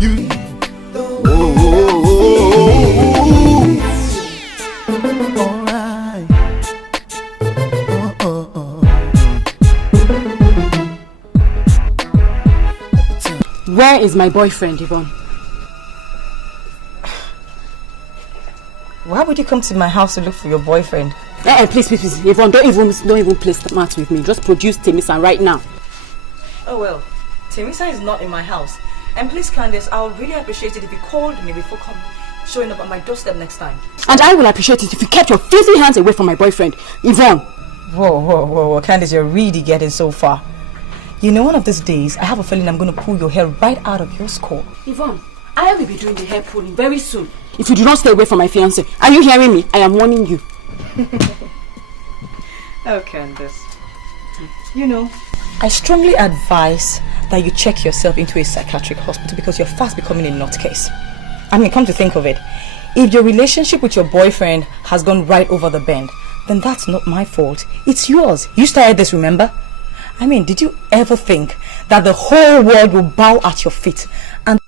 you Where is my boyfriend, Yvonne? Why would you come to my house to look for your boyfriend? Please, Yvonne, don't even play smart with me. Just produce Temisan right now. Oh well, Temisan is not in my house. And please, Candace, I would really appreciate it if you called me before showing up at my doorstep next time. And I will appreciate it if you kept your filthy hands away from my boyfriend, Yvonne. Whoa, Candace, you're really getting so far. You know, one of these days, I have a feeling I'm going to pull your hair right out of your skull. Yvonne, I will be doing the hair pulling very soon. If you do not stay away from my fiancé. Are you hearing me? I am warning you. Oh, Candace. You know, I strongly advise that you check yourself into a psychiatric hospital because you're fast becoming a nutcase. I mean, come to think of it, if your relationship with your boyfriend has gone right over the bend, then that's not my fault. It's yours. You started this, remember? I mean, did you ever think that the whole world will bow at your feet and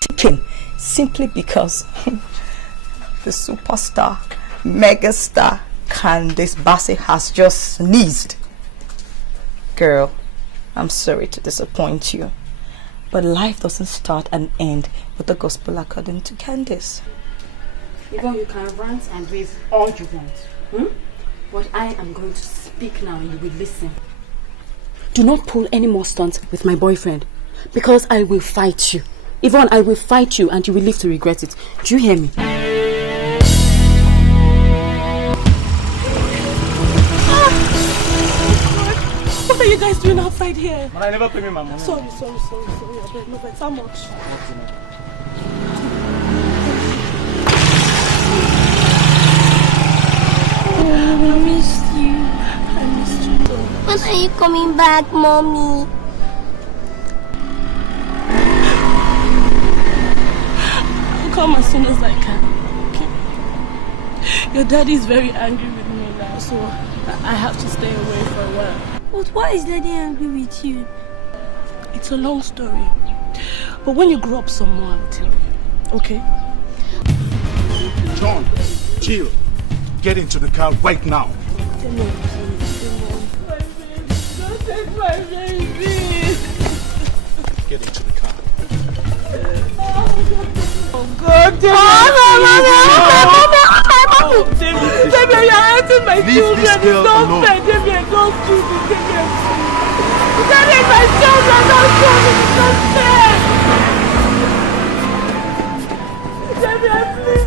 ticking simply because the superstar, megastar Candace Bassey has just sneezed? Girl, I'm sorry to disappoint you, but life doesn't start and end with the gospel according to Candace. Yvonne, you can rant and rave all you want. But I am going to speak now and you will listen. Do not pull any more stunts with my boyfriend, because I will fight you. Yvonne, I will fight you and you will live to regret it. Do you hear me? What are you guys doing outside here? Man, I never pay me my money. Sorry. I don't know, but how much? I missed you. When are you coming back, Mommy? I'll come as soon as I can. Okay? Your daddy is very angry with me now, so I have to stay away for a while. But why is Daddy angry with you? It's a long story. But when you grow up some more, I'll tell you. Okay? John, Jill, get into the car right now. Don't take my baby. Get into the car. Oh God, Damian! Damian, you're hurting my children. It's not fair, Damian. Don't do this, Damian. Damian, my children, don't do this. It's not fair. Damian, please.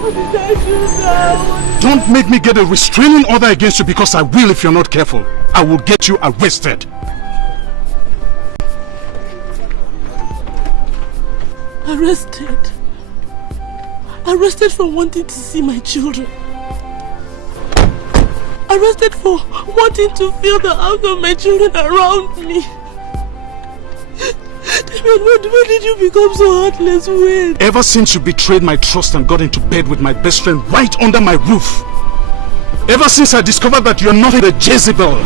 What did I do now? Don't make me get a restraining order against you, because I will if you're not careful. I will get you arrested. Arrested? Arrested for wanting to see my children. Arrested for wanting to feel the arms of my children around me. Damian, when did you become so heartless? When? Ever since you betrayed my trust and got into bed with my best friend right under my roof. Ever since I discovered that you're not a Jezebel.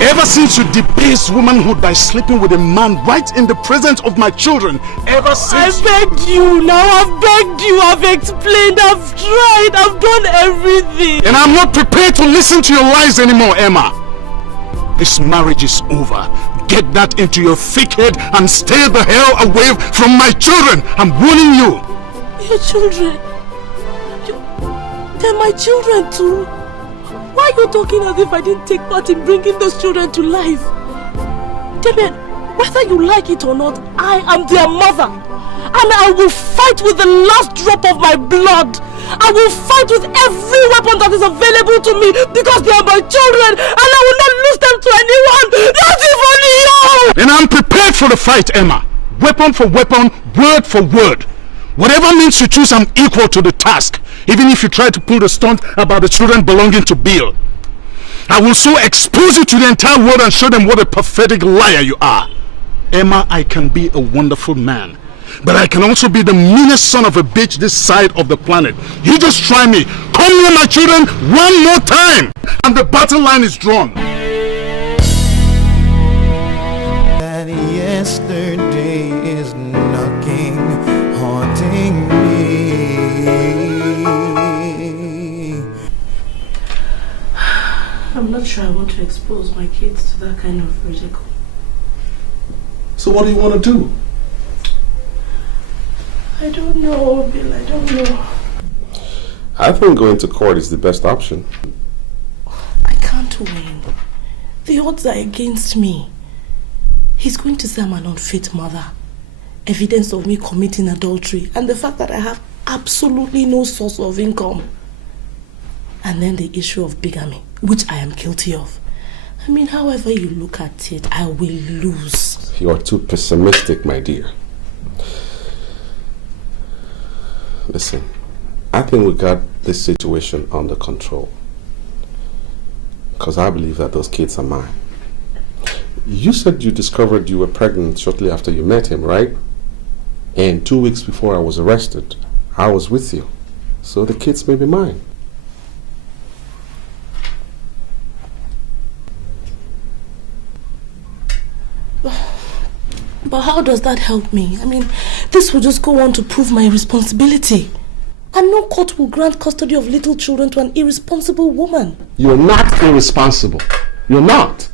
Ever since you debased womanhood by sleeping with a man right in the presence of my children. Ever since... I begged you now, I've begged you, I've explained, I've tried, I've done everything. And I'm not prepared to listen to your lies anymore, Emma. This marriage is over. Get that into your thick head and stay the hell away from my children. I'm warning you. Your children? They're my children too. Why are you talking as if I didn't take part in bringing those children to life? Damian, whether you like it or not, I am their mother. And I will fight with the last drop of my blood. I will fight with every weapon that is available to me because they are my children and I will not lose them to anyone, not even you! And I'm prepared for the fight, Emma. Weapon for weapon, word for word. Whatever means you choose, I'm equal to the task. Even if you try to pull the stunt about the children belonging to Bill. I will so expose you to the entire world and show them what a pathetic liar you are. Emma, I can be a wonderful man. But I can also be the meanest son of a bitch this side of the planet. You just try me. Come near my children one more time. And the battle line is drawn. That yesterday is knocking, haunting me. I'm not sure I want to expose my kids to that kind of ridicule. So what do you want to do? I don't know, Bill, I don't know. I think going to court is the best option. I can't win. The odds are against me. He's going to say I'm an unfit mother. Evidence of me committing adultery and the fact that I have absolutely no source of income. And then the issue of bigamy, which I am guilty of. I mean, however you look at it, I will lose. You're too pessimistic, my dear. Listen, I think we got this situation under control. Because I believe that those kids are mine. You said you discovered you were pregnant shortly after you met him, right? And 2 weeks before I was arrested, I was with you. So the kids may be mine. But how does that help me? I mean, this will just go on to prove my responsibility. And no court will grant custody of little children to an irresponsible woman. You're not irresponsible. You're not.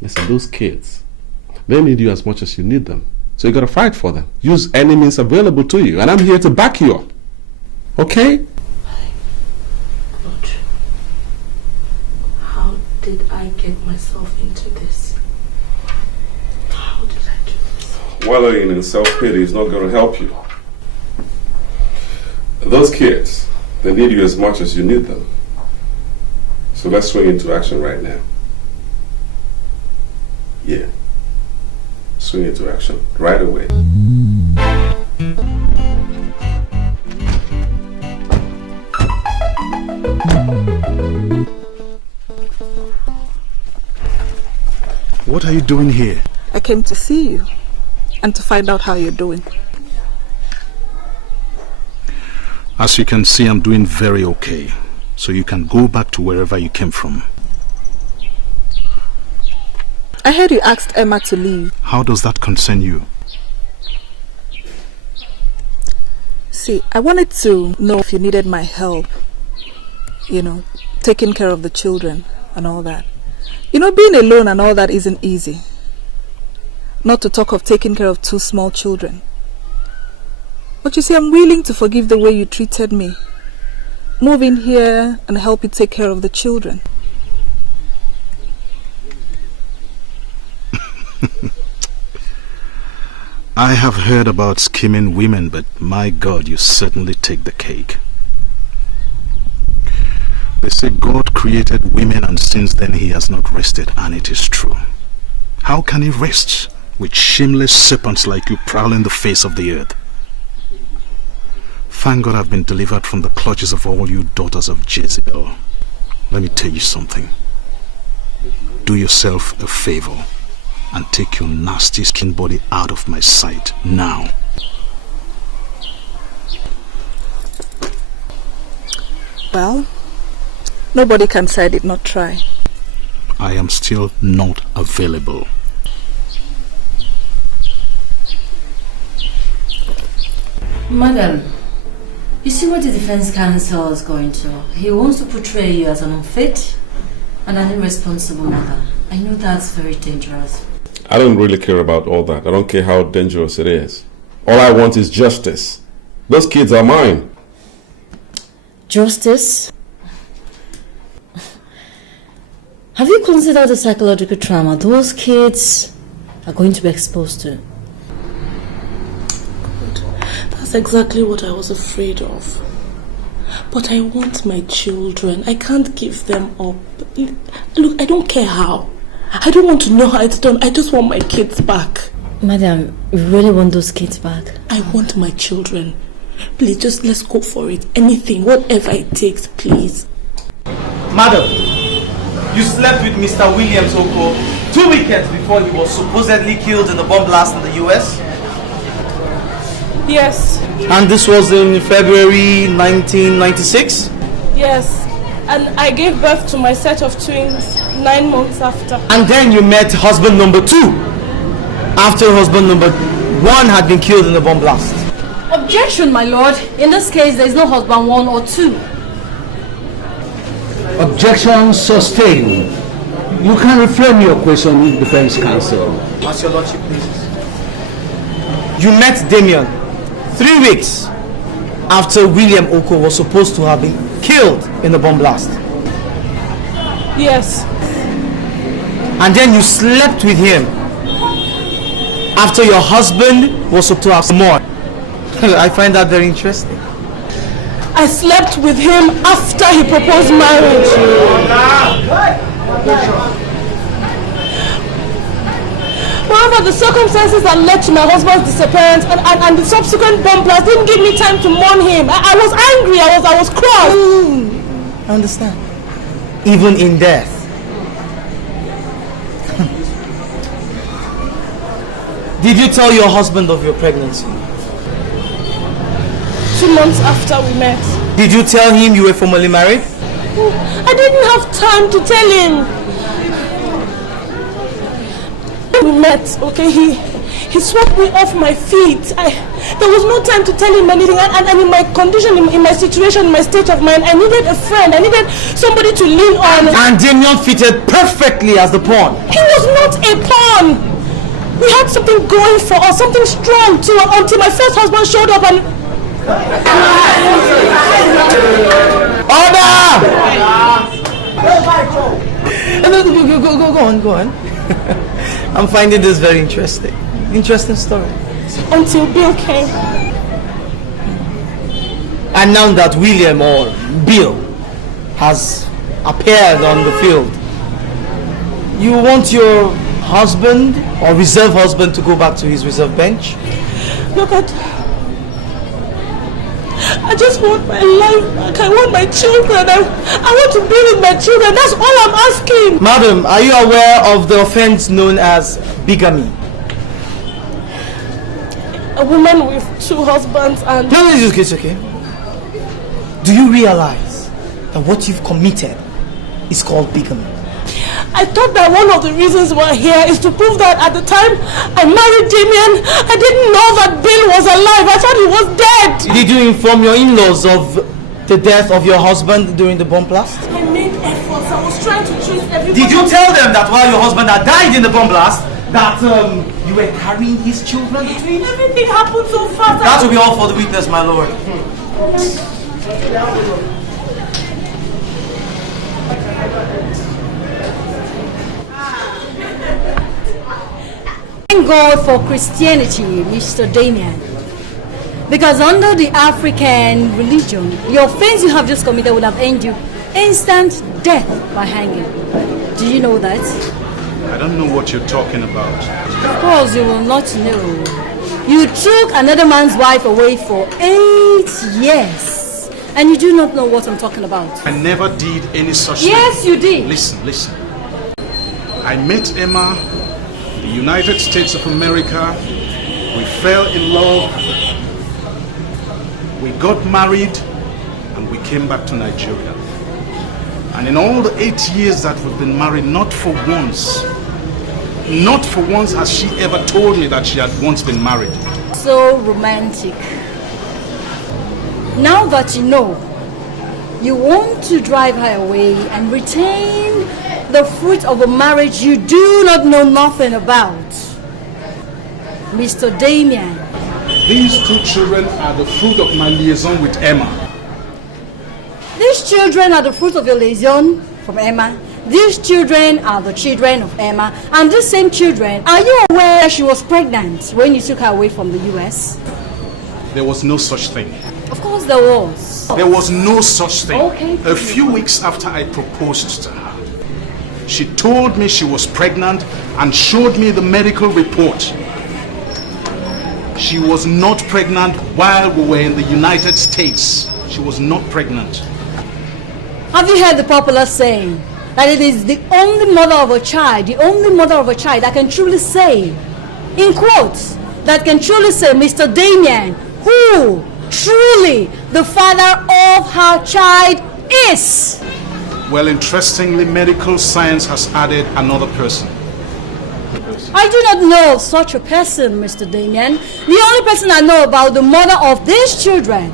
Listen, those kids, they need you as much as you need them. So you gotta fight for them. Use any means available to you. And I'm here to back you up. Okay? Lord, how did I get myself into this? How did I do this? Wallowing in self-pity is not gonna help you. Those kids, they need you as much as you need them. So let's swing into action right now. Yeah. Swing into action right away. What are you doing here? I came to see you and to find out how you're doing. As you can see, I'm doing very okay. So you can go back to wherever you came from. I heard you asked Emma to leave. How does that concern you? See, I wanted to know if you needed my help. You know, taking care of the children and all that. You know, being alone and all that isn't easy. Not to talk of taking care of 2 small children. But you see, I'm willing to forgive the way you treated me. Move in here and help you take care of the children. I have heard about scheming women, but my God, you certainly take the cake. They say God created women and since then he has not rested, and it is true. How can he rest with shameless serpents like you prowling the face of the earth? Thank God I've been delivered from the clutches of all you daughters of Jezebel. Let me tell you something. Do yourself a favor and take your nasty skin body out of my sight now. Well, nobody can say I did not try. I am still not available. Madam, you see what the defense counsel is going to. He wants to portray you as an unfit and an irresponsible mother. I know that's very dangerous. I don't really care about all that. I don't care how dangerous it is. All I want is justice. Those kids are mine. Justice? Have you considered the psychological trauma those kids are going to be exposed to? That's exactly what I was afraid of. But I want my children. I can't give them up. Look, I don't care how. I don't want to know how it's done. I just want my kids back. Madam, you really want those kids back? I want my children. Please, just let's go for it. Anything, whatever it takes, please. Madam, you slept with Mr. Williams Oko 2 weekends before he was supposedly killed in the bomb blast in the US? Yes. And this was in February 1996? Yes. And I gave birth to my set of twins 9 months after. And then you met husband number 2 after husband number 1 had been killed in the bomb blast. Objection, my lord. In this case, there is no husband 1 or 2. Objection sustained. You can reframe your question, defense counsel. As your lordship pleases. You met Damian 3 weeks after William Oko was supposed to have been killed in the bomb blast. Yes. And then you slept with him after your husband was supposed to have some more. I find that very interesting. I slept with him after he proposed marriage. However, the circumstances that led to my husband's disappearance and the subsequent bomb blast didn't give me time to mourn him. I was angry, I was cross. I understand. Even in death. Did you tell your husband of your pregnancy? 2 months after we met. Did you tell him you were formally married? I didn't have time to tell him. We met, okay? He swept me off my feet. There was no time to tell him anything, and in my condition, in my situation, in my state of mind, I needed a friend. I needed somebody to lean on. And Damian fitted perfectly as the pawn. He was not a pawn. We had something going for us, something strong too, until my first husband showed up and... Order! Go on. I'm finding this very interesting. Interesting story. Until Bill came. And now that William or Bill has appeared on the field, you want your husband or reserve husband to go back to his reserve bench? Look I just want my life back. I want my children. I want to be with my children. That's all I'm asking. Madam, are you aware of the offense known as bigamy? A woman with 2 husbands and... No, it's okay. Do you realize that what you've committed is called bigamy? I thought that one of the reasons we're here is to prove that at the time I married Damian, I didn't know that Bill was alive. I thought he was dead. Did you inform your in-laws of the death of your husband during the bomb blast? I made efforts. I was trying to trace everybody. Did you tell them that while your husband had died in the bomb blast, that you were carrying his children between? Everything happened so fast. That will be all for the witness, my lord. Thank God for Christianity, Mr. Damian. Because under the African religion, the offense you have just committed would have earned you instant death by hanging. Do you know that? I don't know what you're talking about. Of course you will not know. You took another man's wife away for 8 years. And you do not know what I'm talking about. I never did any such thing. Yes, you did. Listen. I met Emma in the United States of America. We fell in love. We got married and we came back to Nigeria. And in all the 8 years that we've been married, not for once has she ever told me that she had once been married. So romantic. Now that you know, you want to drive her away and retain the fruit of a marriage you do not know nothing about. Mr. Damian. These two children are the fruit of my liaison with Emma. These children are the fruit of your liaison from Emma. These children are the children of Emma. And these same children, are you aware she was pregnant when you took her away from the US? There was no such thing. Of course there was. There was no such thing. Okay. A few weeks after I proposed to her, she told me she was pregnant and showed me the medical report. She was not pregnant while we were in the United States. She was not pregnant. Have you heard the popular saying that it is the only mother of a child that can truly say, in quotes, that can truly say, Mr. Damian, who truly the father of her child is? Well, interestingly, medical science has added another person. I do not know of such a person, Mr. Damian. The only person I know about the mother of these children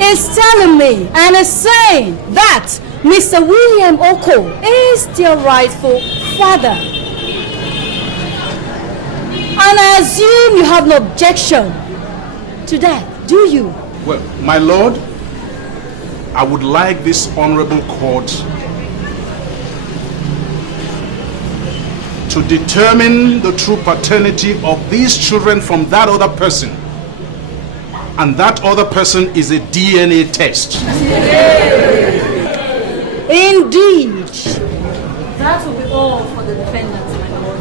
is telling me and is saying that Mr. William Oko is their rightful father. And I assume you have no objection to that, do you? Well, my lord, I would like this honorable court to determine the true paternity of these children from that other person. And that other person is a DNA test. Indeed. That will be all for the defendants, my lord.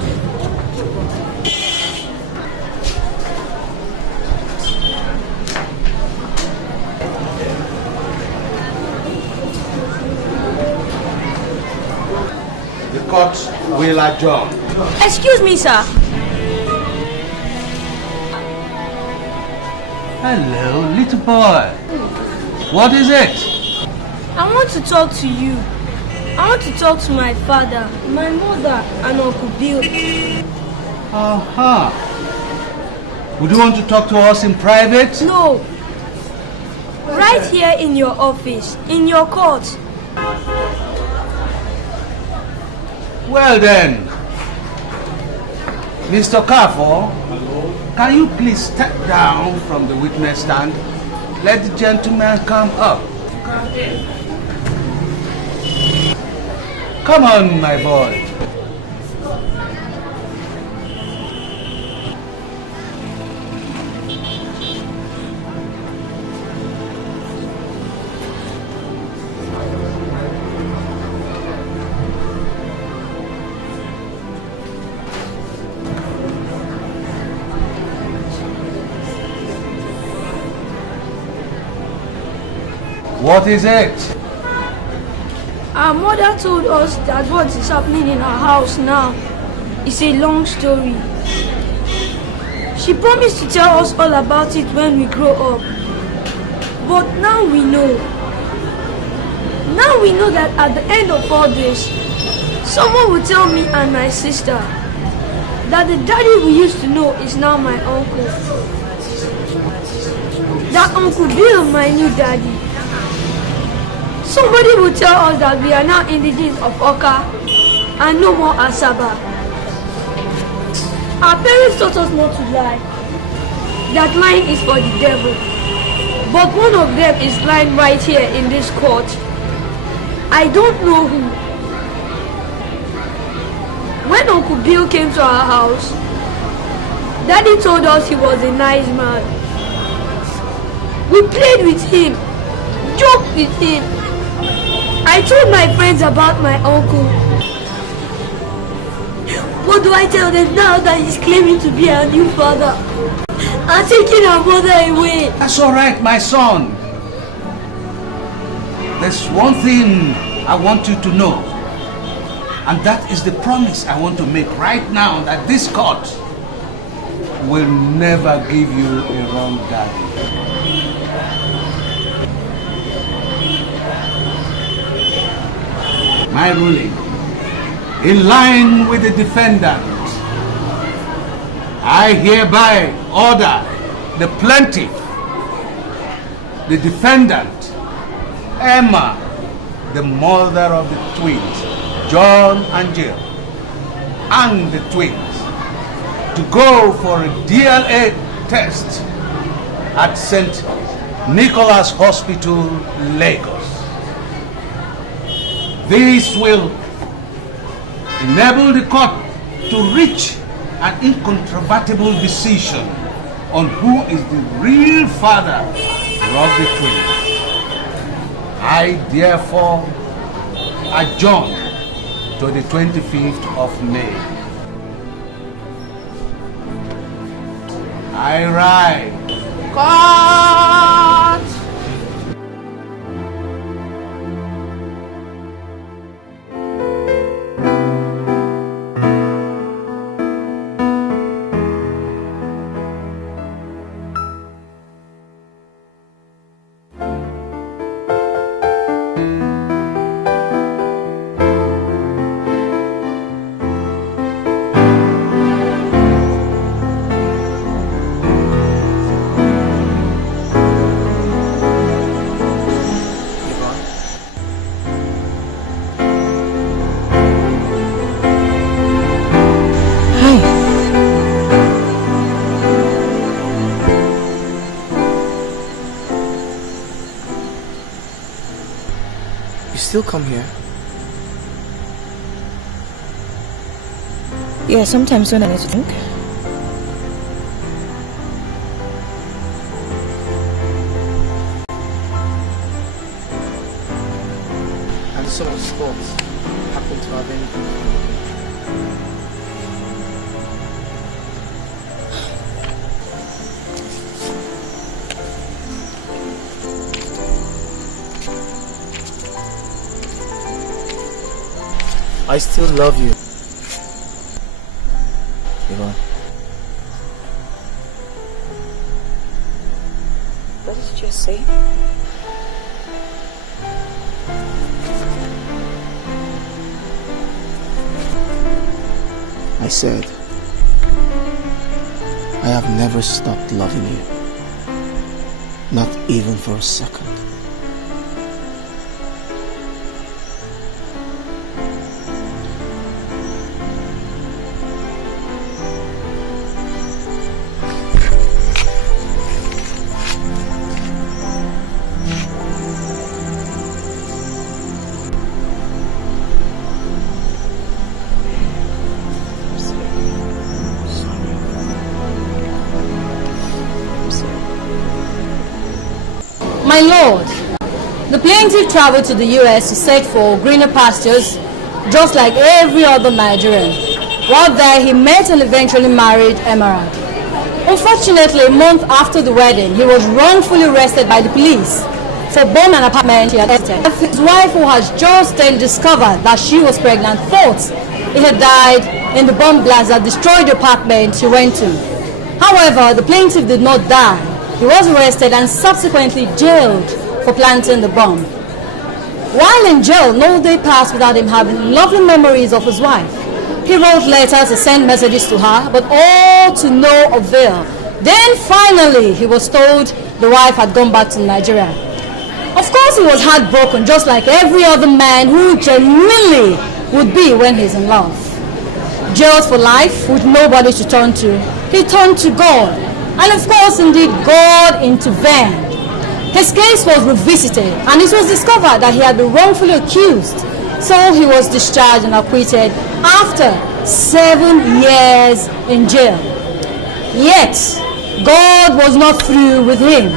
The court will adjourn. Excuse me, sir. Hello, little boy. What is it? I want to talk to you. I want to talk to my father, my mother, and Uncle Bill. Uh-huh. Would you want to talk to us in private? No. Right here in your office, in your court. Well then, Mr. Carfor, can you please step down from the witness stand? Let the gentleman come up. Come on, my boy. What is it? Our mother told us that what is happening in our house now is a long story. She promised to tell us all about it when we grow up. But now we know. Now we know that at the end of all this, someone will tell me and my sister that the daddy we used to know is now my uncle. Uncle Bill, my new daddy. Somebody will tell us that we are now indigenous of Oka and no more Asaba. Our parents taught us not to lie. That lying is for the devil. But one of them is lying right here in this court. I don't know who. When Uncle Bill came to our house, Daddy told us he was a nice man. We played with him, joked with him. I told my friends about my uncle. What do I tell them now that he's claiming to be our new father and taking our mother away? That's all right, my son. There's one thing I want you to know, and that is the promise I want to make right now, that this court will never give you a wrong daddy. My ruling, in line with the defendant, I hereby order the plaintiff, the defendant, Emma, the mother of the twins, John and Jill, and the twins, to go for a DNA test at St. Nicholas Hospital, Lagos. This will enable the court to reach an incontrovertible decision on who is the real father of the twins. I therefore adjourn to the 25th of May. I write. Court! Still come here? Yeah, sometimes when I need to think. And some of the sports happen to have anything to do with it. I still love you, Yvonne. What did you just say? I said, I have never stopped loving you. Not even for a second. My lord, the plaintiff traveled to the US to search for greener pastures, just like every other Nigerian. While there, he met and eventually married Emerald. Unfortunately, a month after the wedding, he was wrongfully arrested by the police for bombing an apartment he had entered. His wife, who has just then discovered that she was pregnant, thought he had died in the bomb blast that destroyed the apartment she went to. However, the plaintiff did not die. He was arrested and subsequently jailed for planting the bomb. While in jail, no day passed without him having lovely memories of his wife. He wrote letters and sent messages to her, but all to no avail. Then finally, he was told the wife had gone back to Nigeria. Of course, he was heartbroken, just like every other man who genuinely would be when he's in love. Jailed for life with nobody to turn to, he turned to God. And of course, indeed, God intervened. His case was revisited, and it was discovered that he had been wrongfully accused. So he was discharged and acquitted after 7 years in jail. Yet, God was not through with him.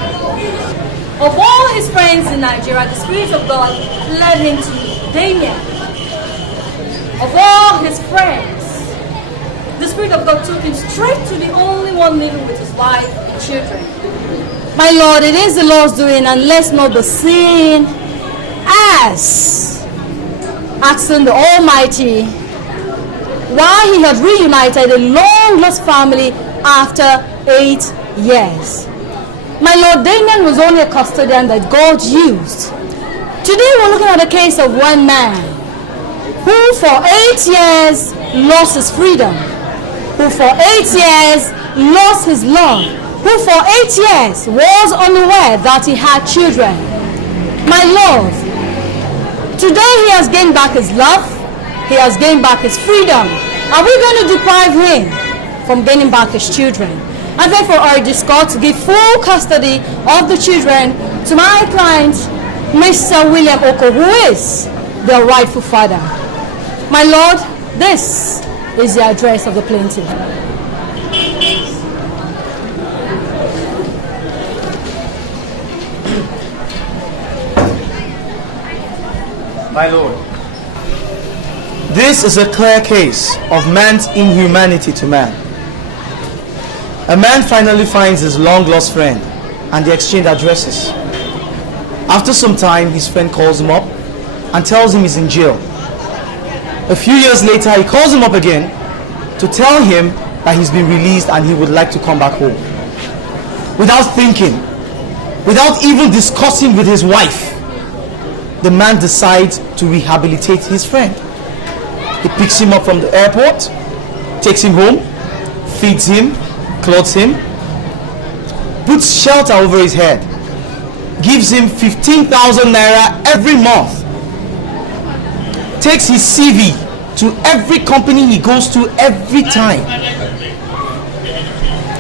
Of all his friends in Nigeria, the Spirit of God led him to Damian. Of all his friends, the Spirit of God took him straight to the only one living with his wife and children. My Lord, it is the Lord's doing, and let's not be seen as asking the Almighty why he had reunited a long-lost family after 8 years. My Lord, Damian was only a custodian that God used. Today we're looking at a case of one man who for 8 years lost his freedom, who for 8 years lost his love, who for 8 years was unaware that he had children. My Lord, today he has gained back his love, he has gained back his freedom. Are we going to deprive him from gaining back his children? I therefore urge this court to give full custody of the children to my client, Mr. William Oko, who is their rightful father. My Lord, this is the address of the plaintiff. My Lord, this is a clear case of man's inhumanity to man. A man finally finds his long-lost friend and they exchange addresses. After some time, his friend calls him up and tells him he's in jail. A few years later, he calls him up again to tell him that he's been released and he would like to come back home. Without thinking, without even discussing with his wife, the man decides to rehabilitate his friend. He picks him up from the airport, takes him home, feeds him, clothes him, puts shelter over his head, gives him 15,000 naira every month, takes his CV to every company he goes to every time.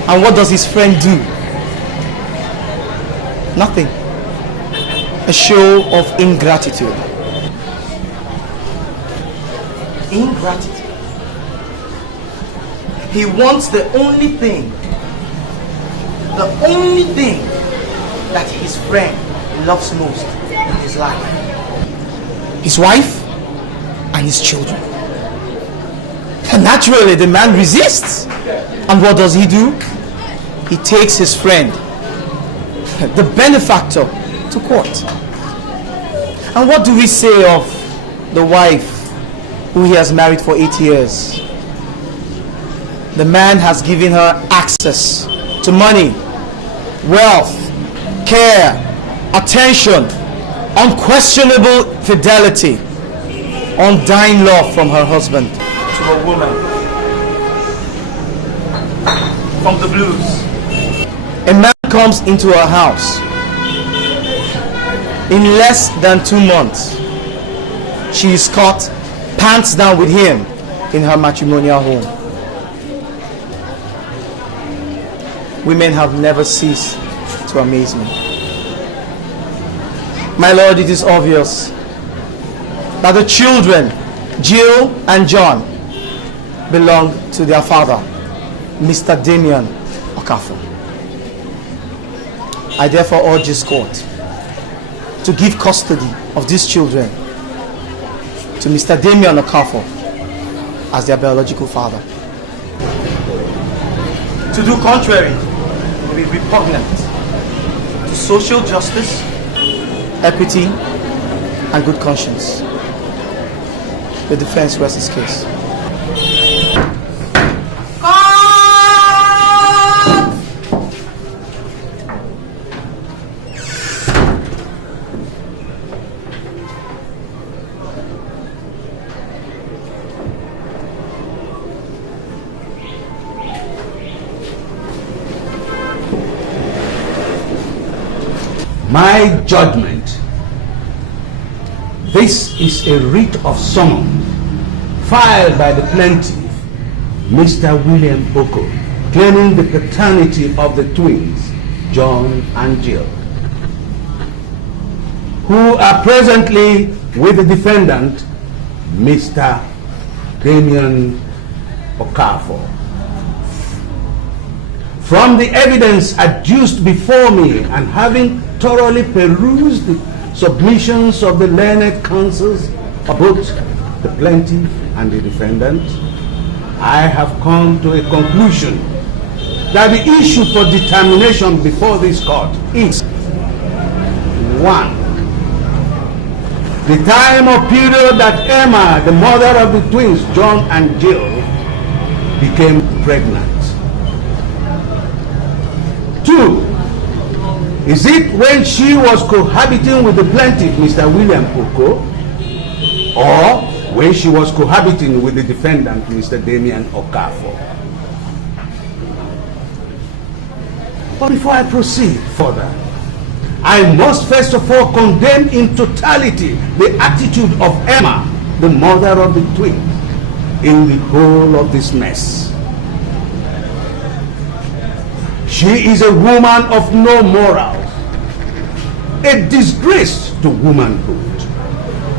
And what does his friend do? Nothing. A show of ingratitude. Ingratitude. He wants the only thing that his friend loves most in his life. His wife and his children. And naturally, the man resists. And what does he do? He takes his friend, the benefactor, to court. And what do we say of the wife who he has married for 8 years? The man has given her access to money, wealth, care, attention, unquestionable fidelity, undying love from her husband to a woman from the blues. A man comes into her house. In less than 2 months, she is caught pants down with him in her matrimonial home. Women have never ceased to amaze me. My Lord, it is obvious that the children, Jill and John, belong to their father, Mr. Damian Okafor. I therefore urge this court to give custody of these children to Mr. Damian Okafor as their biological father. To do contrary will be repugnant to social justice, equity, and good conscience. The defense rests its case. My judgment. This is a writ of summons filed by the plaintiff, Mr. William Oko, claiming the paternity of the twins, John and Jill, who are presently with the defendant, Mr. Damian Okafor. From the evidence adduced before me and having thoroughly perused the submissions of the learned counsels of both the plaintiff and the defendant, I have come to a conclusion that the issue for determination before this court is 1. The time or period that Emma, the mother of the twins, John and Jill, became pregnant. 2. Is it when she was cohabiting with the plaintiff, Mr. William Oko, or when she was cohabiting with the defendant, Mr. Damian Okafor? But before I proceed further, I must first of all condemn in totality the attitude of Emma, the mother of the twins, in the whole of this mess. She is a woman of no morals, a disgrace to womanhood,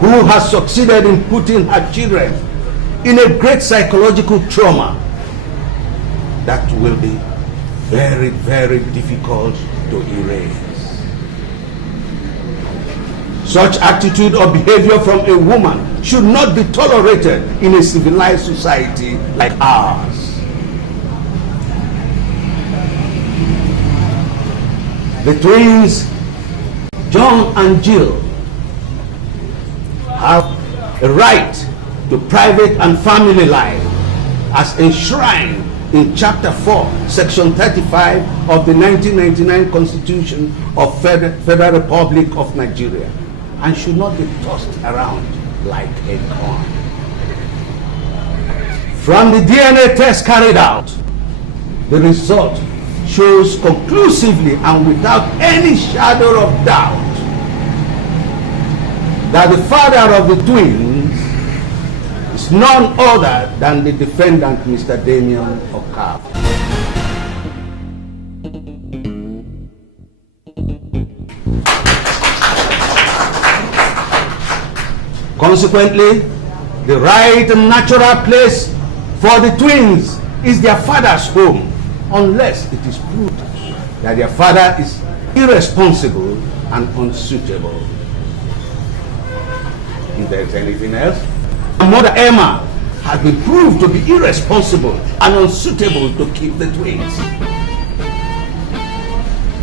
who has succeeded in putting her children in a great psychological trauma that will be very, very difficult to erase. Such attitude or behavior from a woman should not be tolerated in a civilized society like ours. The twins, John and Jill, have a right to private and family life as enshrined in Chapter 4, Section 35 of the 1999 Constitution of Federal Republic of Nigeria, and should not be tossed around like a coin. From the DNA test carried out, the result shows conclusively and without any shadow of doubt that the father of the twins is none other than the defendant, Mr. Damian Okafor. Consequently, the right and natural place for the twins is their father's home, unless it is proved that their father is irresponsible and unsuitable. If there is anything else, Mother Emma has been proved to be irresponsible and unsuitable to keep the twins.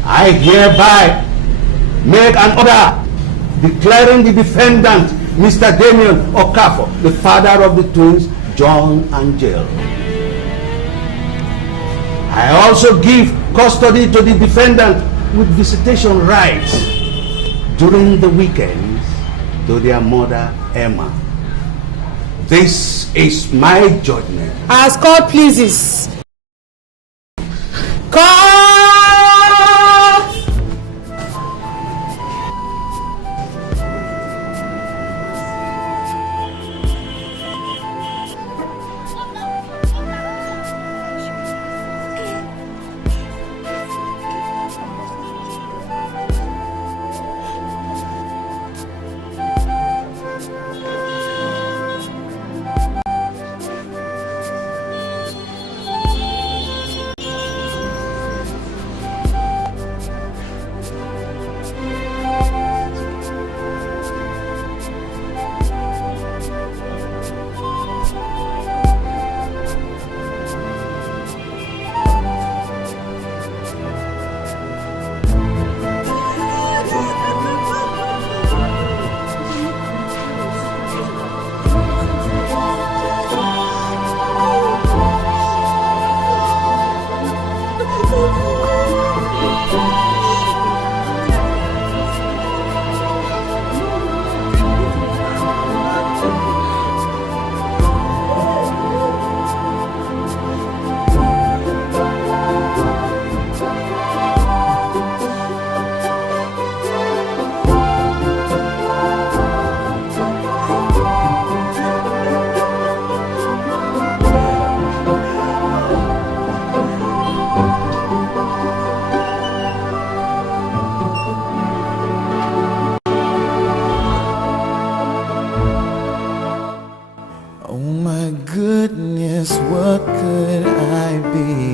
I hereby make an order declaring the defendant, Mr. Damian Okafor, the father of the twins, John and Jill. I also give custody to the defendant with visitation rights during the weekends to their mother, Emma. This is my judgment. As court pleases. Court!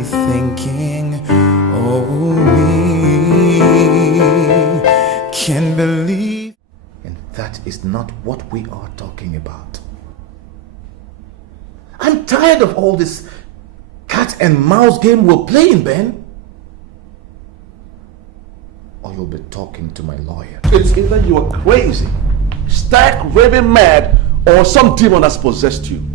be thinking, oh, we can believe. And that is not what we are talking about. I'm tired of all this cat and mouse game we're playing, Ben. Or you'll be talking to my lawyer. It's either you are crazy, stark, raving mad, or some demon has possessed you.